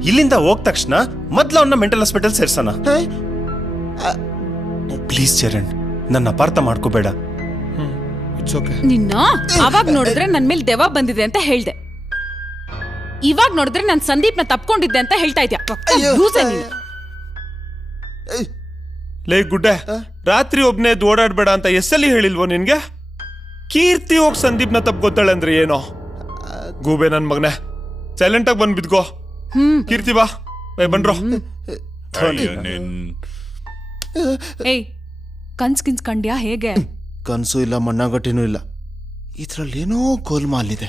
ಇಲ್ಲಿಂದ ಹೋಗ್ ತಕ್ಷಣ ಮೊದ್ಲು ಅವನ್ನ ಮೆಂಟಲ್ ಹಾಸ್ಪಿಟಲ್ ಸೇರ್ಸೋಣ. ಪ್ಲೀಸ್ ಚರಣ್, ನನ್ನ ಅಪಾರ್ಥ ಮಾಡ್ಕೋಬೇಡ. ನಿನ್ನ ಅವಾಗ ನೋಡಿದ್ರೆ ನನ್ ಮೇಲೆ ದೆವ್ವ ಬಂದಿದೆ ಅಂತ ಹೇಳ್ದೆ, ಇವಾಗ ನೋಡಿದ್ರೆ ನಾನ್ ಸಂದೀಪ್ನ ತಪ್ಕೊಂಡಿದ್ದೆ ಅಂತ ಹೇಳ್ತಾ ಇದ್ಯಾ? ಲೇ ಗುಡ್ಡೆ, ರಾತ್ರಿ ಒಬ್ನೇ ಓಡಾಡ್ಬೇಡ ಅಂತ ಎಸ್ಸಲ್ಲಿ ಹೇಳಿಲ್ವೋ ನಿನ್ಗೆ? ಕೀರ್ತಿ ಹೋಗಿ ಸಂದೀಪ್ನ ತಪ್ಕೊತಾಳೆ ಅಂದ್ರೆ ಏನೋ? ಗೂಬೆ ನನ್ ಮಗನೆ, ಸೈಲೆಂಟ್ ಆಗಿ ಬಂದ್ ಬಿದ್ಕೋ. ಕೀರ್ತಿ ಬಾ ಬನ್ರೋ. ಏಯ್ ಕನ್ಸ್ ಕಂಡ್ಯಾ ಹೇಗೆ? ಕನ್ಸು ಇಲ್ಲ ಮಣ್ಣಾಗಟ್ಟಿನೂ ಇಲ್ಲ. ಇದ್ರಲ್ಲಿ ಏನೋ ಗೋಲ್ಮಾಲಿದೆ,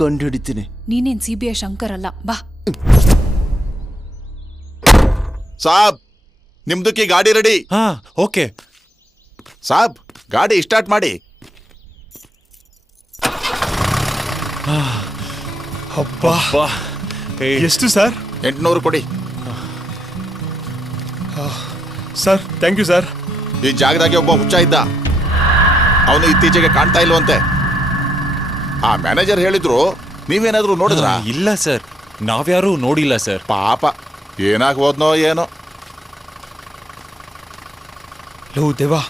ಕಂಡು ಹಿಡಿತೀನಿ. ನೀನೇನ್ CBI ಶಂಕರ್ ಅಲ್ಲ, ಬಾ. ಸಾಬ್ ನಿಮ್ದಕ್ಕೆ ಗಾಡಿ ರೆಡಿ. ಹಾ ಓಕೆ ಸಾಬ್ ಗಾಡಿ ಸ್ಟಾರ್ಟ್ ಮಾಡಿ. ಅಬ್ಬಾ ಎಷ್ಟು ಸರ್? 800 ಕೊಡಿ ಸರ್. Thank you sir. ಈ ಜಾಗದಾಗೆ ಒಬ್ಬ ಹುಚ್ಚ ಇದ್ದ, ಅವನು ಇತ್ತೀಚೆಗೆ ಕಾಣ್ತಾ ಇಲ್ವಂತೆ. ಆ ಮ್ಯಾನೇಜರ್ ಹೇಳಿದ್ರು, ನೀವೇನಾದ್ರೂ ನೋಡಿದ್ರಾ? ಇಲ್ಲ ಸರ್, ನಾವ್ಯಾರೂ ನೋಡಿಲ್ಲ ಸರ್. ಪಾಪ ಏನಾಗ್ಬೋದ್ನೋ ಏನೋ. ಲೋ ದೇವಾ,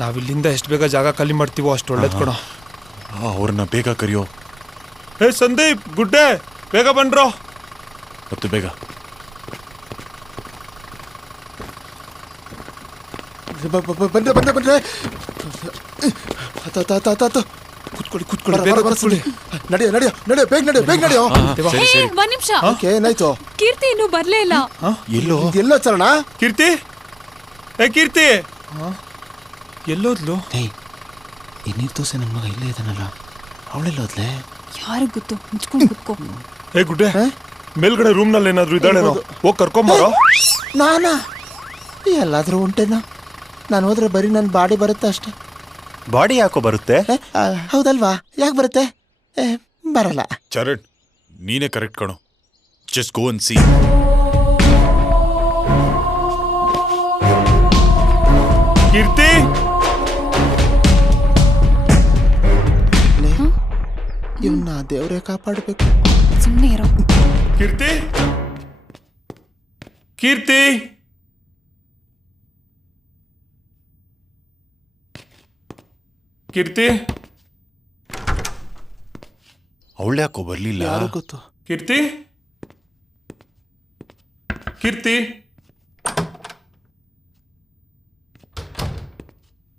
ನಾವಿಲ್ಲಿಂದ ಎಷ್ಟು ಬೇಗ ಜಾಗ ಖಾಲಿ ಮಾಡ್ತೀವೋ ಅಷ್ಟು ಒಳ್ಳೇದ್ ಕಣೋ. ಅವ್ರನ್ನ ಬೇಗ ಕರಿಯೋ. ಹೇ ಸಂದೀಪ್, ಗುಡ್ಡೆ, ಬೇಗ ಬನ್ರೋ. ಮತ್ತು ಬೇಗ. ಬಂದ್ರೆ ಬಂದ್ರೆ ಬಂದ್ರೆ ಕೂತ್ಕೊಳ್ಳಿ ಕೂತ್ಕೊಳ್ಳಿ. ನಡೆಯೋ ನಡೆಯೋ ನಡೆಯೋ, ಬೇಗ ನಡೆಯೋ ಬೇಗ ನಡೆಯೋ. ಒಂದ್ ನಿಮಿಷ, ಏನಾಯ್ತು? ಕೀರ್ತಿ ಇನ್ನೂ ಬರ್ಲೇ ಇಲ್ಲ. ಎಲ್ಲೋ ಚರಣ? ಕೀರ್ತಿ, ಏ ಕೀರ್ತಿ ಎಲ್ಲೋದ್ಲು? ನೀರ್ ದೋಸೆ ನನ್ನ ಮಗ ಇಲ್ಲೇ ಇದ್ದಾನಲ್ಲ, ಅವಳೆಲ್ಲೋದ್ಲೆ? ಯಾರಿಗ್ ಗೊತ್ತು, ಮುಚ್ಕೊಂಡು ಕುತ್ಕೋ. ಏ ಗುಡ್ಡೆ, ಮೇಲ್ಗಡೆ ರೂಮ್ ನಲ್ಲಿ ಏನಾದ್ರು ಇದ್ದಾಳೇನೋ, ಹೋಗಿ ಕರ್ಕೊಂಬರೋ. ನಾನಾ ಎಲ್ಲಾದ್ರೂ ಉಂಟೇನೋ? ನಾನು ಹೋದ್ರೆ ಬರೀ ನನ್ನ ಬಾಡಿ ಬರುತ್ತೆ ಅಷ್ಟೇ. ಬಾಡಿ ಯಾಕೋ ಬರುತ್ತೆ? ಹೌದಲ್ವಾ, ಯಾಕೆ ಬರುತ್ತೆ? ಬರಲ್ಲ. ಚರಣ್, ನೀನೇ ಕರೆಕ್ಟ್ ಕಣೋ. Just go and see. Keerthi, ಇವನ್ನ ದೇವ್ರೇ ಕಾಪಾಡಬೇಕು. ಸುಮ್ಮನೆ ಇರೋ. ಕೀರ್ತಿ, ಕೀರ್ತಿ, ಕೀರ್ತಿ, ಅವಳ್ಯಾಕೋ ಬರ್ಲಿಲ್ಲ? ಯಾರು ಗೊತ್ತು. ಕೀರ್ತಿ, ಕೀರ್ತಿ,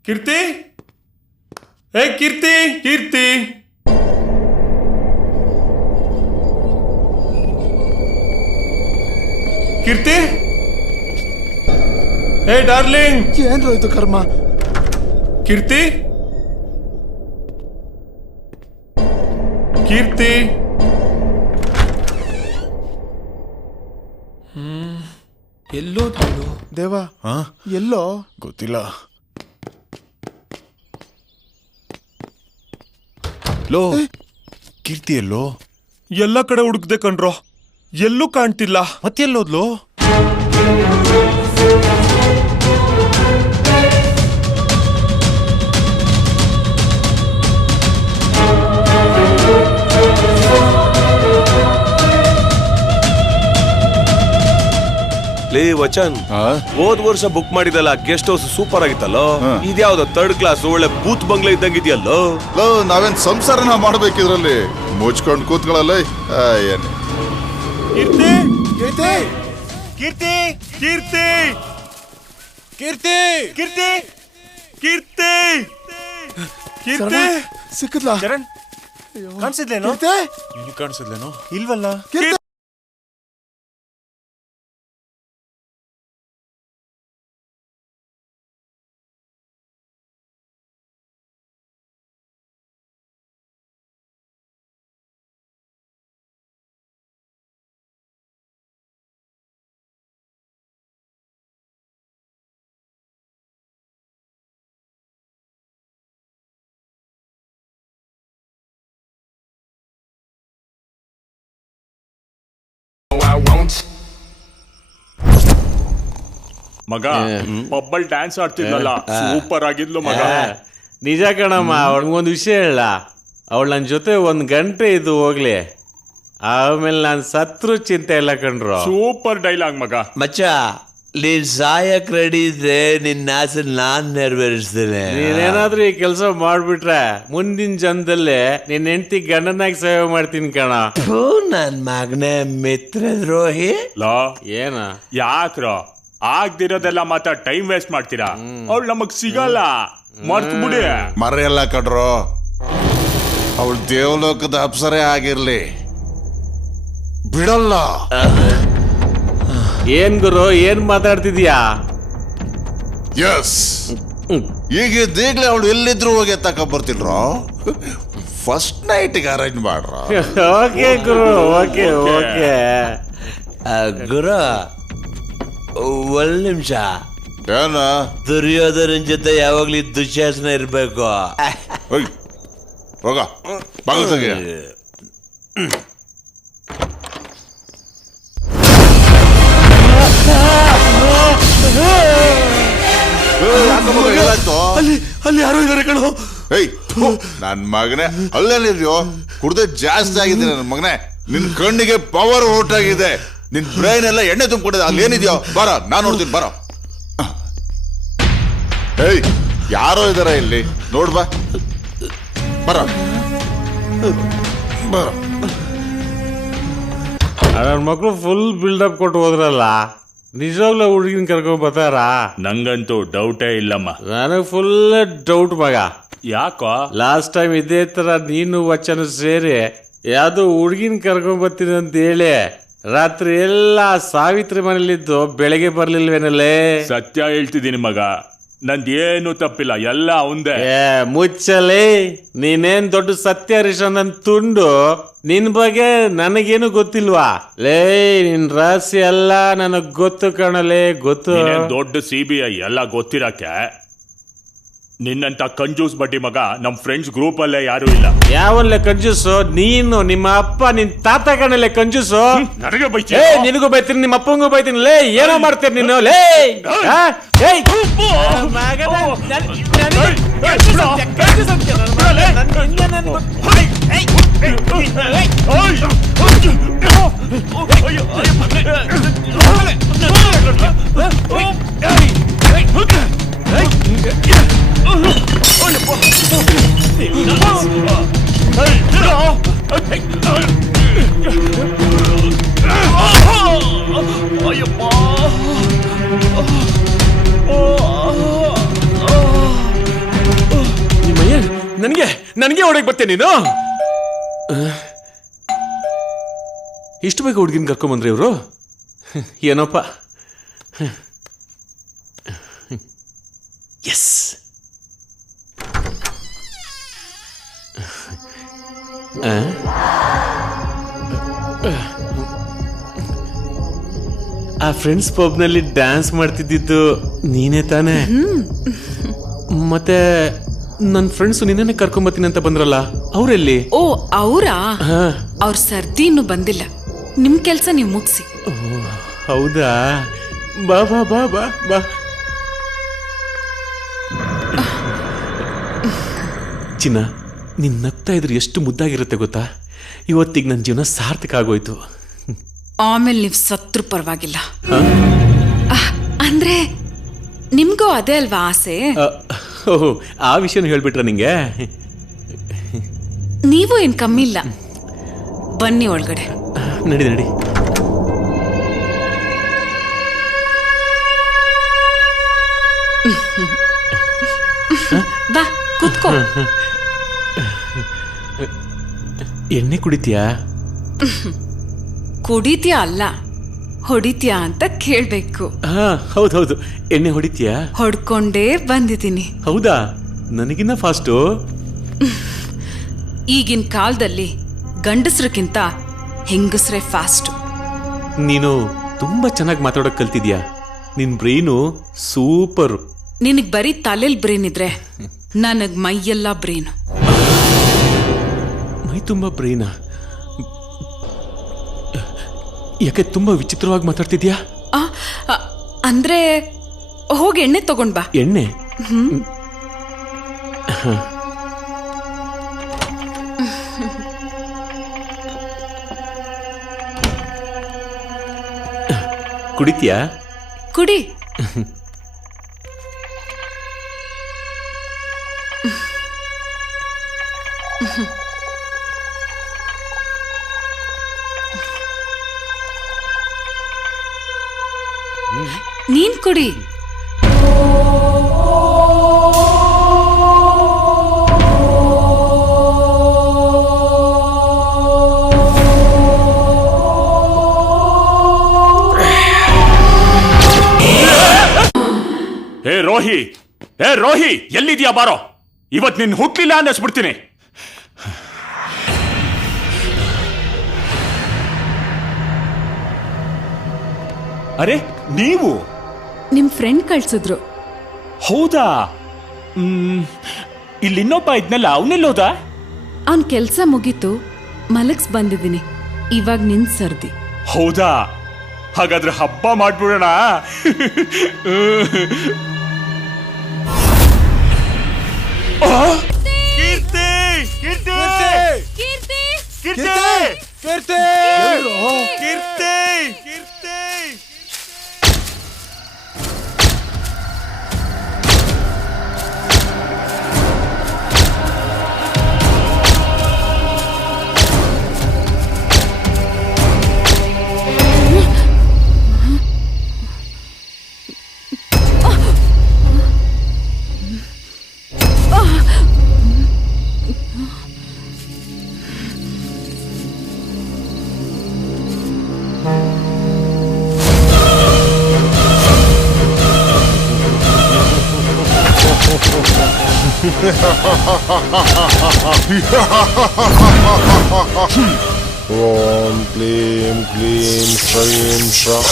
ಕೀರ್ತಿ, ಏ ಕೀರ್ತಿ, ಕೀರ್ತಿ, ಕೀರ್ತಿ, ಏ ಡಾರ್ಲಿಂಗ್. ಏನ್ರೋ ಇದು ಕರ್ಮ. ಕೀರ್ತಿ, ಕೀರ್ತಿ, ಎಲ್ಲೋ ದೇವಾ, ಎಲ್ಲೋ ಗೊತ್ತಿಲ್ಲ. ಲೋ, ಕೀರ್ತಿ ಎಲ್ಲೋ? ಎಲ್ಲ ಕಡೆ ಹುಡುಕ್ದೆ ಕಣ್ರೋ, ಎಲ್ಲೂ ಕಾಣ್ತಿಲ್ಲ. ಮತ್ತೆಲ್ಲೋದ್ಲು? ಲೇ ವಚನ್, ಹೋದ್ ವರ್ಷ ಬುಕ್ ಮಾಡಿದಲ್ಲ ಗೆಸ್ಟ್ ಹೌಸ್ ಸೂಪರ್ ಆಗಿತ್ತಲ್ಲೋ, ಇದ್ಯಾವ್ದು 3rd ಕ್ಲಾಸ್ ಒಳ್ಳೆ ಬೂತ್ ಬಂಗ್ಲೆ ಇದ್ದಂಗಿದ್ಯಲ್ಲೋ. ನಾವೇನ್ ಸಂಸಾರನ ಮಾಡ್ಬೇಕಿದ್ರಲ್ಲಿ, ಮುಚ್ಕೊಂಡು ಕೂತ್ಕೊಳ್ಳಲ್ಲ. ಕೀರ್ತಿ, ಕೀರ್ತಿ, ಕೀರ್ತಿ, ಕೀರ್ತಿ, ಕೀರ್ತಿ, ಕೀರ್ತಿ, ಕೀರ್ತಿ, ಕೀರ್ತಿ, ಸಿಕ್ಕಿದ್ಲಾ? ಚರಣ್, ಕಾಣಿಸಿದ್ಲೇನೋ? ಕಾಣಿಸಿದ್ಲೇನೋ? ಇಲ್ವಲ್ಲ. ಮಗ ಪಬ್ಬಲ್ ಡ್ಯಾನ್ಸ್ ಆಡ್ತಿದ್ಲಲ್ಲ, ಸೂಪರ್ ಆಗಿದ್ಲು ಮಗ. ನಿಜ ಕಣಮ್ಮ. ಅವಳಿಗೊಂದು ವಿಷಯ ಹೇಳ, ಅವಳು ನನ್ನ ಜೊತೆ 1 ಗಂಟೆ ಇದ್ದು ಹೋಗ್ಲಿ, ಆಮೇಲೆ ನಾನು ಸತ್ರು ಚಿಂತೆ ಇಲ್ಲ ಕಣ್ರು. ಸೂಪರ್ ಡೈಲಾಗ್ ಮಗ. ಮಚ್ಚ, ನೀನ್ ಸಾಯಕ್ ರೆಡಿ ಇದ್ರೆ ನಿನ್ನ ಆಸೆ ನಾನ್ ನೆರವೇರಿಸ್ತೇನೆ. ನೀನೇನಾದ್ರೂ ಈ ಕೆಲಸ ಮಾಡ್ಬಿಟ್ರೆ ಮುಂದಿನ ಜನ್ಮದಲ್ಲೇ ನಿನ್ನ ಹೆಂಡತಿ ಗಂಡನಾಗಿ ಸೇವೆ ಮಾಡ್ತೀನಿ ಕಣ. ನನ್ ಮಗನೇ ಮಿತ್ರದ್ರೋಹಿ. ಲಾ ಏನ ಯಾಕ್ರೋ ಆಗ್ದಿರೋದೆಲ್ಲ ಮಾತ್ರ ಟೈಮ್ ವೇಸ್ಟ್ ಮಾಡ್ತೀರಾ? ಅವಳು ನಮಗ್ ಸಿಗಲ್ಲ, ಮರ್ತು ಬಿಡಿ. ಮರೆಯಲ್ಲ ಕಡ್ರೋ, ಅವಳು ದೇವಲೋಕದ ಅಪ್ಸರೆ ಆಗಿರ್ಲಿ, ಬಿಡಲ್ಲ. ಏನ್ ಗುರು ಏನ್ ಮಾತಾಡ್ತಿದ್ಯಾ? ಎಸ್, ಈಗ ಈಗಲೇ ಅವಳು ಎಲ್ಲಿದ್ರು ಹೋಗಿ ತಕ ಬರ್ತಿಲ್ರೋ. ಫಸ್ಟ್ ನೈಟ್ಗೆ ಅರೇಂಜ್ ಮಾಡ್ರ. ಓಕೆ ಗುರು, ಓಕೆ ಓಕೆ. ಗುರು ಒಂದ್ ನಿಮಿಷ. ಏನ? ದುರ್ಯೋಧನ ಜೊತೆ ಯಾವಾಗ್ಲೂ ದುಶ್ಯಾಸನ ಇರ್ಬೇಕು. ಹೋಗ ಬಾಗಿಲು ತೆಗಿ. ಅಲ್ಲಿ ಯಾರೋ ಇದಾರೆ ಕಣೋ. ಏಯ್ ನನ್ ಮಗನೇ, ಅಲ್ಲೇನಿದ್ಯೋ? ಕುಡ್ದೆ ಜಾಸ್ತಿ ಆಗಿದೆ ನನ್ನ ಮಗನೇ. ನಿನ್ ಕಣ್ಣಿಗೆ ಪವರ್ ಹೊರಟಾಗಿದೆ. ನಿನ್ ಬ್ರೈನ್ ಎಲ್ಲ ಎಣ್ಣೆ ತುಂಬಿಕೊಂಡಿದೆ. ಅಲ್ಲಿ ಏನಿದ್ಯೋ ಬರ, ನಾನ್ ನೋಡ್ತೀನಿ ಬರೋ. ಏಯ್ ಯಾರೋ ಇದಾರ ಇಲ್ಲಿ, ನೋಡ್ಬಾ. ಬರ ಬರ. ನನ್ನ ಮಕ್ಳು ಫುಲ್ ಬಿಲ್ಡಪ್ ಕೊಟ್ಟು ಹೋದ್ರಲ್ಲ, ನಿಜವಾಗ್ಲೂ ಹುಡುಗಿನ ಕರ್ಕೊಂಡ್ ಬರ್ತಾರ? ನಂಗಂತೂ ಡೌಟೇ ಇಲ್ಲಮ್ಮ. ನನಗೆ ಫುಲ್ ಡೌಟ್ ಮಗ. ಯಾಕೋ? ಲಾಸ್ಟ್ ಟೈಮ್ ಇದೇ ತರ ನೀನು ವಚನ ಸೇರಿ ಯಾವ್ದೋ ಹುಡುಗಿನ ಕರ್ಕೊಂಡ್ ಬರ್ತೀನಿ ಅಂತ ಹೇಳಿ ರಾತ್ರಿ ಎಲ್ಲ ಸಾವಿತ್ರಿ ಮನೇಲಿದ್ದು ಬೆಳಗ್ಗೆ ಬರ್ಲಿಲ್ವೇನಲ್ಲೇ? ಸತ್ಯ ಹೇಳ್ತಿದ್ದೀನಿ ಮಗ, ನಂದೇನು ತಪ್ಪಿಲ್ಲ, ಎಲ್ಲ ಅವಂದೇ. ಮುಚ್ಚಲೇ, ನೀನೇನ್ ದೊಡ್ಡ ಸತ್ಯ ಹರಿಶ್ಚಂದ್ರನ್ ತುಂಡು, ನಿನ್ ಬಗ್ಗೆ ನನಗೇನು ಗೊತ್ತಿಲ್ವಾ? ಲೇ, ನಿನ್ ರಹಸ್ಯ ಎಲ್ಲ ನನಗ್ ಗೊತ್ತು ಕಣಲೇ, ಗೊತ್ತು. ದೊಡ್ಡ CBI ಎಲ್ಲ ಗೊತ್ತಿರಕ್ಕೆ ನಿನ್ನಂತ ಕಂಜೂಸ್ ಬಡ್ಡಿ ಮಗ ನಮ್ ಫ್ರೆಂಡ್ಸ್ ಗ್ರೂಪ್ ಅಲ್ಲೇ ಯಾರು ಇಲ್ಲ. ಯಾವಲ್ಲೇ ಕಂಜೂಸು? ನೀನು, ನಿಮ್ಮ ಅಪ್ಪ, ನಿನ್ ತಾತ ಕಣಲ್ಲೇ ಕಂಜೂಸು. ನನಗೆ ಬೈತಿ? ನಿನಗೂ ಬೈತೀನಿ, ನಿಮ್ಮ ಅಪ್ಪಂಗೂ ಬೈತೀನಿ. ಲೇ, ಏನೋ ಮಾಡ್ತೀರಿ ನೀನು? ಲೇ ನನಗೆ ಹೊಡಕ್ ಬರ್ತೇನೆ ನೀನು? ಇಷ್ಟು ಬೇಗ ಹುಡುಗಿನ ಕರ್ಕೊಂಬಂದ್ರಿ ಇವರು? ಏನಪ್ಪ. ಎಸ್, ಆ ಫ್ರೆಂಡ್ಸ್ ಪಬ್ನಲ್ಲಿ ಡ್ಯಾನ್ಸ್ ಮಾಡ್ತಿದ್ದಿದ್ದು ನೀನೇ ತಾನೇ? ಮತ್ತೆ ನನ್ನ ಫ್ರೆಂಡ್ಸ್ ನಿನ್ನೆ ಕರ್ಕೊಂಬತ್ತೀನಿ ಅಂತ ಬಂದ್ರಲ್ಲ, ಅವ್ರೆಲ್ಲಿ? ಓ, ಅವರಾ? ಅವ್ರ ಸರ್ದಿ ಇನ್ನೂ ಬಂದಿಲ್ಲ. ನಿಮ್ ಕೆಲ್ಸ ನೀವು ಮುಗಿಸಿ. ಹೌದಾ? ಬಾ ಬಾ ಬಾ ಬಾ ಬಾ. ಚಿನ್ನ, ನಿನ್ ನಗ್ತಾ ಇದ್ರೆ ಎಷ್ಟು ಮುದ್ದಾಗಿರುತ್ತೆ ಗೊತ್ತಾ? ಇವತ್ತಿಗೆ ನನ್ನ ಜೀವನ ಸಾರ್ಥಕ ಆಗೋಯ್ತು. ಆಮೇಲೆ ನೀವು ಸತ್ರು ಪರವಾಗಿಲ್ಲ. ಅಂದ್ರೆ ನಿಮ್ಗೂ ಅದೇ ಅಲ್ವಾ ಆಸೆ? ಓಹ್, ಆ ವಿಷಯನ ಹೇಳ್ಬಿಟ್ರ ನಿಂಗೆ? ನೀವು ಏನ್ ಕಮ್ಮಿ ಇಲ್ಲ. ಬನ್ನಿ ಒಳಗಡೆ. ನಡಿ ನಡಿ. ಬಾ ಕೂತ್ಕೋ. ಎಣ್ಣೆ ಕುಡಿತೀಯಾ? ಕುಡಿತೀಯಾ ಅಲ್ಲ, ಹೊಡಿತೀಯಾ ಅಂತ ಕೇಳ್ಬೇಕು. ಹೌದೌದು, ಎಣ್ಣೆ ಹೊಡಿತೀಯಾ? ಹೊಡ್ಕೊಂಡೇ ಬಂದಿದ್ದೀನಿ. ಹೌದಾ? ನನಗಿನ್ನ ಫಾಸ್ಟು. ಈಗಿನ ಕಾಲದಲ್ಲಿ ಗಂಡಸ್ರಕ್ಕಿಂತ ಹೆಂಗಸ್ರೇ ಫಾಸ್ಟು. ನೀನು ತುಂಬಾ ಚೆನ್ನಾಗಿ ಮಾತಾಡೋಕ್ ಕಲ್ತಿದ್ಯಾ. ನಿನ್ ಬ್ರೈನು ಸೂಪರು. ನಿನಗ್ ಬರೀ ತಲೆಲ್ ಬ್ರೇನ್ ಇದ್ರೆ ನನಗ್ ಮೈಯೆಲ್ಲ ಬ್ರೇನು. ಮೈ ತುಂಬಾ ಬ್ರೈನಾ? ಯಾಕೆ ತುಂಬಾ ವಿಚಿತ್ರವಾಗಿ ಮಾತಾಡ್ತಿದ್ಯಾ? ಅಂದ್ರೆ ಹೋಗಿ ಎಣ್ಣೆ ತಗೊಂಡ್ ಬಾ. ಎಣ್ಣೆ? ಕುಡಿತೀಯಾ? ಕುಡಿ. ನೀನ್ ಕುಡಿ. ರೋಹಿ, ಏ ರೋಹಿ, ಎಲ್ಲಿದ್ಯಾ? ಬಾರೋ, ಇವತ್ ನಿನ್ ಹುಟ್ಲಿಲ್ಲ ಅನ್ನಿಸ್ಬಿಡ್ತೀನಿ. ಅರೆ, ನೀವು ನಿಮ್ ಫ್ರೆಂಡ್ ಕಳ್ಸಿದ್ರು. ಹೌದಾ? ಇಲ್ಲಿ ಇನ್ನೊಬ್ಬ ಇದ್ನಲ್ಲ, ಅವನೆಲ್ಲೋದ? ಅವನ್ ಕೆಲ್ಸ ಮುಗೀತು, ಮಲಗ್ಸ್ ಬಂದಿದ್ದೀನಿ. ಇವಾಗ ನಿನ್ ಸರ್ದಿ. ಹೌದಾ? ಹಾಗಾದ್ರೆ ಹಬ್ಬ ಮಾಡ್ಬಿಡೋಣ. ಕೀರ್ತಿ, ಕೀರ್ತಿ, ಕೀರ್ತಿ, ಕೀರ್ತಿ, ಕೀರ್ತಿ, ಕೀರ್ತಿ, ಕೀರ್ತಿ. ಓಂ ಕ್ಲೀಂ ಕ್ಲೀಂ ಶ್ರೀಂ ಸ್ವಾಹ.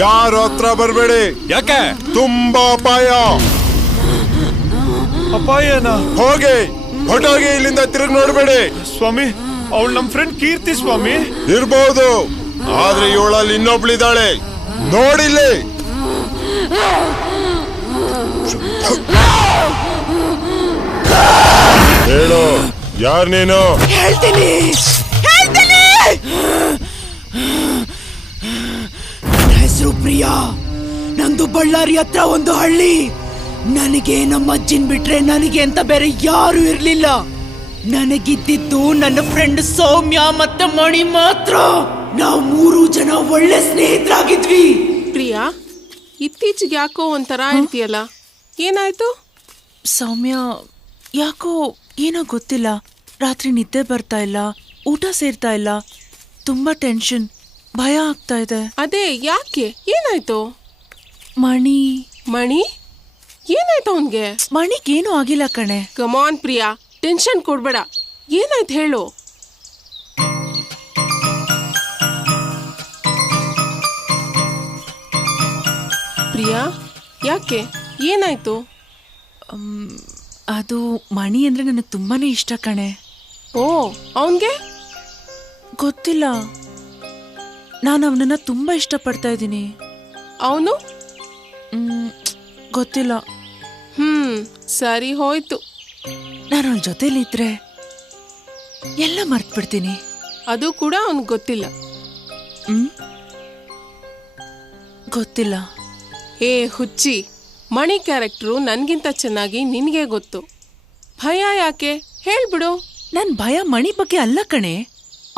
ಯಾರು ಹತ್ರ ಬರ್ಬೇಡಿ. ಯಾಕೆ? ತುಂಬಾ ಅಪಾಯ. ಅಪಾಯನ? ಹೋಗಿ, ಹೊಟ್ಟೋಗಿ, ಇಲ್ಲಿಂದ ತಿರುಗಿ ನೋಡ್ಬೇಡಿ. ಸ್ವಾಮಿ, ಅವಳು ನಮ್ ಫ್ರೆಂಡ್ ಕೀರ್ತಿ ಸ್ವಾಮಿ. ಇರ್ಬೋದು, ಆದ್ರೆ ಇವಳಲ್ಲಿ ಇನ್ನೊಬ್ಳಿದ್ದಾಳೆ, ನೋಡಿಲ್ಲಿ. ಹೇಳು, ಯಾರ್ ನೀನು? ಹೇಳ್ತೀನಿ. ನನ್ನ ಹೆಸರು ಪ್ರಿಯಾ. ನಂದು ಬಳ್ಳಾರಿ ಹತ್ರ ಒಂದು ಹಳ್ಳಿ. ನನಗೆ ನಮ್ಮ ಅಜ್ಜಿನ್ ಬಿಟ್ರೆ ನನಗೆ ಅಂತ ಬೇರೆ ಯಾರು ಇರ್ಲಿಲ್ಲ. ನನಗಿದ್ದಿದ್ದು ನನ್ನ ಫ್ರೆಂಡ್ ಸೌಮ್ಯ ಮತ್ತೆ ಮಣಿ ಮಾತ್ರ. ನಾವು 3 ಜನ ಒಳ್ಳೆ ಸ್ನೇಹಿತರಾಗಿದ್ವಿ. ಪ್ರಿಯಾ, ಇತ್ತೀಚೆಗೆ ಯಾಕೋ ಒಂಥರ ಇರ್ತೀಯಲ್ಲ, ಏನಾಯ್ತು? ಸೌಮ್ಯ ಯಾಕೋ ಏನೋ ಗೊತ್ತಿಲ್ಲ. ರಾತ್ರಿ ನಿದ್ದೆ ಬರ್ತಾ ಇಲ್ಲ, ಊಟ ಸೇರ್ತಾ ಇಲ್ಲ, ತುಂಬಾ ಟೆನ್ಷನ್, ಭಯ ಆಗ್ತಾ ಇದೆ. ಅದೇ ಯಾಕೆ? ಏನಾಯ್ತು? ಮಣಿ ಮಣಿ ಏನಾಯ್ತು ಅವನ್ಗೆ? ಮಣಿಗೇನು ಆಗಿಲ್ಲ ಕಣೆ. ಕಮಾನ್ ಪ್ರಿಯಾ, ಟೆನ್ಷನ್ ಕೊಡ್ಬೇಡ. ಏನಾಯ್ತು ಹೇಳು. ಪ್ರಿಯಾ, ಯಾಕೆ? ಏನಾಯ್ತು? ಅದು ಮಣಿ ಅಂದ್ರೆ ನನಗೆ ತುಂಬಾನೇ ಇಷ್ಟ ಕಣೆ. ಓ, ಅವನ್ಗೆ ಗೊತ್ತಿಲ್ಲ. ನಾನು ಅವನನ್ನ ತುಂಬಾ ಇಷ್ಟಪಡ್ತಾ ಇದ್ದೀನಿ. ಅವನು ಗೊತ್ತಿಲ್ಲ. ಸರಿ ಹೋಯ್ತು. ನಾನು ಅವನ ಜೊತೆಲಿದ್ರೆ ಎಲ್ಲ ಮರ್ತ್ ಬಿಡ್ತೀನಿ. ಅದು ಕೂಡ ಅವನಿಗೆ ಗೊತ್ತಿಲ್ಲ. ಗೊತ್ತಿಲ್ಲ. ಏ ಹುಚ್ಚಿ, ಮಣಿ ಕ್ಯಾರೆಕ್ಟ್ರು ನನ್ಗಿಂತ ಚೆನ್ನಾಗಿ ನಿನ್ಗೆ ಗೊತ್ತು. ಭಯ ಯಾಕೆ ಹೇಳ್ಬಿಡು. ನನ್ ಭಯ ಮಣಿ ಬಗ್ಗೆ ಅಲ್ಲ ಕಣೆ,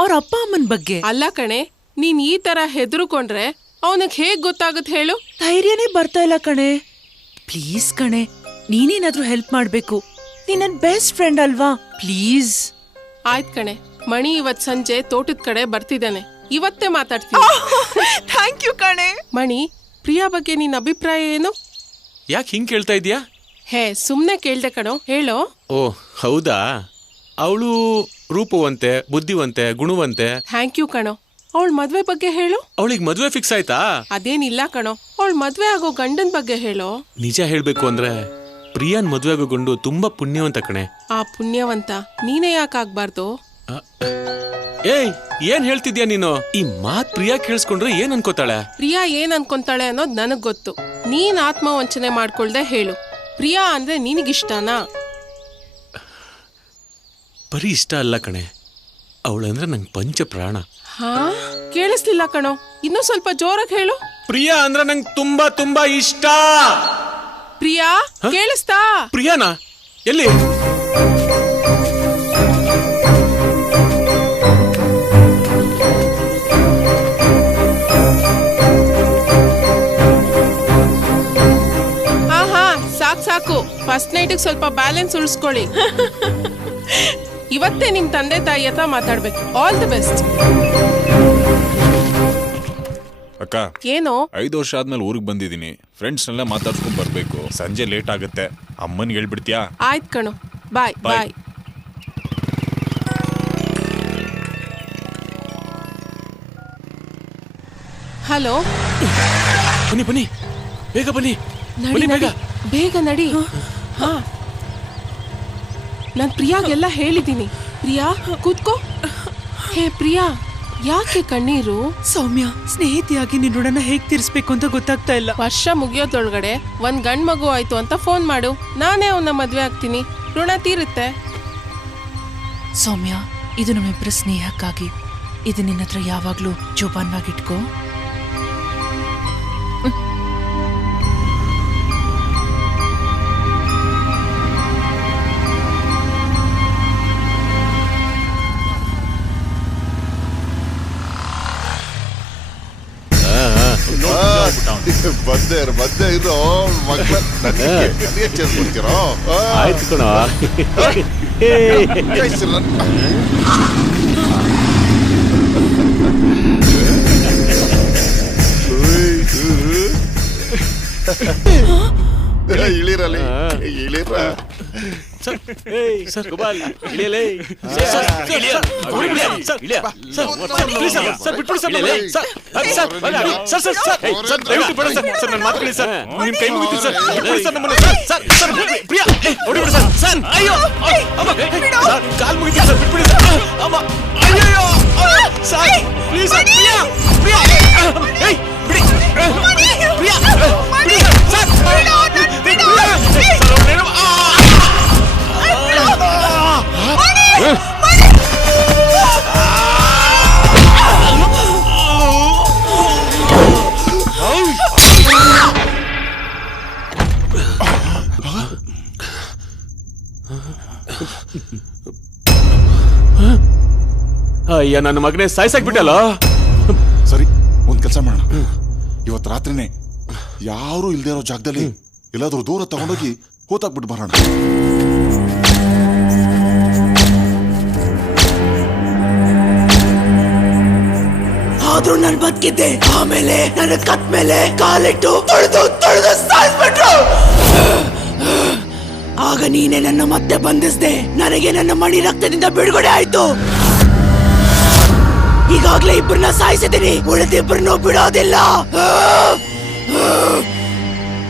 ಅವ್ರ ಅಪ್ಪ ಅಮ್ಮನ ಬಗ್ಗೆ. ಅಲ್ಲ ಕಣೆ, ನೀನ್ ಈ ತರ ಹೆದರ್ಕೊಂಡ್ರೆ ಅವನಿಗೆ ಹೇಗ್ ಗೊತ್ತಾಗುತ್ತೆ ಹೇಳು? ಧೈರ್ಯನೇ ಬರ್ತಾ ಇಲ್ಲ ಕಣೆ. ಪ್ಲೀಸ್ ಕಣೆ, ನೀನೇನಾದ್ರೂ ಹೆಲ್ಪ್ ಮಾಡ್ಬೇಕು. ನೀನ್ ನನ್ ಬೆಸ್ಟ್ ಫ್ರೆಂಡ್ ಅಲ್ವಾ, ಪ್ಲೀಸ್. ಆಯ್ತ್ ಕಣೆ, ಮಣಿ ಇವತ್ ಸಂಜೆ ತೋಟದ ಕಡೆ ಬರ್ತಿದ್ದಾನೆ, ಇವತ್ತೇ ಮಾತಾಡ್ತೀನಿ. ಥ್ಯಾಂಕ್ ಯು ಕಣೆ. ಮಣಿ, ಪ್ರಿಯಾ ಬಗ್ಗೆ ನಿನ್ ಅಭಿಪ್ರಾಯ ಏನು? ಯಾಕೆ ಹಿಂಗ್ ಕೇಳ್ತಾ ಇದೀಯಾ? ಹೇ, ಸುಮ್ನೆ ಕೇಳ್ದೆ ಕಣೋ, ಹೇಳೋ. ಓ ಹೌದಾ? ಅವಳು ರೂಪವಂತೆ, ಬುದ್ಧಿವಂತೆ, ಗುಣವಂತೆ. ಥ್ಯಾಂಕ್ ಯು ಕಣೋ. ಅವಳ ಮದ್ವೆ ಬಗ್ಗೆ ಹೇಳು. ಅವಳಿಗೆ ಮದ್ವೆ ಫಿಕ್ಸ್ ಆಯ್ತಾ? ಅದೇನಿಲ್ಲ ಕಣೋ, ಅವಳ ಮದ್ವೆ ಆಗೋ ಗಂಡನ್ ಬಗ್ಗೆ ಹೇಳೋ. ನಿಜ ಹೇಳ್ಬೇಕು ಅಂದ್ರೆ ಪ್ರಿಯಾನ್ ಮದ್ವೆ ಆಗೋ ಗಂಡು ತುಂಬಾ ಪುಣ್ಯವಂತ ಕಣೆ. ಆ ಪುಣ್ಯವಂತ ನೀನೇ ಯಾಕಾಗ್ಬಾರ್ದು? ಏಯ್, ಏನ್ ಹೇಳ್ತಿದ್ಯಾ ನೀನು? ಈ ಮಾತ್ ಪ್ರಿಯಾ ಕೇಳಿಸ್ಕೊಂಡ್ರೆ ಏನ್ ಅನ್ಕೋತಾಳೆ? ಪ್ರಿಯಾ ಏನ್ ಅನ್ಕೊಂತಾಳೆ ಅನ್ನೋದ್ ನನಗ್ ಗೊತ್ತು. ನೀನ್ ಆತ್ಮವಂಚನೆ ಮಾಡ್ಕೊಳ್ದೆ ಹೇಳು, ಪ್ರಿಯಾ ಅಂದ್ರೆ ನಿನಗಿಷ್ಟನಾ? ಬರೀ ಇಷ್ಟ ಅಲ್ಲ ಕಣೆ, ಅವಳಂದ್ರೆ ನಂಗೆ ಪಂಚ ಪ್ರಾಣ. ಹಾ, ಕೇಳಿಸ್ಲಿಲ್ಲ ಕಣೋ, ಇನ್ನೂ ಸ್ವಲ್ಪ ಜೋರಾಗಿ ಹೇಳು. ಪ್ರಿಯಾ ಅಂದ್ರೆ ನಂಗೆ ತುಂಬಾ ತುಂಬಾ ಇಷ್ಟ. ಪ್ರಿಯಾ ಕೇಳಿಸ್ತಾ? ಪ್ರಿಯಾನಾ? ಎಲ್ಲಿ? ಹಾ ಸಾಕು, ಫಸ್ಟ್ ನೈಟಿಗೆ ಸ್ವಲ್ಪ ಬ್ಯಾಲೆನ್ಸ್ ಉಳಿಸ್ಕೊಳ್ಳಿ. ಇವತ್ತೇ ನಿಮ್ ತಂದೆ ತಾಯಿ ಹತ್ರ ಮಾತಾಡ್ಬೇಕು. All the best. ಅಕ್ಕ, ಏನು 5 ವರ್ಷ ಆದ್ಮೇಲೆ ಊರಿಗೆ ಬಂದಿದ್ದೀನಿ. ಫ್ರೆಂಡ್ಸ್ನೆಲ್ಲ ಮಾತಾಡ್ಸ್ಕೊಂಡ್ ಬರ್ಬೇಕು. ಸಂಜೆ ಲೇಟ್ ಆಗುತ್ತೆ. ಅಮ್ಮನ್ಗೆ ಹೇಳ್ಬಿಡ್ತೀಯಾ? ಆಯ್ತು ಕಣೋ, ಬಾಯ್ ಬಾಯ್. ಹಲೋ, ಬನ್ನಿ ಬನ್ನಿ, ಬೇಗ ಬನ್ನಿ. ನಡಿ ಬೇಗ ನಡಿ. ಹಾ, ನಾನ್ ಪ್ರಿಯಾಗೆಲ್ಲ ಹೇಳಿದ್ದೀನಿ. ಪ್ರಿಯಾ ಕೂತ್ಕೋ. ಹೇ ಪ್ರಿಯಾ, ಯಾಕೆ ಕಣ್ಣೀರು? ಸೌಮ್ಯ, ಸ್ನೇಹಿತಿಯಾಗಿ ನಿನ್ನ ಋಣನ ಹೇಗ್ ತೀರಿಸ್ಬೇಕು ಅಂತ ಗೊತ್ತಾಗ್ತಾ ಇಲ್ಲ. ವರ್ಷ ಮುಗಿಯೋದ್ರೊಳಗಡೆ ಒಂದ್ ಗಂಡ್ ಮಗು ಆಯ್ತು ಅಂತ ಫೋನ್ ಮಾಡು, ನಾನೇ ಅವನ್ನ ಮದ್ವೆ ಆಗ್ತೀನಿ, ಋಣ ತೀರುತ್ತೆ. ಸೌಮ್ಯ, ಇದು ನಮ್ಮಿಬ್ಬರ ಸ್ನೇಹಕ್ಕಾಗಿ. ಇದು ನಿನ್ನ ಹತ್ರ ಯಾವಾಗ್ಲೂ ಜೋಪಾನವಾಗಿಟ್ಕೋ. ಬಂದೆ ಇರೋ ಮಕ್ಕಳ ನನಗೆ ಸೇರ್ಕೊಡ್ತೀರೋ? ಆಯ್ತು ಕಣ. ಇಳಿರಲಿ, ಇಳಿರ. ಅಯ್ಯ, ನನ್ನ ಮಗನೇ ಸಾಯ್ಸಾಕ್ಬಿಟ್ಟಲ್ಲ. ಸರಿ, ಒಂದ್ ಕೆಲಸ ಮಾಡೋಣ. ಇವತ್ತು ರಾತ್ರಿನೇ ಯಾರು ಇಲ್ದೇ ಇರೋ ಜಾಗದಲ್ಲಿ ಎಲ್ಲಾದ್ರೂ ದೂರ ತಗೊಂಡೋಗಿ ಹೋತಾಕ್ಬಿಟ್ಟು ಬರೋಣ. ಆದ್ರೂ ನಾನು ಬದುಕಿದ್ದೆ. ಆಮೇಲೆ ನನ್ನ ಕತ್ ಮೇಲೆ ಕಾಲಿಟ್ಟು ತೊಳೆದು ಸಾಯಿಸ್ಬಿಟ್ರು. ಆಗ ನೀನೆ ನನ್ನ ಮತ್ತೆ ಬಂಧಿಸ್ದೆ. ನನಗೆ ನನ್ನ ಮಣಿ ರಕ್ತದಿಂದ ಬಿಡುಗಡೆ ಆಯ್ತು. ಈಗಾಗ್ಲೇ ಇಬ್ಬರನ್ನ ಸಾಯಿಸಿದ್ದೀನಿ, ಉಳಿದಿಬ್ಬರನ್ನು ಬಿಡೋದಿಲ್ಲ.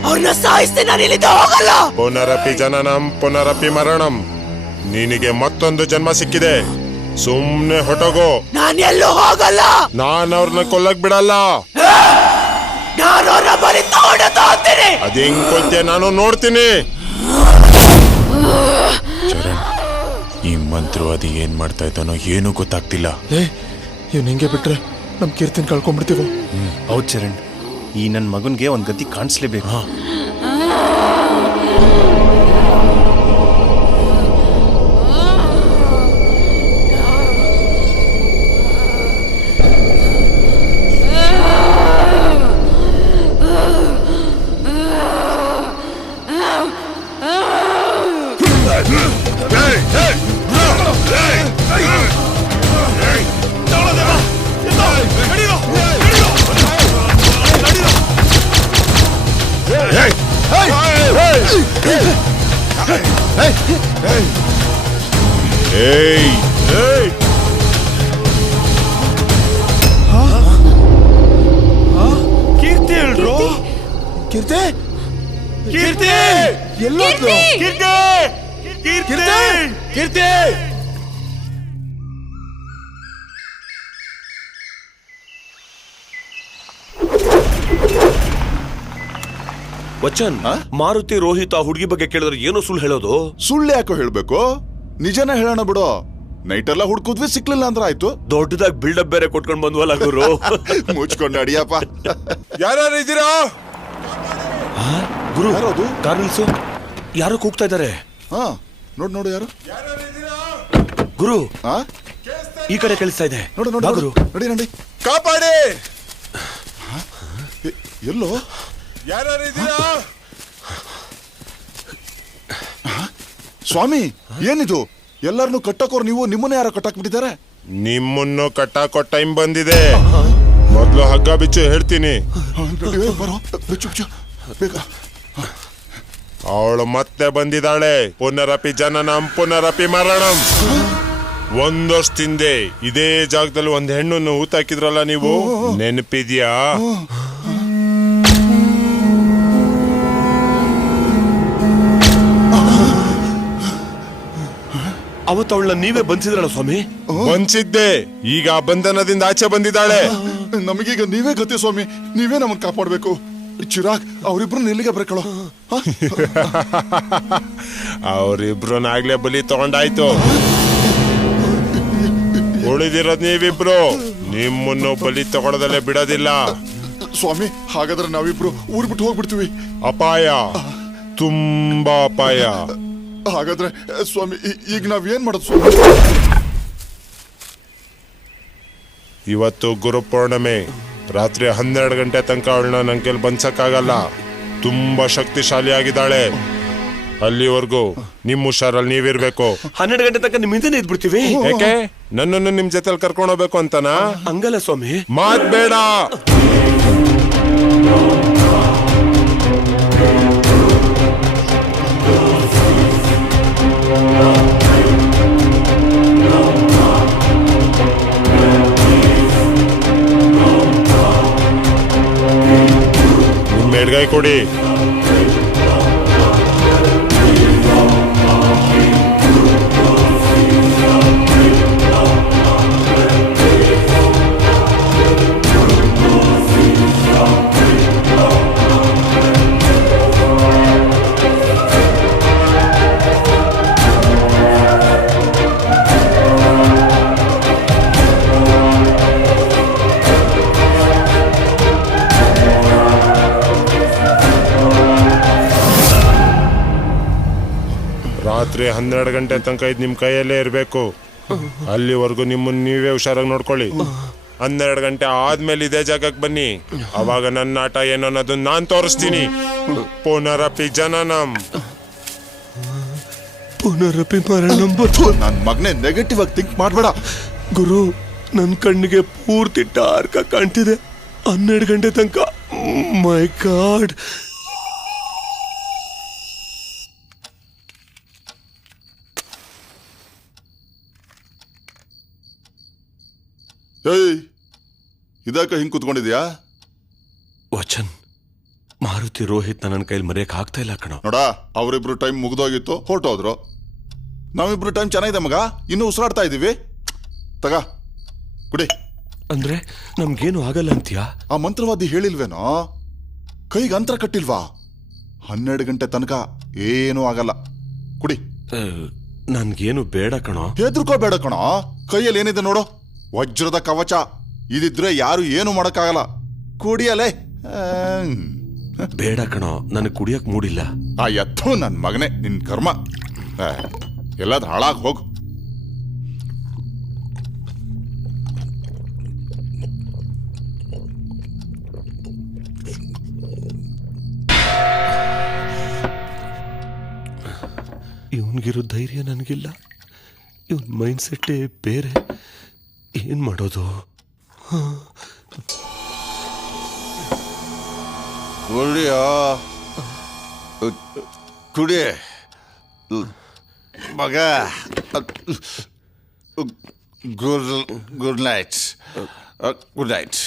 ಅವ್ರನ್ನ ಸಾಯಿಸ್ತೀನಿ, ನಾನು ಇಲ್ಲಿಂದ ಹೋಗಲ್ಲ. ಪುನರಪಿ ಜನನಂ ಪುನರಪಿ ಮರಣಂ. ನಿನಗೆ ಮತ್ತೊಂದು ಜನ್ಮ ಸಿಕ್ಕಿದೆ, ಸುಮ್ನೆ ಹೊಟ್ಟೋಗೋ. ನಾನು ಎಲ್ಲೂ ಹೋಗಲ್ಲ. ನಾನು ಅವ್ರನ್ನ ಕೊಲ್ಲಕ್ ಬಿಡಲ್ಲ. ನಾನು ಅವ್ರನ್ನ ಬರೀ ತಗೊಂಡ್ತೀನಿ. ಅದ್ ಹೆಂಗ್ ಕೊಲ್ತೀಯ ನಾನು ನೋಡ್ತೀನಿ. ಚರಣ್, ಈ ಮಂತ್ರವಾದಿ ಏನ್ ಮಾಡ್ತಾ ಇದ್ದಾನೋ ಏನೂ ಗೊತ್ತಾಗ್ತಿಲ್ಲ. ಇವ್ನು ಹಿಂಗೆ ಬಿಟ್ರೆ ನಮ್ ಕೀರ್ತಿನ ಕಳ್ಕೊಂಡ್ಬಿಡ್ತೀವೋ? ಹೌದ್ ಚರಣ್, ಈ ನನ್ ಮಗನ್ಗೆ ಒಂದ್ ಗತಿ ಕಾಣಿಸ್ಲೇಬೇಕು. ಕೀರ್ತಿ ಹೇಳ್ರು. ಕೀರ್ತಿ ಕೀರ್ತಿ ಎಲ್ಲೋದ್ರು? ಕೀರ್ತಿ ಕೀರ್ತಿ ಕೀರ್ತಿ. ವಚನ್ ಮಾರುತಿ ರೋಹಿತ್ ಆ ಹುಡುಗಿ ಬಗ್ಗೆ ಕೇಳಿದ್ರೆ ಏನೋ ಸುಳ್ಳು ಹೇಳೋದು. ಸುಳ್ಳು ಯಾಕೋ ಹೇಳ್ಬೇಕು, ನಿಜನೇ ಹೇಳೋಣ ಬಿಡು. ನೈಟ್ ಎಲ್ಲ ಹುಡ್ಕುದ್ವಿ, ಸಿಕ್ಲಿಲ್ಲ ಅಂದ್ರೆ ಆಯ್ತು. ದೊಡ್ಡದಾಗಿ ಬಿಲ್ಡಪ್ ಬೇರೆ ಕೊಟ್ಕೊಂಡ್ ಬಂದ್ವಲ್ಲ ಗುರು. ಮುಚ್ಕೊಂಡು ಅಡಿಯಪ್ಪ. ಯಾರು ಇದ್ದೀರಾ ಗುರು? ಯಾರದು? ಕಾರ್ ನಿಲ್ಸು, ಯಾರೋ ಕೂಗ್ತಾ ಇದ್ದಾರೆ. ಹಾ ನೋಡು ಯಾರು ಗುರು? ಈ ಕಡೆ ಕೇಳಿಸ್ತಾ ಇದೆ. ನೋಡು ಗುರು, ನಡಿ ಕಾಪಾಡಿ. ಎಲ್ಲೋ ಯಾರು ಇದ್ದೀರಾ? ಸ್ವಾಮಿ ಏನಿದು? ಎಲ್ಲರನ್ನು ಕಟ್ಟಕೋರು ನೀವು, ನಿಮ್ಮನ್ನ ಯಾರೋ ಕಟ್ಟಾಕ್ಬಿಟ್ಟಿದ್ದಾರೆ? ನಿಮ್ಮನ್ನು ಕಟ್ಟಾಕೋ ಟೈಮ್ ಬಂದಿದೆ. ಮೊದ್ಲು ಹಗ್ಗ ಬಿಚ್ಚು ಹೇಳ್ತೀನಿ. ಅವಳು ಮತ್ತೆ ಬಂದಿದ್ದಾಳೆ. ಪುನರಪಿ ಜನನಂ ಪುನರಪಿ ಮರಣಂ. ಒಂದ್ ವರ್ಷದಿಂದೆ ಇದೇ ಜಾಗದಲ್ಲಿ ಒಂದ್ ಹೆಣ್ಣನ್ನು ಹೂತಾಕಿದ್ರಲ್ಲ ನೀವು, ನೆನಪಿದ್ಯಾ? ಅವತ್ತು ಅವಳನ್ನ ನೀವೇ ಬಂಧಿಸಿದ್ರಲ್ಲ ಸ್ವಾಮಿ? ಬಂಧಿಸಿದ್ದೆ. ಈಗ ಆ ಬಂಧನದಿಂದ ಆಚೆ ಬಂದಿದ್ದಾಳೆ. ನಮಗೀಗ ನೀವೇ ಗತಿ ಸ್ವಾಮಿ, ನೀವೇ ನಮಗ್ ಕಾಪಾಡ್ಬೇಕು. ಚಿರಾಗ್ ಅವರಿಬ್ರು ಎಲ್ಲಿಗೆ ಬರ್ಕೊಳ್ಳೋ? ಅವರಿಬ್ರನ್ನಾಗ್ಲೇ ಬಲಿ ತಗೊಂಡಾಯ್ತು. ಉಳಿದಿರೋದ್ ನೀವಿಬ್ರು. ನಿಮ್ಮನ್ನು ಬಲಿ ತಗೊಳದಲ್ಲೇ ಬಿಡೋದಿಲ್ಲ ಸ್ವಾಮಿ. ಹಾಗಾದ್ರೆ ನಾವಿಬ್ರು ಊರ್ ಬಿಟ್ಟು ಹೋಗ್ಬಿಡ್ತೀವಿ. ಅಪಾಯ, ತುಂಬಾ ಅಪಾಯ. ಹಾಗಾದ್ರೆ ಸ್ವಾಮಿ ಈಗ ನಾವೇನ್ ಮಾಡೋದು ಸ್ವಾಮಿ? ಇವತ್ತು ಗುರುಪೌರ್ಣಮೆ. ರಾತ್ರಿ 12 ಗಂಟೆ ತನಕ ಅವಳನ್ನ ನನ್ ಕೈಲಿ ಬಂದ್ಸಕ್ಕಾಗಲ್ಲ. ತುಂಬಾ ಶಕ್ತಿಶಾಲಿ ಆಗಿದ್ದಾಳೆ. ಅಲ್ಲಿವರೆಗೂ ನಿಮ್ ಹುಷಾರಲ್ಲಿ ನೀವಿರ್ಬೇಕು. 12 ಗಂಟೆ ತನಕ ನಿಮ್ ಹಿಂದೆ ಇದ್ಬಿಡ್ತೀವಿ. ಯಾಕೆ? ನನ್ನನ್ನು ನಿಮ್ ಜೊತೆಲಿ ಕರ್ಕೊಂಡು ಹೋಗ್ಬೇಕು ಅಂತನಾ? ಹಂಗಲ್ಲ ಸ್ವಾಮಿ. ಮಾತ್ ಬೇಡ. ಎಡಗೈ ಕೊಡಿ. ರಾತ್ರಿ 12 ಗಂಟೆ ತನಕ ಇದು ನಿಮ್ ಕೈಯಲ್ಲೇ ಇರಬೇಕು. ಅಲ್ಲಿವರೆಗೂ ನಿಮ್ಮನ್ನ ನೀವೇ ಹುಷಾರಾಗಿ ನೋಡ್ಕೊಳ್ಳಿ. 12 ಗಂಟೆ ಆದ್ಮೇಲೆ ಇದೇ ಜಾಗಕ್ಕೆ ಬನ್ನಿ. ಅವಾಗ ನನ್ನ ಆಟ ಏನೋ ಅನ್ನೋದನ್ನ ನಾನ್ ತೋರಿಸ್ತೀನಿ. ಪುನರಪಿ ಜನನಂ ಪುನರಪಿ ಮರಣಂ. ನನ್ ಮಗನೇ ನೆಗೆಟಿವ್ ಆಗಿ ಥಿಂಕ್ ಮಾಡ್ಬೇಡ ಗುರು. ನನ್ ಕಣ್ಣಿಗೆ ಪೂರ್ತಿ ಡಾರ್ಕ್ ಆಗಿ ಕಾಣ್ತಿದೆ 12 ಗಂಟೆ ತನಕ. ಮೈ ಗಾಡ್. ಏಯ್, ಇದಕ್ಕ ಹಿಂಗ್ ಕುತ್ಕೊಂಡಿದ್ಯಾ? ವಚನ್, ಮಾರುತಿ ರೋಹಿತ್ ನನ್ನ ಕೈಲಿ ಮರೆಯಕ್ ಆಗ್ತಾ ಇಲ್ಲ ಕಣ. ನೋಡ, ಅವರಿಬ್ರು ಟೈಮ್ ಮುಗ್ದೋಗಿತ್ತು, ಹೊರಟೋದ್ರು. ನಾವಿಬ್ರು ಟೈಮ್ ಚೆನ್ನಾಗಿದೆ ಮಗ, ಇನ್ನೂ ಉಸಿರಾಡ್ತಾ ಇದೀವಿ. ತಗ ಕುಡಿ. ಅಂದ್ರೆ ನಮ್ಗೇನು ಆಗಲ್ಲ ಅಂತೀಯಾ? ಆ ಮಂತ್ರವಾದಿ ಹೇಳಿಲ್ವೇನೋ? ಕೈಗೆ ಅಂತರ ಕಟ್ಟಿಲ್ವಾ? 12 ಗಂಟೆ ತನಕ ಏನೂ ಆಗಲ್ಲ. ಕುಡಿ. ನನ್ಗೇನು ಬೇಡ ಕಣೋ. ಹೆದರ್ಕೋಬೇಡ ಕಣೋ. ಕೈಯಲ್ಲಿ ಏನಿದೆ ನೋಡು, ವಜ್ರದ ಕವಚ. ಇದಿದ್ರೆ ಯಾರು ಏನು ಮಾಡಕ್ಕಾಗಲ್ಲ. ಕುಡಿಯಲೇ. ಬೇಡ ಕಣೋ, ನನಗೆ ಕುಡಿಯಕ್ ಮೂಡಿಲ್ಲ. ಆ ಎತ್ತು ನನ್ ಮಗನೇ, ನಿನ್ ಕರ್ಮ. ಎಲ್ಲದ್ ಹಾಳಾಗ್ ಹೋಗು. ಇವನ್ಗಿರೋ ಧೈರ್ಯ ನನಗಿಲ್ಲ. ಇವನ್ ಮೈಂಡ್ ಸೆಟ್ಟೇ ಬೇರೆ. ಏನ್ ಮಾಡೋದು? ಕುಡಿ ಮಗ. Good night. Good night.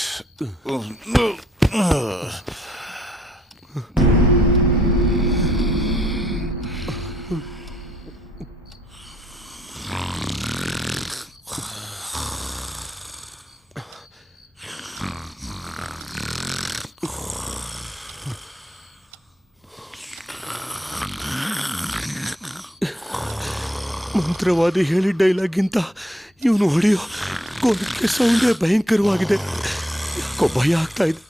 ಮಂತ್ರವಾದಿ ಹೇಳಿದ ಡೈಲಾಗಿಂತ ಇವನು ಹೊಡೆಯೋ ಗೋಲಿಕೆ ಸೌಂಡೇ ಭಯಂಕರವಾಗಿದೆ. ಯಾಕೋ ಭಯ ಆಗ್ತಾ ಇದೆ.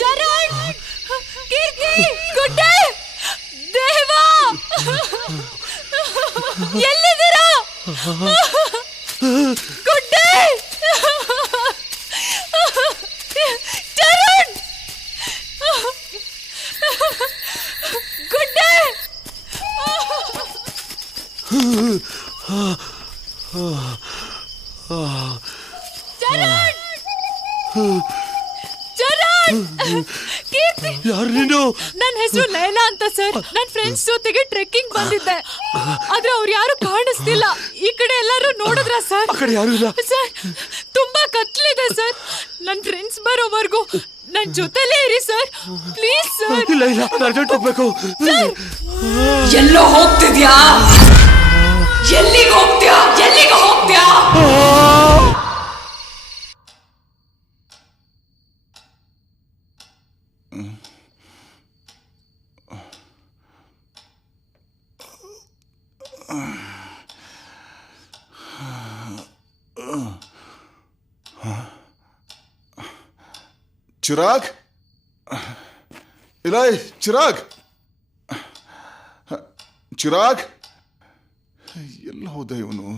ಚರಣ್, ಕೀರ್ತಿ, ಗುಡ್ಡೆ, ದೇವಾ, ಎಲ್ಲಿದ್ದೀರಾ? ಗುಡ್ಡೆ, ಚರಣ್, ಗುಡ್ಡೆ. ಚರಣ್, ಚರಣ್, ಕೀರ್ತಿ. ಯಾರು ನೀನು? ನನ್ನ ಹೆಸರು ಲೈಲಾ ಅಂತ ಸರ್. ನನ್ನ ಫ್ರೆಂಡ್ಸ್ ಜೊತೆಗೆ ಟ್ರೆಕ್ಕಿಂಗ್ ಬಂದಿದ್ದೆ, ಆದ್ರೆ ಅವ್ರು ಯಾರು ಕಾಣಿಸ್ತಿಲ್ಲ. ಈ ಕಡೆ ಎಲ್ಲರೂ ನೋಡಿದ್ರ ಸರ್? ಆ ಕಡೆ ಯಾರು ಇಲ್ಲ ಸರ್. ತುಂಬಾ ಕತ್ಲಿದೆ ಸರ್. ನನ್ನ ಫ್ರೆಂಡ್ಸ್ ಬರೋವರೆಗೂ ನನ್ನ ಜೊತೆಲೇ ಇರಿ ಸರ್, ಪ್ಲೀಸ್ ಸರ್. ಇಲ್ಲ ಇಲ್ಲ, ಅರ್ಜೆಂಟ್ ಹೋಗ್ಬೇಕು. ಎಲ್ಲೋ ಹೋಗ್ತಿದ್ಯಾ? ಎಲ್ಲಿಗೆ ಹೋಗ್ತೀಯಾ? ಎಲ್ಲಿಗೆ ಹೋಗ್ತೀಯಾ? ಚಿರಾಗ್, ಇಲ್ಲ ಚಿರಾಗ್, ಚಿರಾಗ್ ಎಲ್ಲ ಹೋದ ಇವನು?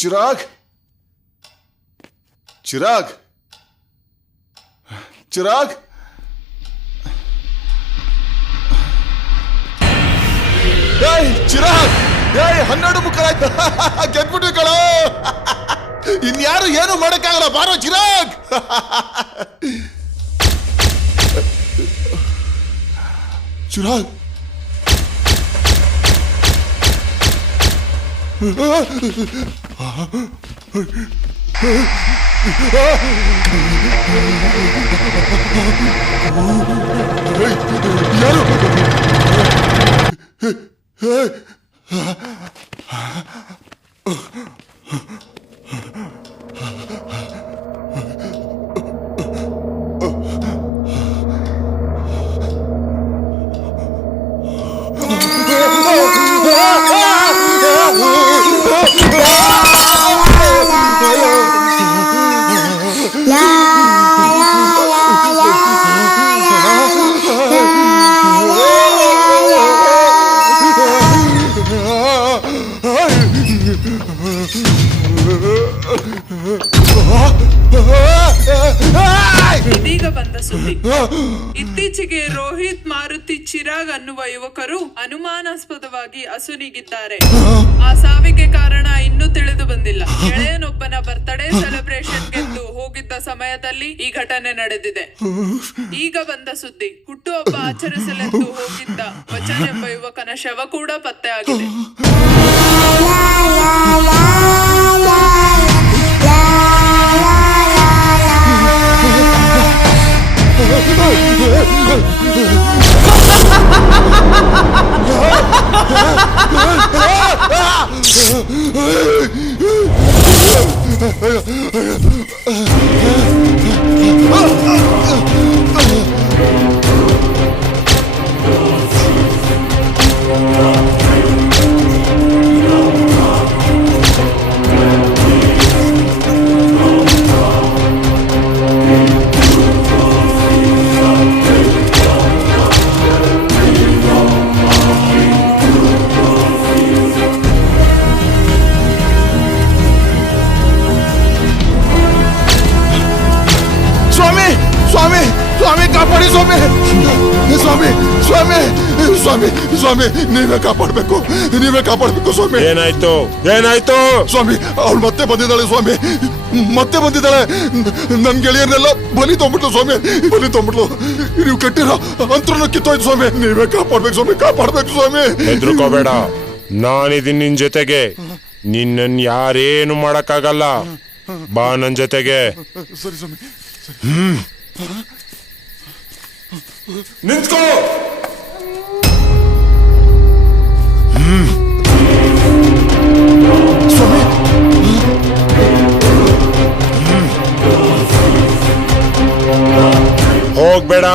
ಚಿರಾಗ್, ಚಿರಾಗ್, ಚಿರಾಗ್. ಚಿರಾಗ್, 12 ಮುಖಾಯ್ತು, ಗೆದ್ಬಿಟ್ವಿ ಕಣೋ. ಇನ್ಯಾರು ಏನು ಮಾಡಕ್ಕಾಗಲ್ಲ, ಬಾರೋ ಚಿರಾಗ್. ಚಿರಾಗ್, ಇದೀಗ ಬಂದ ಸುದ್ದಿ. ಇತ್ತೀಚೆಗೆ ರೋಹಿತ್ ಮಾರುತಿ ಚಿರಾಗ್ ಅನ್ನುವ ಯುವಕರು ಅನುಮಾನಾಸ್ಪದವಾಗಿ ಅಸುನೀಗಿದ್ದಾರೆ. ಆ ಸಾವಿಗೆ ಕಾರಣ ಇನ್ನೂ ತಿಳಿದು ಬಂದಿಲ್ಲ. ಗೆಳೆಯನೊಬ್ಬನ ಬರ್ತ್ಡೇ ಸೆಲೆಬ್ರೇಷನ್ಗೆಂದು ಹೋಗಿದ್ದ ಸಮಯದಲ್ಲಿ ಈ ಘಟನೆ ನಡೆದಿದೆ. ಈಗ ಬಂದ ಸುದ್ದಿ, ಹುಟ್ಟುಹಬ್ಬ ಆಚರಿಸಲೆಂದು ಹೋಗಿದ್ದ ವಚನ್ ಎಂಬ ಯುವಕನ ಶವ ಕೂಡ ಪತ್ತೆ ಆಗಿದೆ. ಸ್ವಾಮಿ ನೀವೇ ಕಾಪಾಡ್ಬೇಕು ಸ್ವಾಮಿ. ಏನಾಯ್ತು ಏನಾಯ್ತು ಸ್ವಾಮಿ? ಅವಳು ಮತ್ತೆ ಬಂದಿದ್ದಾಳೆ ಸ್ವಾಮಿ, ಮತ್ತೆ ಬಂದಿದ್ದಾಳೆ. ನನ್ ಗೆಳೆಯರ್ನೆಲ್ಲ ಬಲಿ ತೊಗೊಂಬಿಟ್ಲು ಸ್ವಾಮಿ, ಬಲಿ ತೊಗೊಂಬಿಟ್ಲು. ನೀವು ಕಟ್ಟಿರೋ ಅಂತರನ್ನ ಕಿತ್ತೋಯ್ತು ಸ್ವಾಮಿ. ನೀವೇ ಕಾಪಾಡ್ಬೇಕು ಸ್ವಾಮಿ, ಕಾಪಾಡ್ಬೇಕು ಸ್ವಾಮಿ. ಹೆದರ್ಕೋಬೇಡ, ನಾನಿದ್ದೀನಿ ನಿನ್ ಜೊತೆಗೆ. ನಿನ್ನನ್ ಯಾರೇನು ಮಾಡಕ್ಕಾಗಲ್ಲ. ಬಾ ನನ್ ಜೊತೆಗೆ. ಸರಿ ಸ್ವಾಮಿ. ನಿಂತ್ಕೋ. ಹೋಗ್ಬೇಡ,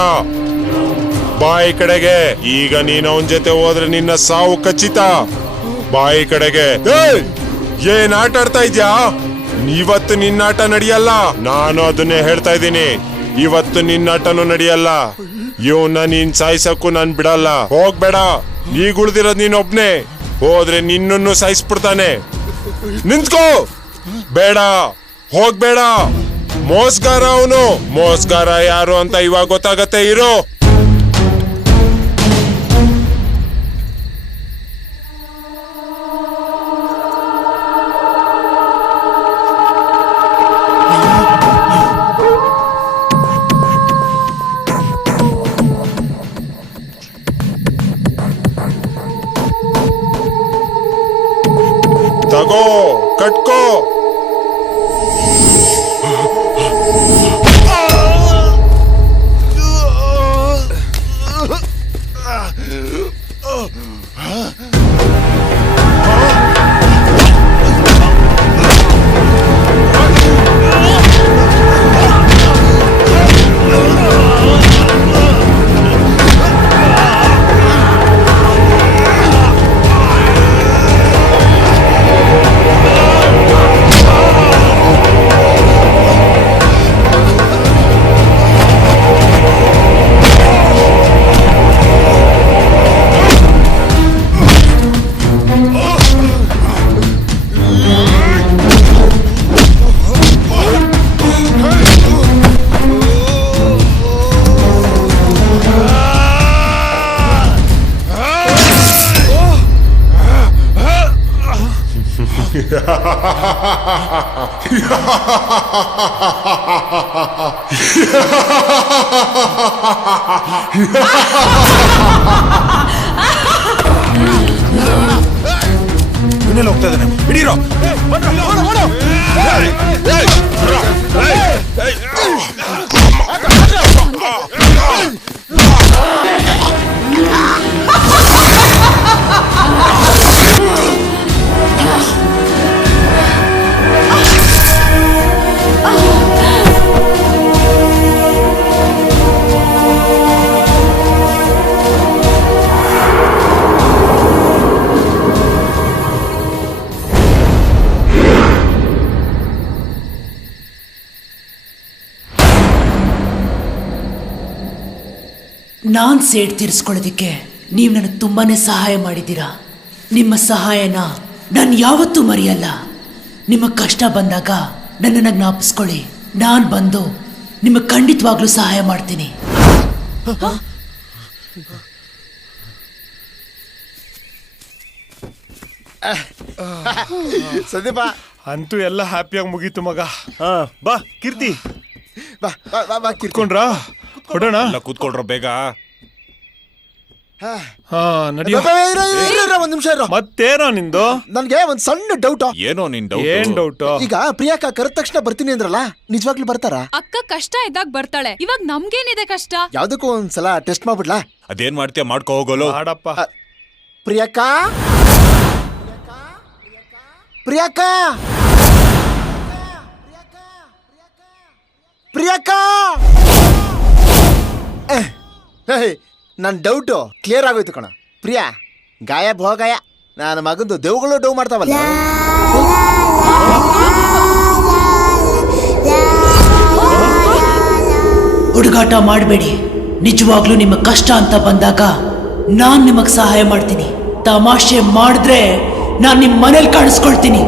ಬಾಯಿ ಕಡೆಗೆ. ಈಗ ನೀನು ಅವನ ಜೊತೆ ಹೋದ್ರೆ ನಿನ್ನ ಸಾವು ಖಚಿತ. ಬಾಯಿ ಕಡೆಗೆ. ಏನ್ ಆಟ ಆಡ್ತಾ ಇದ್ಯಾ? ಇವತ್ತು ನಿನ್ನಾಟ ನಡೆಯಲ್ಲ. ನಾನು ಅದನ್ನೇ ಹೇಳ್ತಾ ಇದ್ದೀನಿ, ಇವತ್ತು ನಿನ್ನಾಟನೂ ನಡೆಯಲ್ಲ. ಇವನ್ನ ನೀನ್ ಸಾಯಿಸಕ್ಕೂ ನಾನ್ ಬಿಡಲ್ಲ. ಹೋಗ್ಬೇಡ, ಈಗ ಉಳ್ದಿರೋದ್ ನೀನೊಬ್ನೇ. ಹೋದ್ರೆ ನಿನ್ನನ್ನು ಸಾಯಿಸ್ಬಿಡ್ತಾನೆ. ನಿಂತ್ಕೋ. ಬೇಡ, ಹೋಗ್ಬೇಡ. ಮೋಸ್ಗಾರ ಅವನು. ಮೋಸ್ಗಾರ ಯಾರು ಅಂತ ಇವಾಗ ಗೊತ್ತಾಗತ್ತೆ. ಇರೋ. ತಗೋ, ಕಟ್ಕೋ. ಇನ್ನೆಲ್ಲ ಹೋಗ್ತಾ ಇದ್ದಾನೆ. ಹಿಡೀರೋ. ನಾನ್ ಸೇಡ್ ತೀರಿಸ್ಕೊಳ್ಳೋದಿಕ್ಕೆ ನೀವು ನನಗೆ ತುಂಬಾನೇ ಸಹಾಯ ಮಾಡಿದ್ದೀರಾ. ನಿಮ್ಮ ಸಹಾಯನ ನಾನು ಯಾವತ್ತೂ ಮರೆಯಲ್ಲ. ನಿಮ್ಮ ಕಷ್ಟ ಬಂದಾಗ ನನ್ನನ್ನು ಜ್ಞಾಪಿಸ್ಕೊಳ್ಳಿ. ನಾನು ಬಂದು ನಿಮಗೆ ಖಂಡಿತವಾಗ್ಲೂ ಸಹಾಯ ಮಾಡ್ತೀನಿ. ಸಂದೀಪ ಅಂತೂ ಎಲ್ಲ ಹ್ಯಾಪಿಯಾಗಿ ಮುಗೀತು ಮಗ. ಬಾ ಕೀರ್ತಿ, ಬಾ ಬಾ ಬಾ ಬಾ ಕಿರ್ಕೊಂಡ್ರಾ ಹೊಡೋಣ. ಕೂತ್ಕೊಳ್ರ ಬೇಗ. ಹಾ ನಡಿಯೋ. ಒಂದ್ ನಿಮಿಷ ಇರೋ. ಮತ್ತೇನೋ ನಿಂದು? ನನ್ಗೆ ಒಂದ್ ಸಣ್ಣ ಡೌಟ್. ಏನೋ ನಿನ್ ಏನ್ ಡೌಟ್? ಈಗ ಪ್ರಿಯಾಕ ಕರೆದ ತಕ್ಷಣ ಬರ್ತೀನಿ ಅಂದ್ರಲ್ಲ, ನಿಜವಾಗ್ಲೂ ಬರ್ತಾರಾ? ಅಕ್ಕ ಕಷ್ಟ ಇದ್ದಾಗ ಬರ್ತಾಳೆ, ಇವಾಗ ನಮ್ಗೇನಿದೆ ಕಷ್ಟ? ಯಾವ್ದಕ್ಕೂ ಒಂದ್ಸಲ ಟೆಸ್ಟ್ ಮಾಡ್ಬಿಡ್ಲಾ? ಅದೇನ್ ಮಾಡ್ತೀಯ ಮಾಡ್ಕೋ ಹೋಗೋಲು. ಮಾಡಪ್ಪ. ಪ್ರಿಯಾಕಾ ಪ್ರಿಯಾಕಾ ಪ್ರಿಯಾಕಾ ನನ್ನ ಡೌಟು ಕ್ಲಿಯರ್ ಆಗೋಯ್ತು ಕಣ. ಪ್ರಿಯಾ ಗಾಯಬ್ ಹೋಗಾಯ. ನನ್ನ ಮಗಂದು ದೇವುಗಳು ಡೌ ಮಾಡ್ತಾವಲ್ಲ. ಹುಡುಗಾಟ ಮಾಡಬೇಡಿ. ನಿಜವಾಗ್ಲೂ ನಿಮಗೆ ಕಷ್ಟ ಅಂತ ಬಂದಾಗ ನಾನ್ ನಿಮಗ್ ಸಹಾಯ ಮಾಡ್ತೀನಿ. ತಮಾಷೆ ಮಾಡಿದ್ರೆ ನಾನ್ ನಿಮ್ ಮನೇಲಿ ಕಾಣಿಸ್ಕೊಳ್ತೀನಿ.